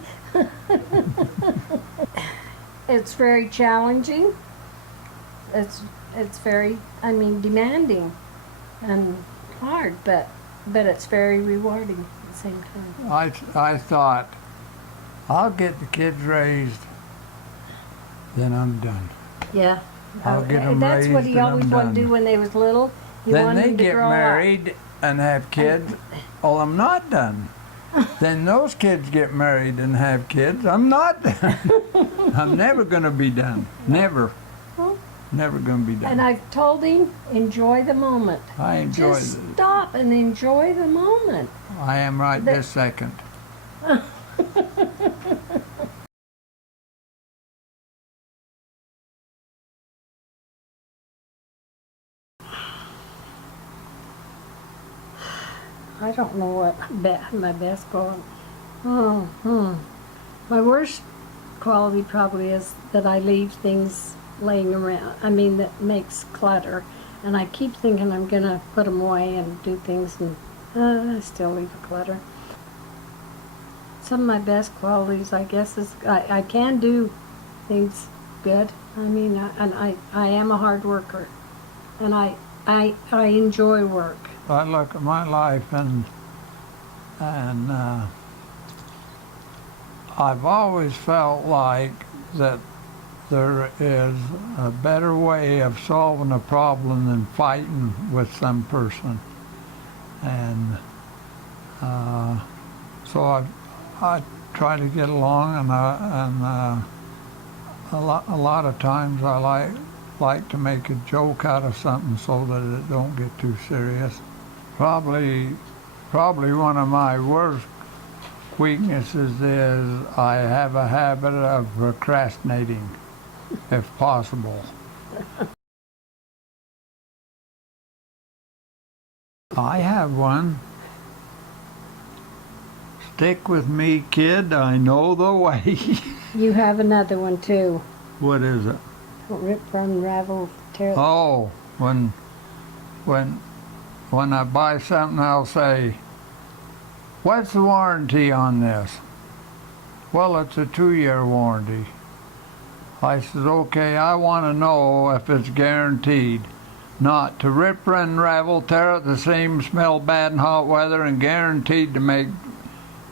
It's very challenging. It's very, demanding and hard, but it's very rewarding at the same time. I thought, I'll get the kids raised, then I'm done. Yeah. I'll get them That's raised what he and always I'm wanted to done. do when they was little. He Then wanted they them to get grow up. married and have kids. Oh, I'm not done. Then those kids get married and have kids. I'm not done. I'm never going to be done. Never. Never going to be done. And I've told him, enjoy the moment. I enjoy Just it. stop and enjoy the moment. I am right this second. I don't know what my best quality. My worst quality probably is that I leave things laying around. That makes clutter, and I keep thinking I'm gonna put them away and do things, and I still leave the clutter. Some of my best qualities, I guess, is I can do things good. And I am a hard worker, and I enjoy work. I look at my life and I've always felt like that there is a better way of solving a problem than fighting with some person. And so I try to get along, and a lot of times I like to make a joke out of something so that it don't get too serious. Probably one of my worst weaknesses is I have a habit of procrastinating, if possible. I have one. Stick with me, kid. I know the way. You have another one too. What is it? Rip, run, ravel, tear. Oh, when I buy something, I'll say, "What's the warranty on this?" "Well, it's a 2-year warranty." I said, "Okay, I want to know if it's guaranteed not to rip, run, ravel, tear it the same, smell bad in hot weather, and guaranteed to make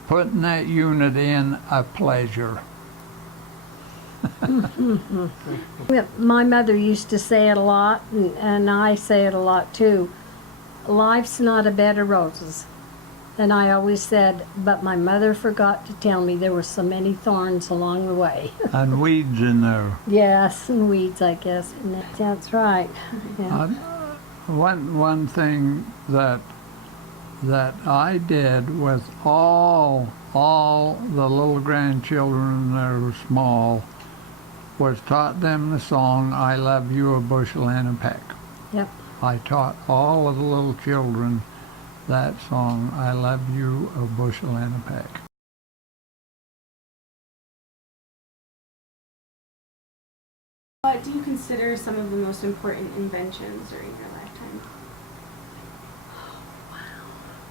putting that unit in a pleasure." My mother used to say it a lot, and I say it a lot too. Life's not a bed of roses. And I always said, but my mother forgot to tell me there were so many thorns along the way. And weeds in there. Yes, and weeds, I guess. And that's right. Yeah. One thing that I did with all the little grandchildren that were small was taught them the song, "I Love You a Bushel and a Peck." Yep. I taught all of the little children that song, "I love you a bushel and a peck." What do you consider some of the most important inventions during your lifetime?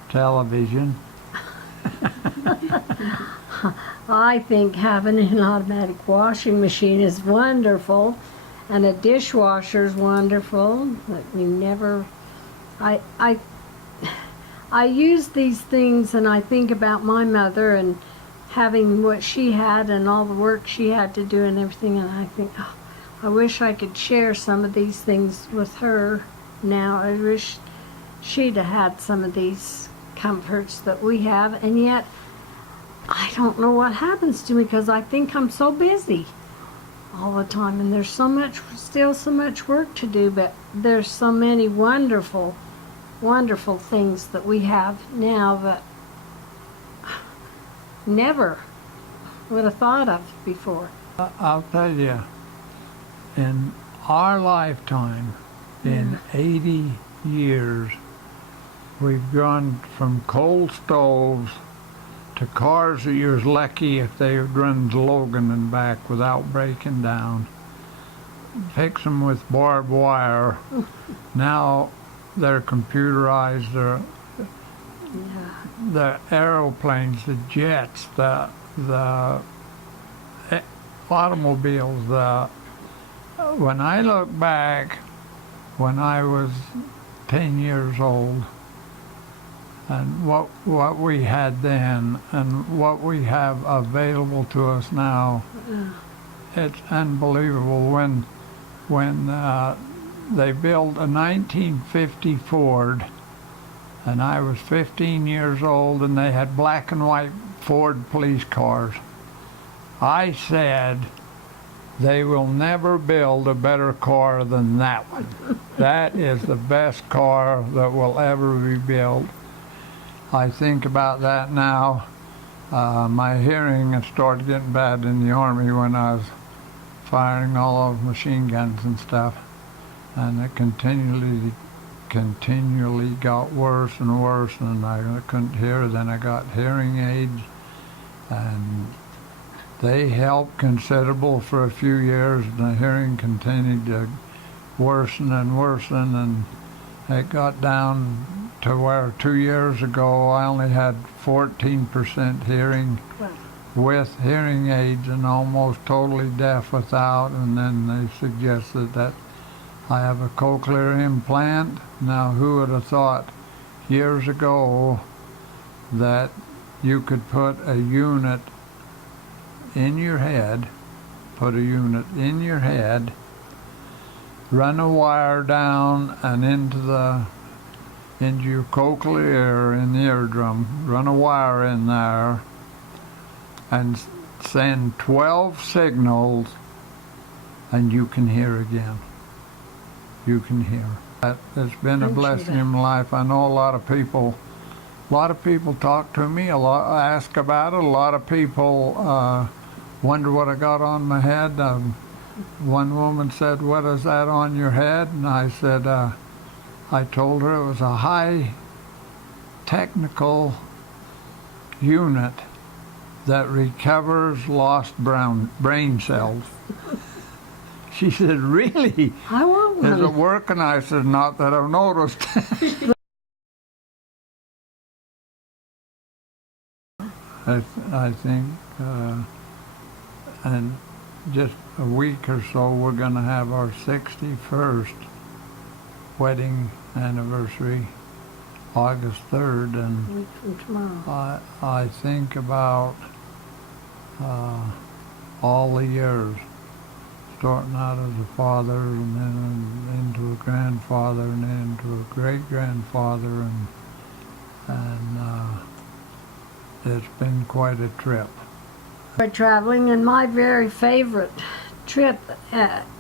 Television. I think having an automatic washing machine is wonderful, and a dishwasher is wonderful. But we never, I use these things, and I think about my mother and having what she had and all the work she had to do and everything, and I think, oh, I wish I could share some of these things with her now. I wish she'd have had some of these comforts that we have, and yet I don't know what happens to me because I think I'm so busy all the time, and there's still so much work to do, but there's so many wonderful things that we have now that never would have thought of before. I'll tell you, in our lifetime, in 80 years, we've gone from coal stoves to cars that you're lucky if they run to Logan and back without breaking down. Fix them with barbed wire. Now they're computerized. The aeroplanes, the jets, the automobiles. When I look back, when I was 10 years old, and what we had then and what we have available to us now, it's unbelievable. When they built a 1950 Ford, and I was 15 years old, and they had black and white Ford police cars, I said, they will never build a better car than that one. That is the best car that will ever be built. I think about that now. My hearing had started getting bad in the Army when I was firing all those machine guns and stuff, and it continually got worse and worse, and I couldn't hear. Then I got hearing aids, and they helped considerable for a few years, and the hearing continued to worsen and worsen, and it got down to where 2 years ago I only had 14% hearing with hearing aids and almost totally deaf without, and then they suggested that I have a cochlear implant. Now, who would have thought years ago that you could put a unit in your head, run a wire down and into your cochlear in the eardrum, run a wire in there, and send 12 signals, and you can hear again. You can hear. It's been a blessing in my life. I know a lot of people talk to me, ask about it. A lot of people wonder what I got on my head. One woman said, "What is that on your head?" And I said, I told her it was a high technical unit that recovers lost brain cells. She said, really? I want Is it one. working? I said, not that I've noticed. I think, and just a week or so, we're going to have our 61st wedding anniversary, August 3rd, and Week from tomorrow. I think about all the years, starting out as a father and then into a grandfather and then into a great-grandfather, and it's been quite a trip. We're traveling, and my very favorite trip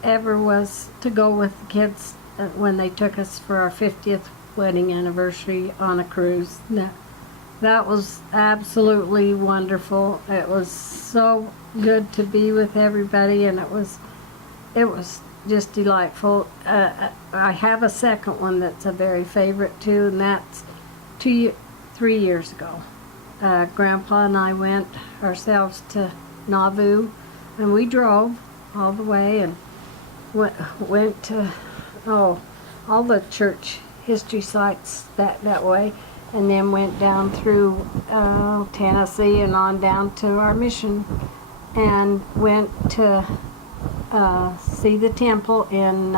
ever was to go with the kids when they took us for our 50th wedding anniversary on a cruise. That was absolutely wonderful. It was so good to be with everybody, and it was just delightful. I have a second one that's a very favorite too, and that's 3 years ago. Grandpa and I went ourselves to Nauvoo, and we drove all the way and went to all the church history sites that way, and then went down through Tennessee and on down to our mission, and went to see the temple in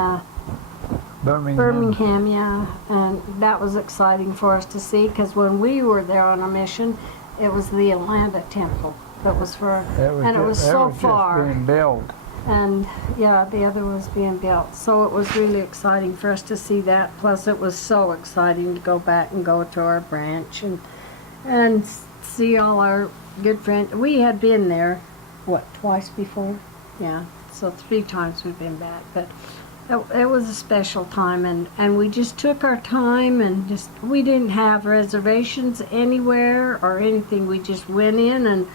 Birmingham, yeah, and that was exciting for us to see, because when we were there on our mission, it was the Atlanta temple that was it was so far. Just being built. And yeah, the other was being built. So it was really exciting for us to see that. Plus it was so exciting to go back and go to our branch and see all our good friends. We had been there, twice before? Yeah, so 3 times we've been back. But it was a special time, and we just took our time, and we didn't have reservations anywhere or anything. We just went in and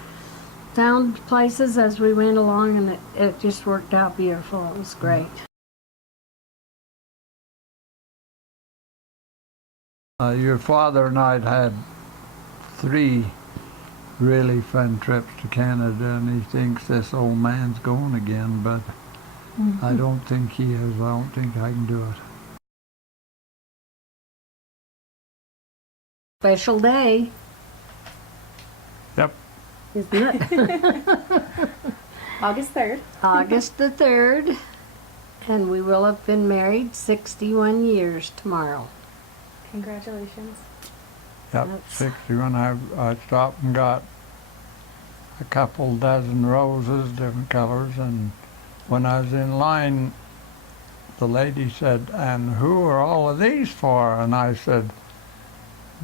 found places as we went along, and it just worked out beautiful. It was great. Your father and I had 3 really fun trips to Canada, and he thinks this old man's going again, but I don't think he is. I don't think I can do it. Special day, Yep. isn't it? August 3rd. August the 3rd, and we will have been married 61 years tomorrow. Congratulations. Yep, That's- 61. I stopped and got a couple dozen roses, different colors, and when I was in line, the lady said, "And who are all of these for?" And I said,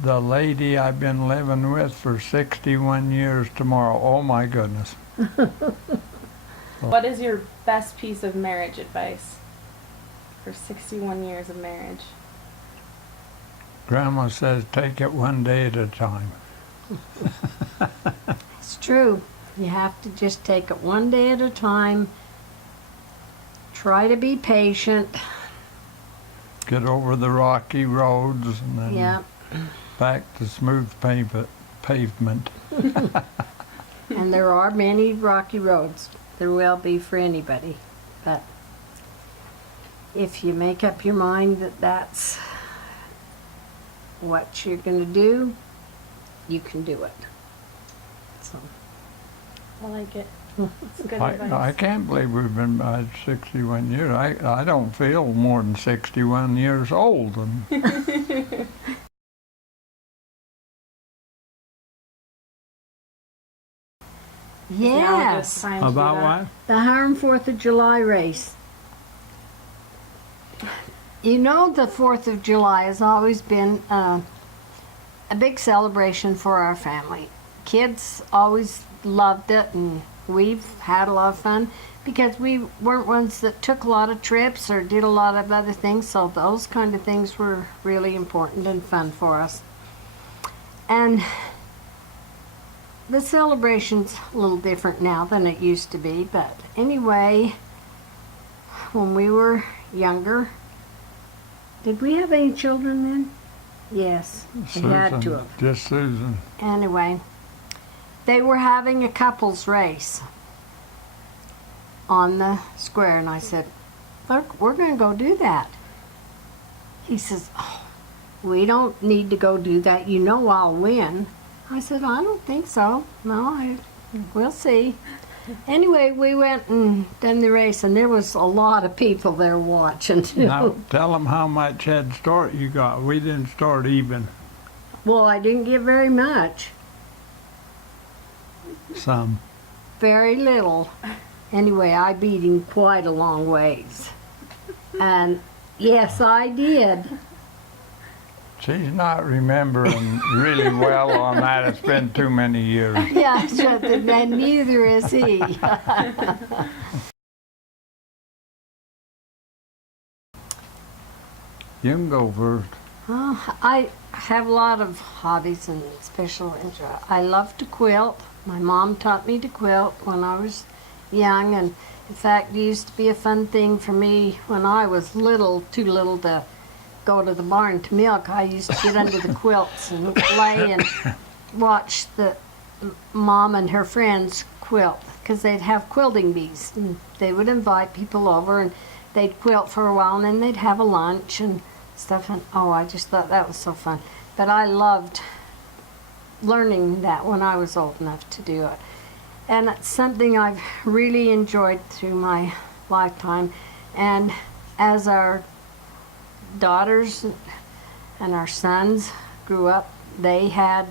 "The lady I've been living with for 61 years tomorrow." Oh my goodness. What is your best piece of marriage advice for 61 years of marriage? Grandma says, take it one day at a time. It's true. You have to just take it one day at a time. Try to be patient. Get over the rocky roads and then Yeah. back to smooth pavement. And there are many rocky roads. There will be for anybody. But if you make up your mind that that's what you're going to do, you can do it. So, I like it. It's good I advice. can't believe we've been married 61 years. I don't feel more than 61 years old. And Now it is yes, time to do that. the Harlem 4th of July race. You know, the 4th of July has always been a big celebration for our family. Kids always loved it, and we've had a lot of fun because we weren't ones that took a lot of trips or did a lot of other things, so those kind of things were really important and fun for us. And the celebration's a little different now than it used to be, but anyway, when we were younger, did we have any children then? Yes, we had to have. Just Susan. Anyway, they were having a couples race on the square, and I said, "Look, we're going to go do that." He says, "Oh, we don't need to go do that. You know I'll win." I said, "I don't think so. No, we'll see." Anyway, we went and done the race, and there was a lot of people there watching too. Now, tell them how much head start you got. We didn't start even. Well, I didn't get very much. Some. Very little. Anyway, I beat him quite a long ways. And yes, I did. She's not remembering really well on that. It's been too many years. Yeah, and neither is he. You can go first. I have a lot of hobbies and special interests. I love to quilt. My mom taught me to quilt when I was young, and in fact, it used to be a fun thing for me when I was little, too little to go to the barn to milk. I used to get under the quilts and play and watch the mom and her friends quilt, because they'd have quilting bees, and they would invite people over, and they'd quilt for a while, and then they'd have a lunch and stuff. And oh, I just thought that was so fun. But I loved learning that when I was old enough to do it. And it's something I've really enjoyed through my lifetime. And as our daughters and our sons grew up, they had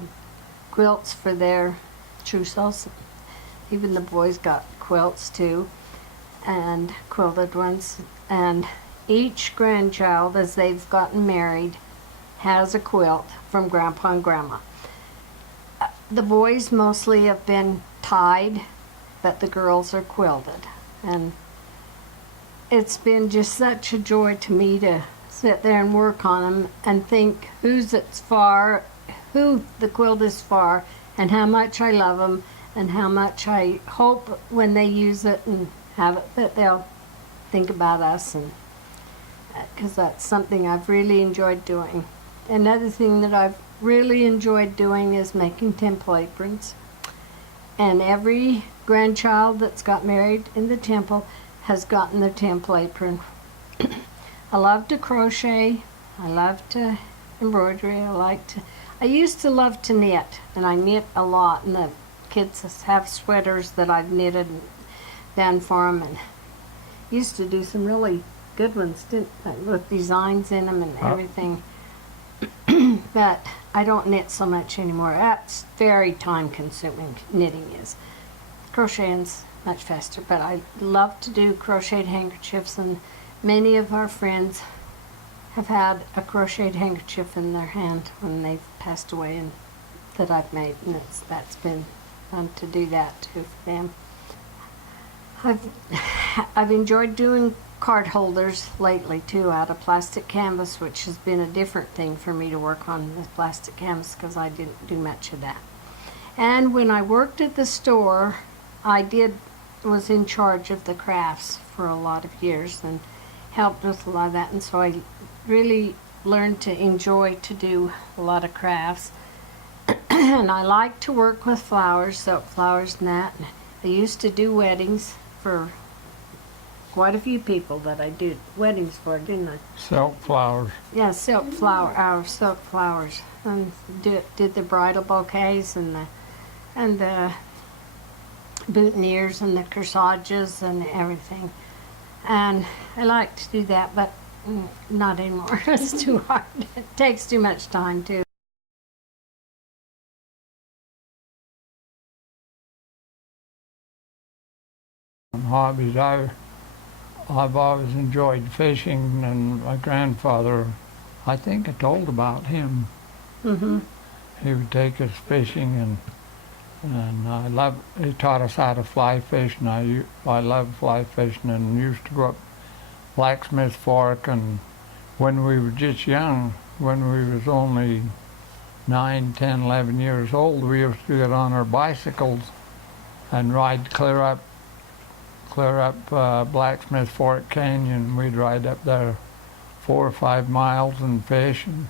quilts for their trousseaux. Even the boys got quilts too, and quilted ones. And each grandchild, as they've gotten married, has a quilt from Grandpa and Grandma. The boys mostly have been tied, but the girls are quilted. And it's been just such a joy to me to sit there and work on them and think whose it's for, who the quilt is for, and how much I love them, and how much I hope when they use it and have it that they'll think about us, and because that's something I've really enjoyed doing. Another thing that I've really enjoyed doing is making temple aprons. And every grandchild that's got married in the temple has gotten their temple apron. I love to crochet. I love to embroidery. I used to love to knit, and I knit a lot, and the kids have sweaters that I've knitted and done for them, and used to do some really good ones, with designs in them and everything. But I don't knit so much anymore. That's very time consuming, knitting is. Crocheting's much faster, but I love to do crocheted handkerchiefs, and many of our friends have had a crocheted handkerchief in their hand when they've passed away, and that I've made, and that's been fun to do that too for them. I've enjoyed doing card holders lately too, out of plastic canvas, which has been a different thing for me to work on with plastic canvas, because I didn't do much of that. And when I worked at the store, was in charge of the crafts for a lot of years and helped with a lot of that, and so I really learned to enjoy to do a lot of crafts. And I like to work with flowers, silk flowers and that. I used to do weddings for quite a few people that I did weddings for, didn't I? Silk flowers. Yeah, silk flowers, and did the bridal bouquets and the boutonnieres and the corsages and everything. And I like to do that, but not anymore. It's too hard. It takes too much time too. Hobbies. I've always enjoyed fishing, and my grandfather, I think I told about him. Mm-hmm. He would take us fishing, and he taught us how to fly fish, and I love fly fishing, and used to go up Blacksmith Fork. And when we were just young, when we was only 9, 10, 11 years old, we used to get on our bicycles and ride clear up Blacksmith Fork Canyon. We'd ride up there 4 or 5 miles and fish, and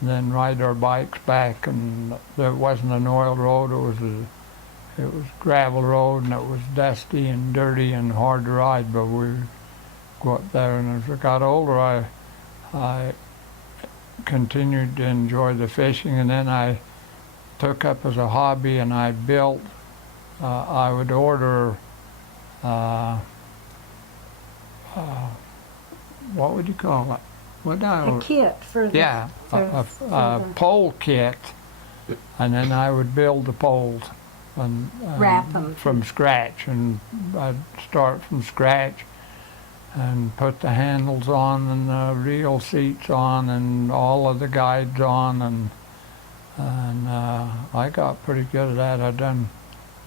then ride our bikes back. And there wasn't an oil road. It was it was gravel road and it was dusty and dirty and hard to ride, but we go up there. And as I got older, I continued to enjoy the fishing, and then I took up as a hobby, and I built. I would order. What would you call it? What A kit for the Yeah, a for the pole kit, and then I would build the poles and Wrap 'em. from scratch, and I'd start from scratch and put the handles on and the reel seats on and all of the guides on, and I got pretty good at that. I've done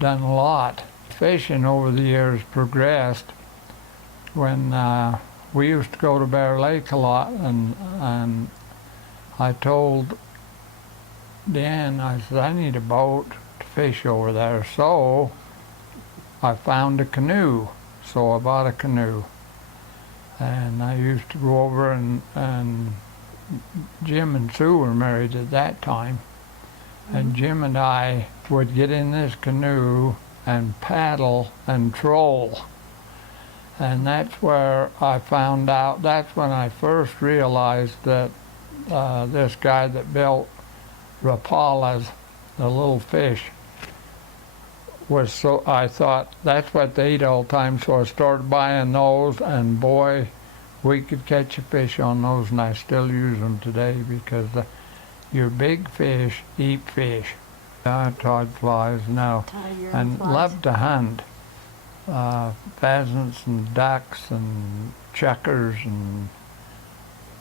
a lot. Fishing over the years progressed. When we used to go to Bear Lake a lot, and I told Deann, I said, I need a boat to fish over there. So I found a canoe. So I bought a canoe. And I used to go over, and Jim and Sue were married at that time. And Jim and I would get in this canoe and paddle and troll. And that's where I found out, that's when I first realized that this guy that built Rapalas, the little fish, was so, I thought that's what they eat all the time, so I started buying those, and boy, we could catch a fish on those, and I still use them today because your big fish eat fish. I taught flies now, and love to hunt. Pheasants and ducks and chukars and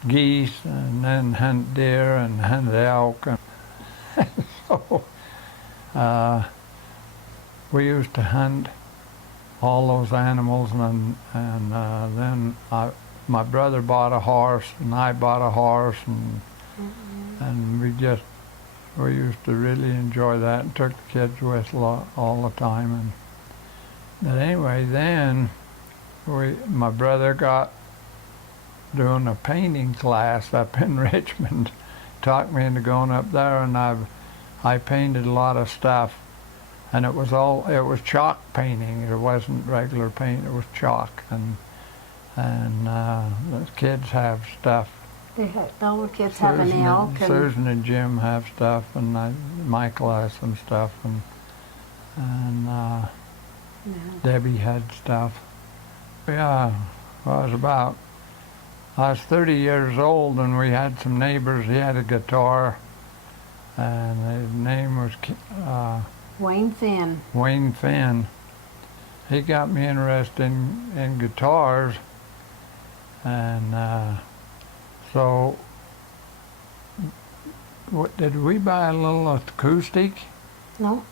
geese, and then hunt deer and hunt elk. And so we used to hunt all those animals, and then my brother bought a horse, and I bought a horse, and we used to really enjoy that, and took the kids with all the time. But anyway, then my brother got doing a painting class up in Richmond, talked me into going up there, and I painted a lot of stuff, and it was chalk painting. It wasn't regular paint, it was chalk, and the kids have stuff. All the kids have an elk. Susan and Jim have stuff, and Michael has some stuff, and Debbie had stuff. Yeah, I was 30 years old, and we had some neighbors. He had a guitar, and his name was Wayne Finn. Wayne Finn. He got me interested in guitars, and so did we buy a little acoustic? No.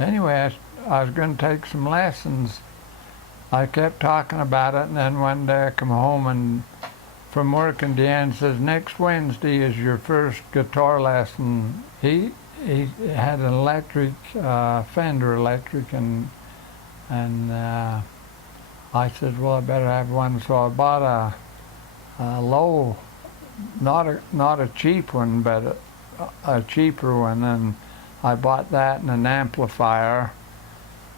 Anyway, I was going to take some lessons. I kept talking about it, and then one day I come home and from work, and Deann says, next Wednesday is your first guitar lesson. He had an electric, Fender electric, and I said, well, I better have one. So I bought a low, not a cheap one, but a cheaper one, and I bought that and an amplifier,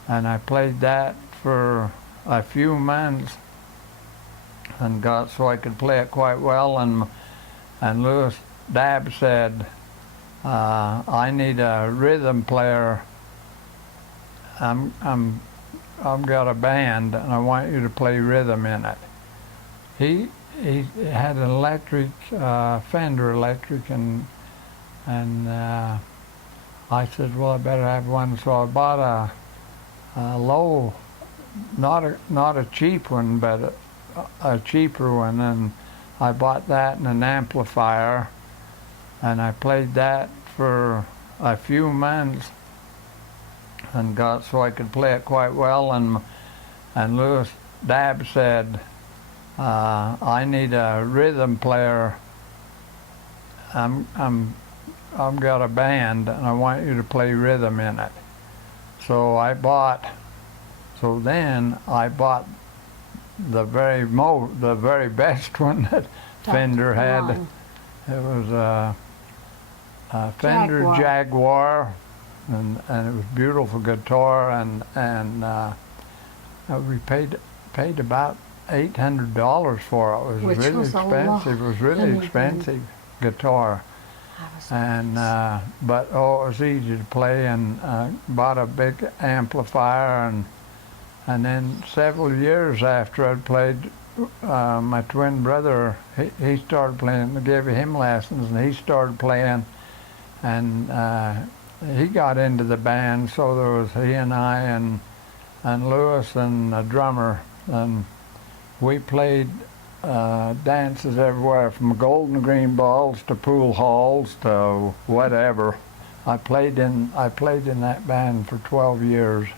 and I played that for a few months and got so I could play it quite well. And Louis Dabb said, I need a rhythm player. I've got a band and I want you to play rhythm in it. He had an electric, Fender electric, and I said, well, I better have one. So I bought a low, not a cheap one, but a cheaper one, and I bought that and an amplifier, and I played that for a few months and got so I could play it quite well. And Louis Dabb said, I need a rhythm player. I've got a band and I want you to play rhythm in it. So then I bought the very best one that Fender had. It was a Fender Jaguar and it was beautiful guitar, and we paid about $800 for it. It was Which really was a lot. expensive. It was really expensive guitar. And but it was easy to play, and bought a big amplifier, and then several years after I'd played, my twin brother, he started playing. I gave him lessons, and he started playing, and he got into the band. So there was he and I and Lewis and a drummer, and we played dances everywhere, from golden green balls to pool halls to whatever. I played in that band for 12 years.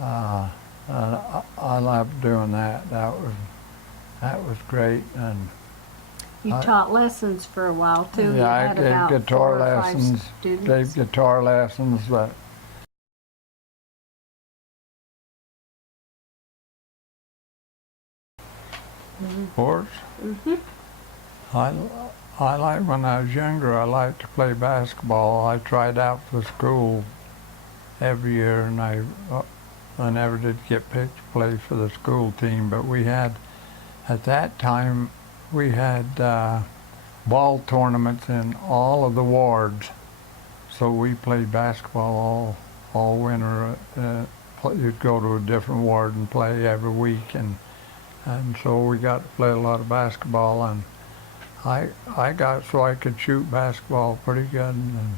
I loved doing that. That was great. And You taught lessons for a while too. yeah, I had gave about guitar 4 or 5 lessons. students. Gave guitar lessons, but sports. I like, when I was younger, I liked to play basketball. I tried out for the school every year, and I never did get picked to play for the school team. But we had, at that time, we had ball tournaments in all of the wards. So we played basketball all winter. You'd go to a different ward and play every week, and so we got to play a lot of basketball, and I got so I could shoot basketball pretty good, and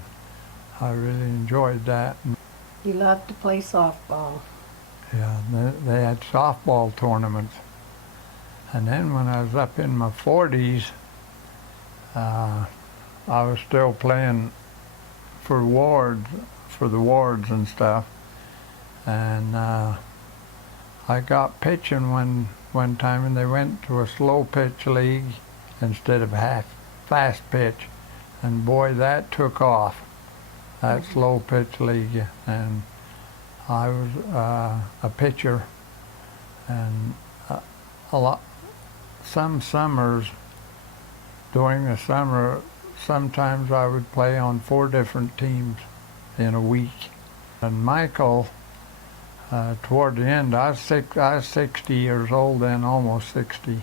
I really enjoyed that. You loved to play softball. Yeah, they had softball tournaments. And then when I was up in my 40s, I was still playing for the wards and stuff. And I got pitching one time, and they went to a slow pitch league instead of fast pitch. And boy, that took off, that slow pitch league. And I was a pitcher, and some summers, during the summer, sometimes I would play on 4 different teams in a week. And Michael, toward the end, I was 60 years old then, almost 60.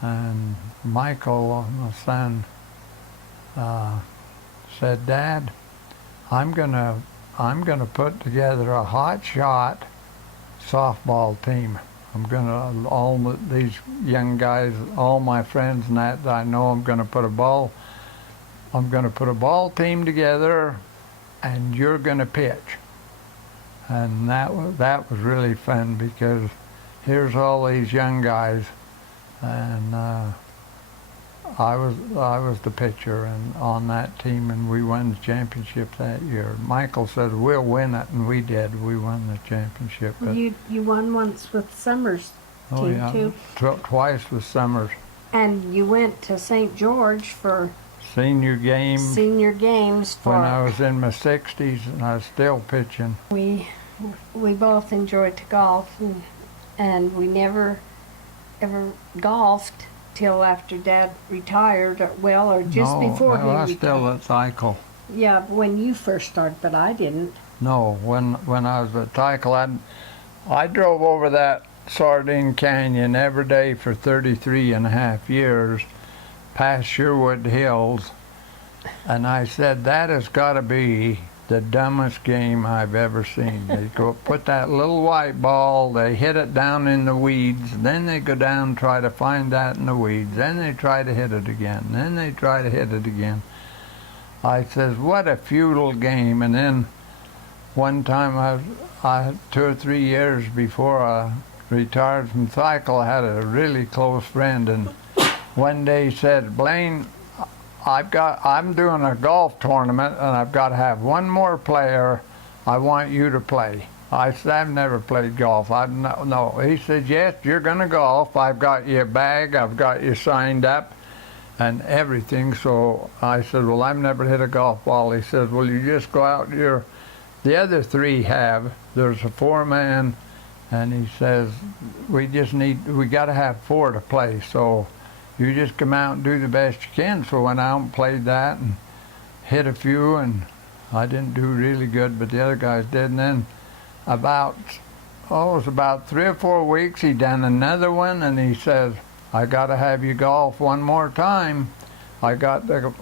And Michael, my son, said, "Dad, I'm gonna put together a hot shot softball team. All these young guys, all my friends and that I know, I'm gonna put a ball team together, and you're gonna pitch." And that was really fun, because here's all these young guys, and I was the pitcher and on that team, and we won the championship that year. Michael said, "We'll win it," and we did. We won the championship. But, You won once with Summers team too. Twice with Summers. And you went to St. George for Senior game. senior games for. When I was in my 60s, and I was still pitching. We both enjoyed to golf, and we never ever golfed till after Dad retired, or just before he I was retired. still at Cycle. Yeah, when you first started, but I didn't. No, when I was at Cycle, I drove over that Sardine Canyon every day for 33 and a half years, past Sherwood Hills, and I said, that has got to be the dumbest game I've ever seen. They go put that little white ball, they hit it down in the weeds, then they go down and try to find that in the weeds, then they try to hit it again, then they try to hit it again. I says, what a futile game. And then one time, I 2 or 3 years before I retired from Cycle, I had a really close friend, and one day he said, "Blaine, I'm doing a golf tournament, and I've got to have one more player. I want you to play." I said, "I've never played golf." No. He said, "Yes, you're going to golf. I've got you a bag. I've got you signed up and everything." So I said, "Well, I've never hit a golf ball." He said, "Well, you just go out here. The other 3 have. There's a 4-man, and he says, we got to have 4 to play. So you just come out and do the best you can." So I went out and played that and hit a few, and I didn't do really good, but the other guys did. And then it was about 3 or 4 weeks, he done another one, and he says, I got to have you golf one more time. I got the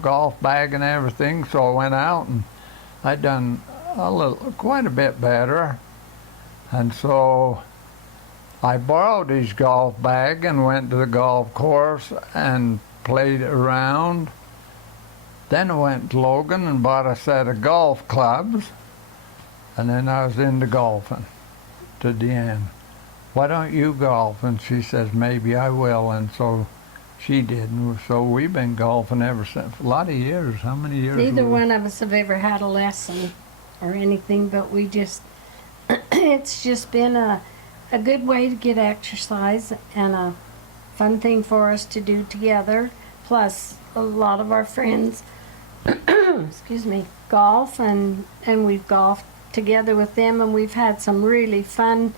golf bag and everything, so I went out and I done quite a bit better. And so I borrowed his golf bag and went to the golf course and played around. Then I went to Logan and bought a set of golf clubs, and then I was into golfing to Deann. Why don't you golf? And she says, maybe I will. And so she did. And so we've been golfing ever since. A lot of years. How many years? Neither one of us have ever had a lesson or anything, but we just, it's just been a good way to get exercise and a fun thing for us to do together. Plus, a lot of our friends, excuse me, golf, and we've golfed together with them, and we've had some really fun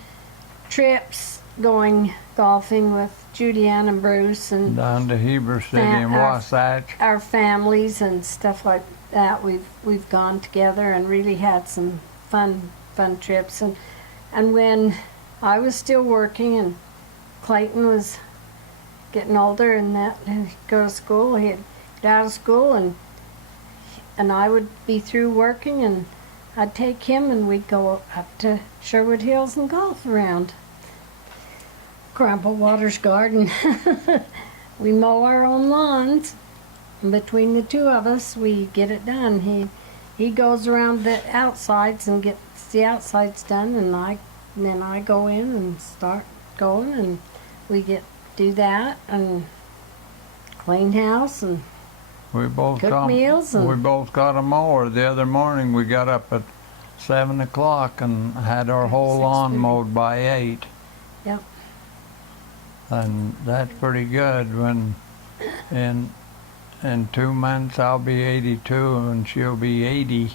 trips going golfing with Julianne and Bruce and down to Heber City and Wasatch. Our families and stuff like that. We've gone together and really had some fun trips. And when I was still working and Clayton was getting older and that, and he'd go to school, he'd get out of school, and I would be through working, and I'd take him and we'd go up to Sherwood Hills and golf around Grandpa Waters' garden. We mow our own lawns, and between the two of us, we get it done. He goes around the outsides and gets the outsides done, and then I go in and start going, and we do that and clean house and cook meals. We both got a mower. The other morning we got up at 7 o'clock and had our whole lawn mowed by 8. Yep. And that's pretty good. When in 2 months I'll be 82 and she'll be 80.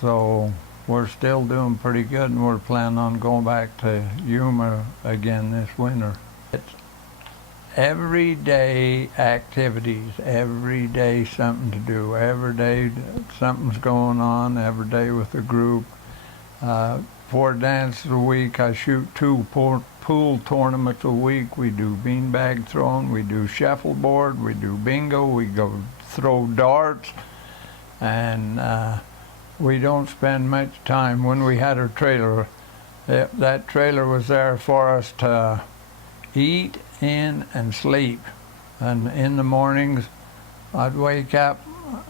So we're still doing pretty good, and we're planning on going back to Yuma again this winter. It's everyday activities, every day something to do, every day something's going on, every day with the group. 4 dances a week. I shoot 2 pool tournaments a week. We do beanbag throwing, we do shuffleboard, we do bingo, we go throw darts, and we don't spend much time. When we had our trailer, that trailer was there for us to eat in and sleep. And in the mornings, I'd wake up,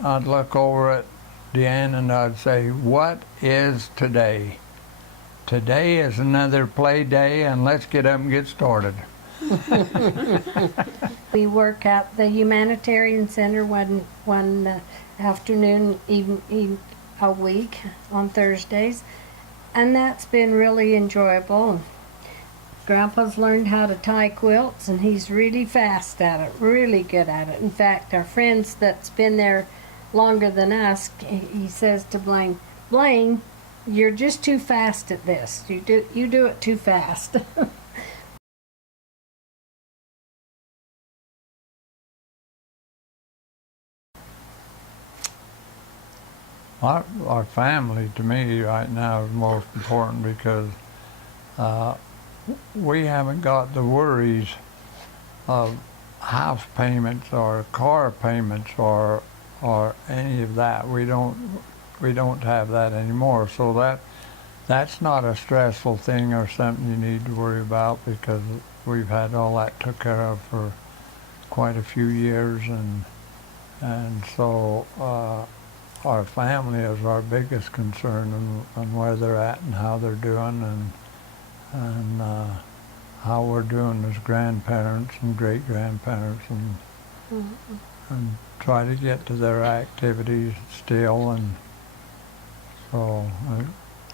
I'd look over at Deann and I'd say, what is today? Today is another play day, and let's get up and get started. We work at the Humanitarian Center one afternoon, even a week on Thursdays, and that's been really enjoyable. Grandpa's learned how to tie quilts, and he's really fast at it, really good at it. In fact, our friends that's been there longer than us, he says to Blaine, Blaine, you're just too fast at this. You do it too fast. Our family, to me, right now is most important, because we haven't got the worries of house payments or car payments or any of that. We don't have that anymore. So that's not a stressful thing or something you need to worry about, because we've had all that took care of for quite a few years, and so our family is our biggest concern, and where they're at and how they're doing, and how we're doing as grandparents and great-grandparents, and try to get to their activities still, and so it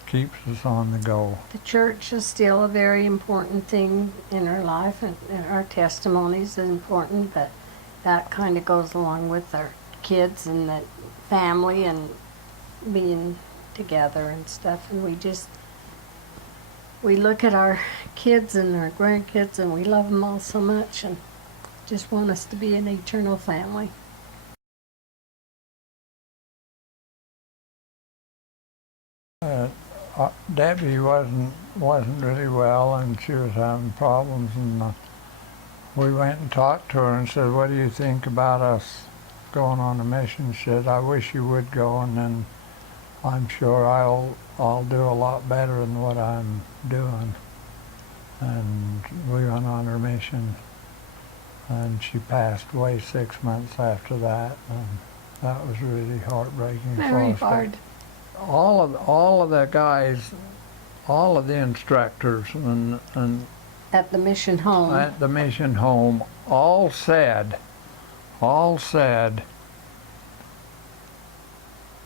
keeps us on the go. The church is still a very important thing in our life, and our testimonies is important, but that kind of goes along with our kids and the family and being together and stuff. And we look at our kids and our grandkids, and we love them all so much, and just want us to be an eternal family. Debbie wasn't really well, and she was having problems, and we went and talked to her and said, "What do you think about us going on a mission?" She said, "I wish you would go, and then I'm sure I'll do a lot better than what I'm doing." And we went on her mission, and she passed away 6 months after that, and that was really heartbreaking for Very us. hard. All of the guys, all of the instructors and At the mission home. at the mission home all said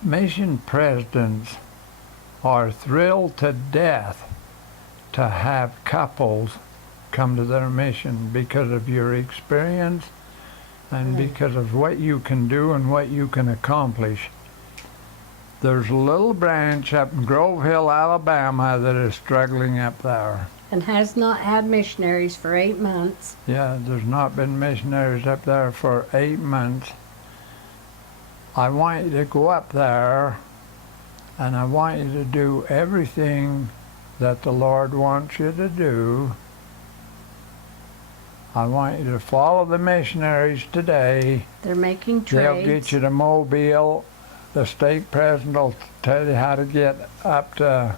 mission presidents are thrilled to death to have couples come to their mission because of your experience and because of what you can do and what you can accomplish. There's a little branch up in Grove Hill, Alabama that is struggling up there. And has not had missionaries for 8 months. Yeah, there's not been missionaries up there for 8 months. I want you to go up there, and I want you to do everything that the Lord wants you to do. I want you to follow the missionaries today. They're making trades. They'll get you to Mobile. The stake president will tell you how to get up to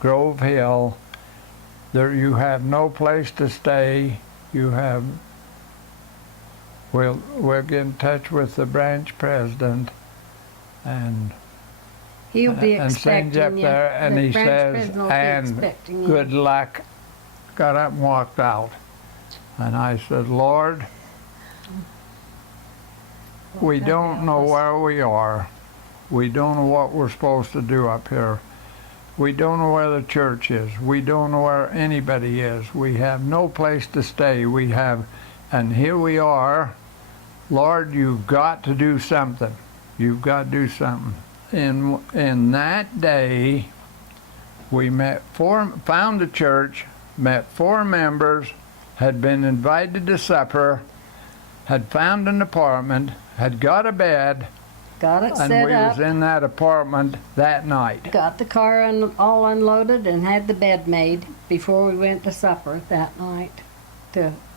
Grove Hill. There, you have no place to stay. We'll get in touch with the branch president, and He'll be and send expecting you up you. there. And The he branch says, president will be "And expecting you." good luck." Got up and walked out, and I said, "Lord, we that don't know help us. where we are. We don't know what we're supposed to do up here. We don't know where the church is. We don't know where anybody is. We have no place to stay. And here we are. Lord, you've got to do something. You've got to do something." In that day, we found a church, met 4 members, had been invited to supper, had found an apartment, had got a bed, Got it and set we up. was in that apartment that night. Got the car all unloaded and had the bed made before we went to supper that night.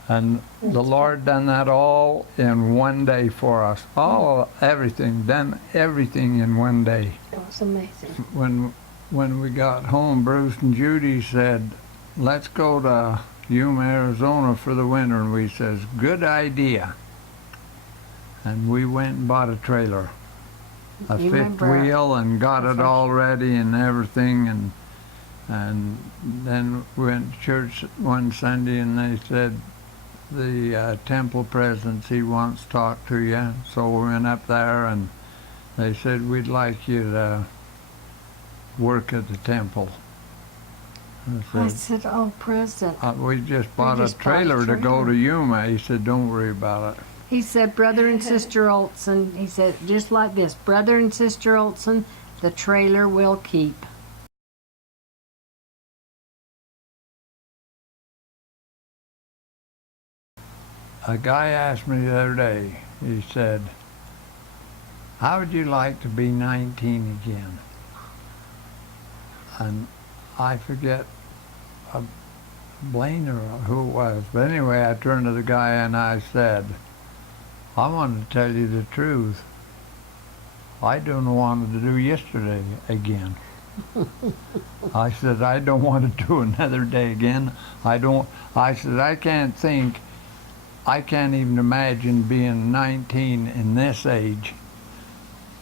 And the Lord done that all in one day for us. Done everything in one day. It was amazing. When we got home, Bruce and Judy said, "Let's go to Yuma, Arizona for the winter." And we says, "Good idea." And we went and bought a trailer, a You fifth remember wheel, and got the it first- all ready and everything. And then we went to church one Sunday, and they said, "The temple president, he wants to talk to you." So we went up there, and they said, "We'd like you to work at the temple." I said, "Oh, President." We just bought just a bought a trailer to go trailer." to Yuma. He said, "Don't worry about it." He said, "Brother and Sister Olson," he said, just like this, "Brother and Sister Olson, the trailer will keep." A guy asked me the other day, he said, "How would you like to be 19 again?" And I forget Blaine or who it was. But anyway, I turned to the guy and I said, "I want to tell you the truth. I don't want to do yesterday again." I said, "I don't want to do another day again. I said, I can't even imagine being 19 in this age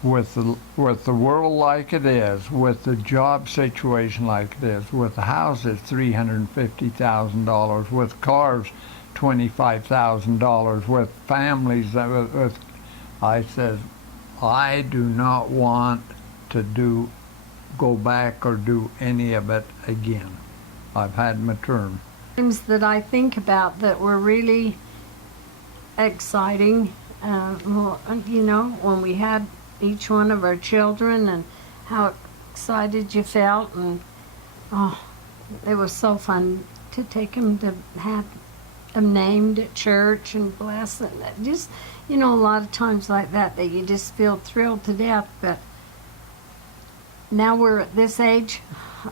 with the world like it is, with the job situation like it is, with the houses $350,000, with cars $25,000, with families I said, I do not want to go back or do any of it again. I've had my turn." Things that I think about that were really exciting, when we had each one of our children and how excited you felt, and it was so fun to take them to have them named at church and bless them. Just, a lot of times like that you just feel thrilled to death, but now we're at this age,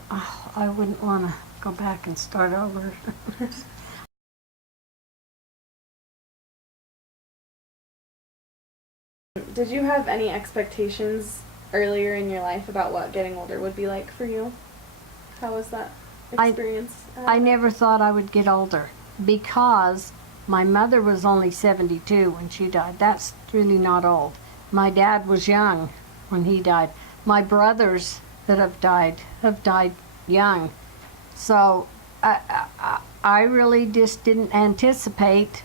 I wouldn't want to go back and start over. Did you have any expectations earlier in your life about what getting older would be like for you? How was that experience? I never thought I would get older because my mother was only 72 when she died. That's really not old. My dad was young when he died. My brothers that have died young. So I really just didn't anticipate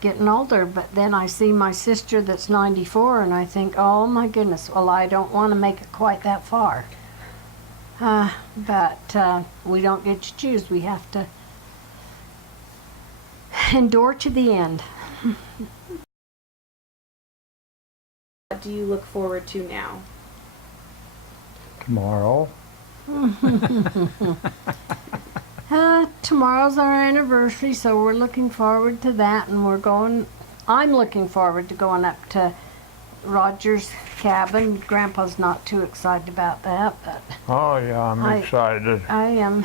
getting older, but then I see my sister that's 94 and I think, oh my goodness, well, I don't want to make it quite that far. But we don't get to choose. We have to endure to the end. What do you look forward to now? Tomorrow. Tomorrow's our anniversary, so we're looking forward to that, and I'm looking forward to going up to Roger's cabin. Grandpa's not too excited about that, but Oh yeah, I'm excited. I am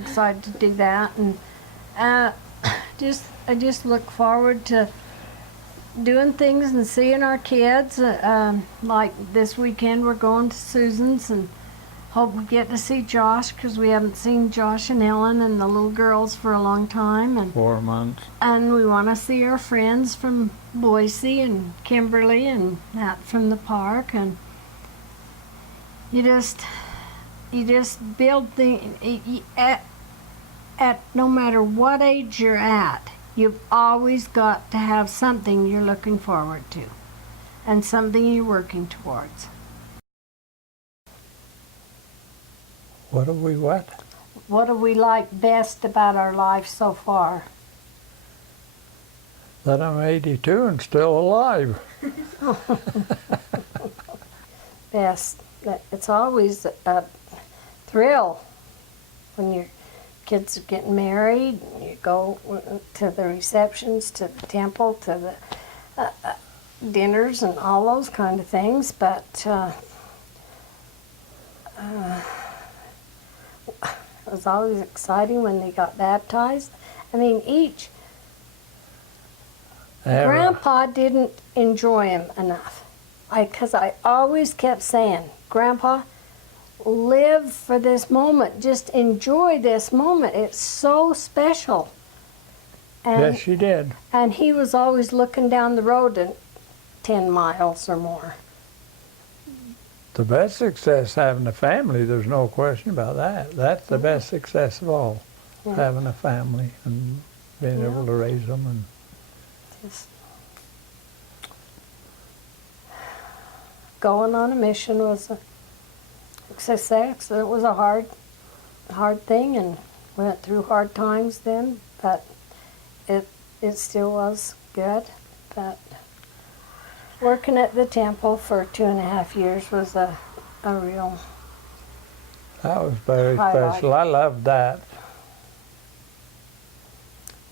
excited to do that, and I just look forward to doing things and seeing our kids. Like this weekend, we're going to Susan's, and hope we get to see Josh, because we haven't seen Josh and Ellen and the little girls for a long time. And 4 months. And we want to see our friends from Boise and Kimberly and that from the park. And you just build things at no matter what age you're at. You've always got to have something you're looking forward to and something you're working towards. What what? What do we like best about our life so far? That I'm 82 and still alive. Best. It's always a thrill when your kids are getting married. You go to the receptions, to the temple, to the dinners and all those kind of things. But it was always exciting when they got baptized. I mean, Grandpa didn't enjoy him enough. Because I always kept saying, Grandpa, live for this moment. Just enjoy this moment. It's so special. And, Yes, she did. And he was always looking down the road at 10 miles or more. The best success having a family, there's no question about that. That's the best success of all, having a family and being able to raise them. And Just going on a mission was a success. It was a hard thing, and went through hard times then, but it still was good. But working at the temple for 2.5 years was a real that was very highlight. special. I loved that.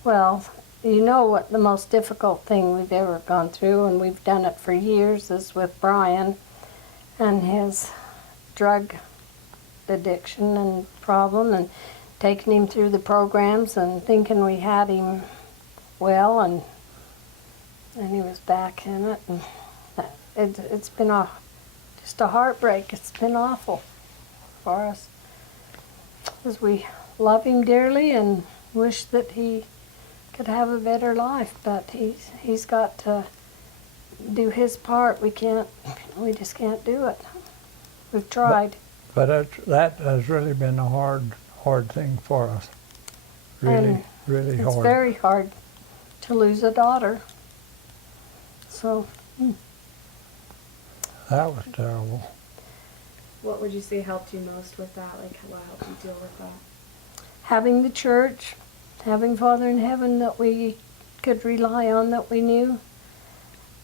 Well, you know what the most difficult thing we've ever gone through, and we've done it for years, is with Brian and his drug addiction and problem, and taking him through the programs and thinking we had him well, and he was back in it. And it's been just a heartbreak. It's been awful for us, because we love him dearly and wish that he could have a better life, but he's got to do his part. We just can't do it. We've tried. But that has really been a hard thing for us. Really hard. It's very hard to lose a daughter. So That was terrible. What would you say helped you most with that? Like, what helped you deal with that? having the church, having Father in Heaven that we could rely on, that we knew.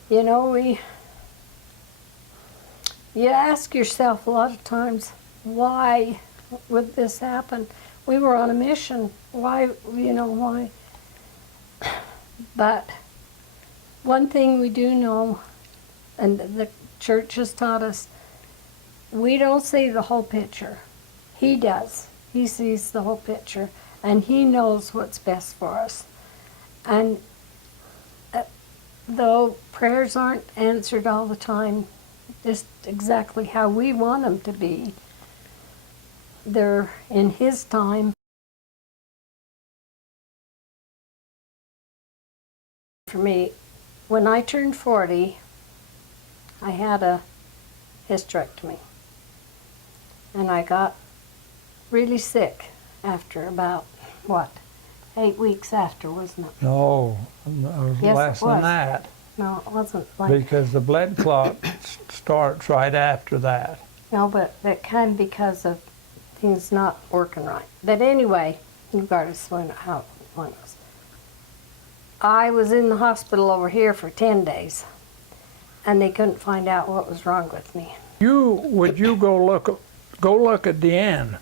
You know, you ask yourself a lot of times, why would this happen? We were on a mission. Why, why? But one thing we do know, and the church has taught us, we don't see the whole picture. He does. He sees the whole picture, and he knows what's best for us. And though prayers aren't answered all the time, just exactly how we want them to be, they're in His time. For me, when I turned 40, I had a hysterectomy. And I got really sick after about, 8 weeks after, wasn't it? No, it was Yes, less it was. than that. No, it wasn't like, Because the blood clot starts right after that. no, but that kind of because of things not working right. But anyway, regardless of how it was. I was in the hospital over here for 10 days, and they couldn't find out what was wrong with me. Would you go look at Deann?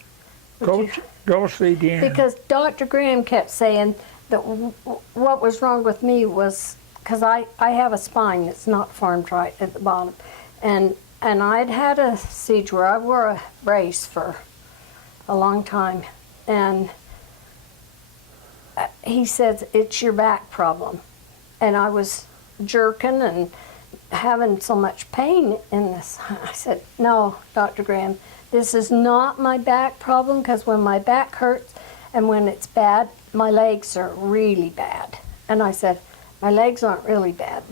Go see Deann. Because Dr. Graham kept saying that what was wrong with me was, because I have a spine that's not formed right at the bottom. And I'd had a siege where I wore a brace for a long time. And he said, it's your back problem. And I was jerking and having so much pain in this. I said, no, Dr. Graham, this is not my back problem, because when my back hurts and when it's bad, my legs are really bad. And I said, my legs aren't really bad.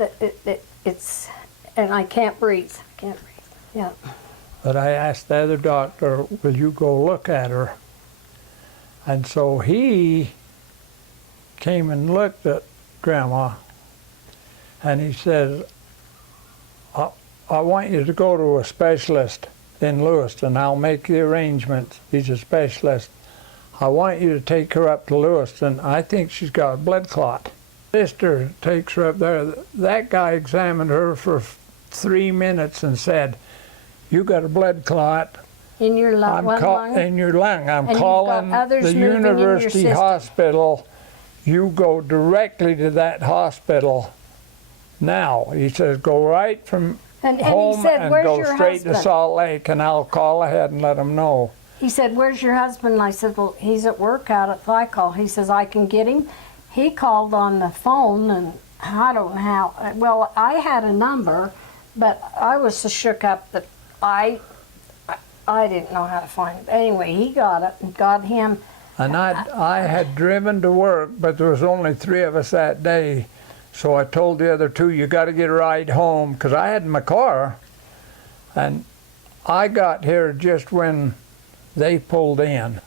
It's, and I can't breathe. I can't breathe. Yeah. But I asked the other doctor, will you go look at her? And so he came and looked at Grandma, and he said, I want you to go to a specialist in Lewiston. I'll make the arrangements. He's a specialist. I want you to take her up to Lewiston. I think she's got a blood clot. Sister takes her up there. That guy examined her for 3 minutes and said, you got a blood clot In your lung, in your lung. I'm And you've got calling others the moving in your university system. hospital. You go directly to that hospital now. He says, go right from and home he said, and where's go your straight husband? to Salt Lake, and I'll call ahead and let them know. He said, where's your husband? And I said, well, he's at work out at Thicol. He says, I can get him. He called on the phone, and I don't know how. Well, I had a number, but I was so shook up that I didn't know how to find it. Anyway, he got it and got him. And I had driven to work, but there was only 3 of us that day. So I told the other 2, you got to get a ride home, because I had my car. And I got here just when they pulled in.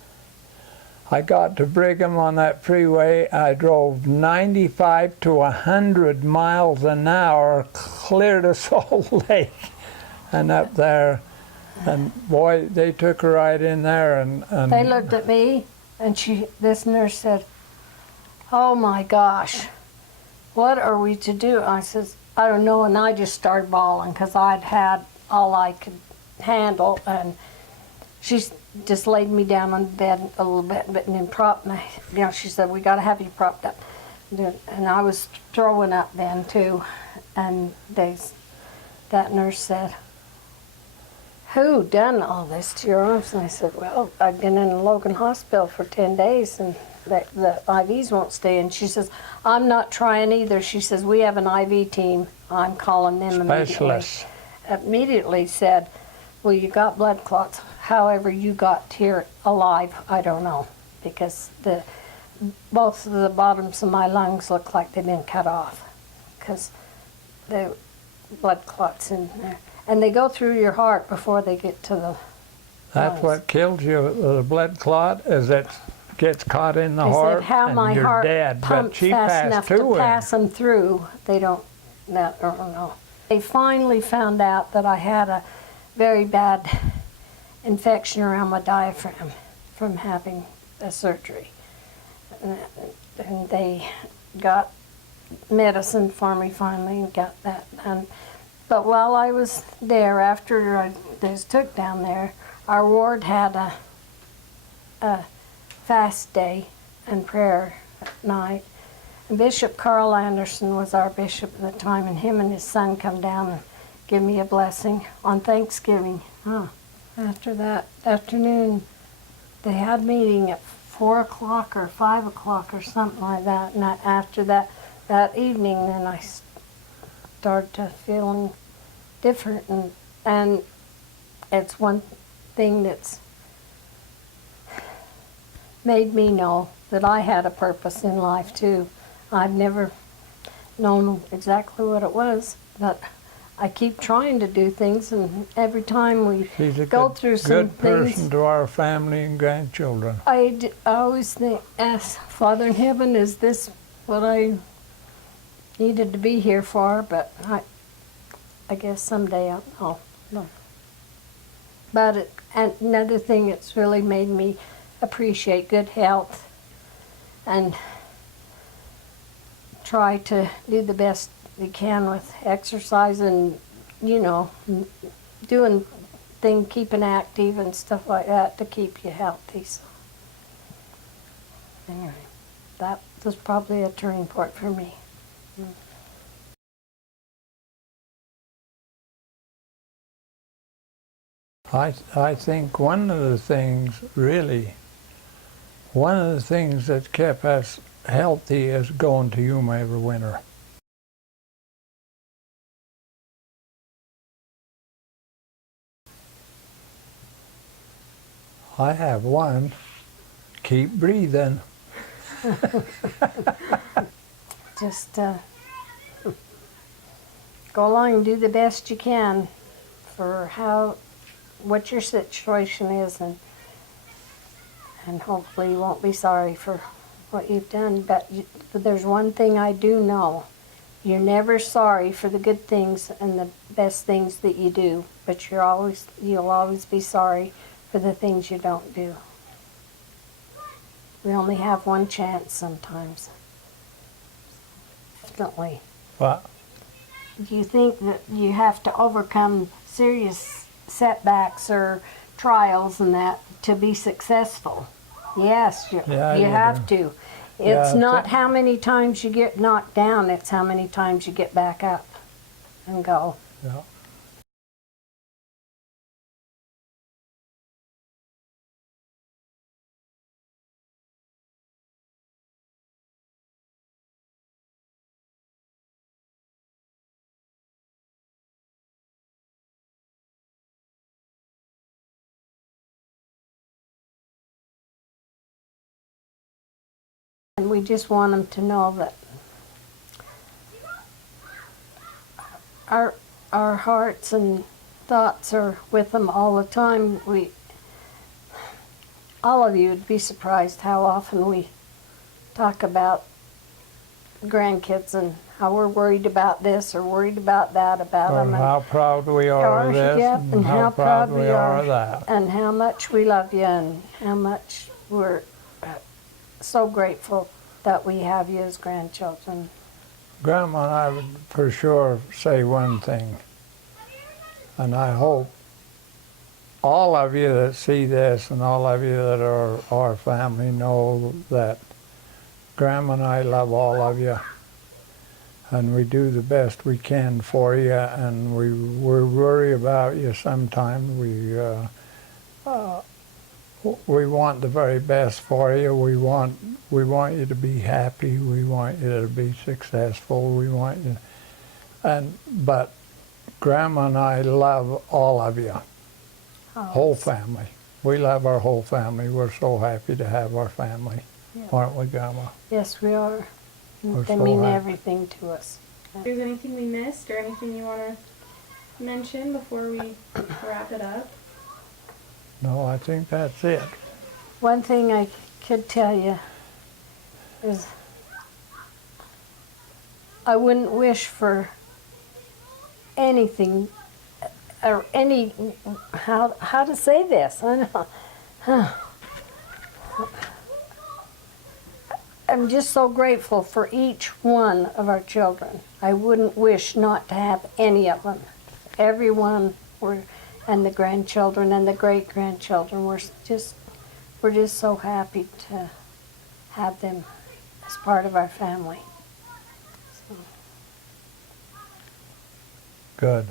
I got to Brigham on that freeway. I drove 95 to 100 miles an hour clear to Salt Lake and up there. And boy, they took her right in there. And They looked at me, and this nurse said, oh my gosh, what are we to do? I says, I don't know, and I just started bawling because I'd had all I could handle, and she just laid me down on the bed a little bit, but then propped me, she said, we got to have you propped up. And I was throwing up then too, and that nurse said, who done all this to your arms? And I said, well, I've been in Logan Hospital for 10 days, and the IVs won't stay. And she says, I'm not trying either. She says, we have an IV team. I'm calling them specialists. Immediately said, well, you got blood clots. However you got here alive, I don't know, because both of the bottoms of my lungs look like they've been cut off because the blood clots in there. And they go through your heart before they get to the That's lungs. what kills you, the blood clot, is it gets caught in the They heart said how and my you're heart dead. But pumped she fast passed enough to to him. pass them through. They don't know. They finally found out that I had a very bad infection around my diaphragm from having a surgery. And they got medicine for me finally and got that done. But while I was there, after I was took down there, our ward had a fast day and prayer at night. And Bishop Carl Anderson was our bishop at the time, and him and his son come down and give me a blessing on Thanksgiving. after that afternoon, they had a meeting at 4 o'clock or 5 o'clock or something like that. And after that evening, then I started to feeling different. And it's one thing that's made me know that I had a purpose in life too. I've never known exactly what it was, but I keep trying to do things, and every time we She's a go good, through some good person things, to our family and grandchildren. I always think, ask Father in heaven, is this what I needed to be here for? But I guess someday I'll know. No. But and another thing that's really made me appreciate good health and try to do the best you can with exercise and, doing things, keeping active and stuff like that to keep you healthy. So, anyway, that was probably a turning point for me. I think one of the things that kept us healthy is going to Yuma every winter. I have one. Keep breathing. Just go along and do the best you can for what your situation is, and hopefully you won't be sorry for what you've done. But there's one thing I do know. You're never sorry for the good things and the best things that you do, but you'll always be sorry for the things you don't do. We only have one chance sometimes. Definitely. What? Do you think that you have to overcome serious setbacks or trials and that to be successful? Yes, you have to. It's not how many times you get knocked down, it's how many times you get back up and go. Yeah. And we just want them to know that our hearts and thoughts are with them all the time. All of you would be surprised how often we talk about grandkids and how we're worried about this or worried about that about them. And how proud we are of this, and how proud we are of that. and how much we love you and how much we're so grateful that we have you as grandchildren. Grandma and I would for sure say one thing, and I hope all of you that see this and all of you that are our family know that Grandma and I love all of you, and we do the best we can for you, and we worry about you sometimes. We want the very best for you. We want you to be happy. We want you to be successful. We want you, but Grandma and I love all of you, whole family. We love our whole family. We're so happy to have our family, aren't we, Grandma? Yes, we are. We're They so mean happy. everything to us. If there's anything we missed or anything you want to mention before we wrap it up? No, I think that's it. One thing I could tell you is I wouldn't wish for anything or how to say this. I know. I'm just so grateful for each one of our children. I wouldn't wish not to have any of them. Everyone and the grandchildren and the great-grandchildren, we're just so happy to have them as part of our family. So. Good.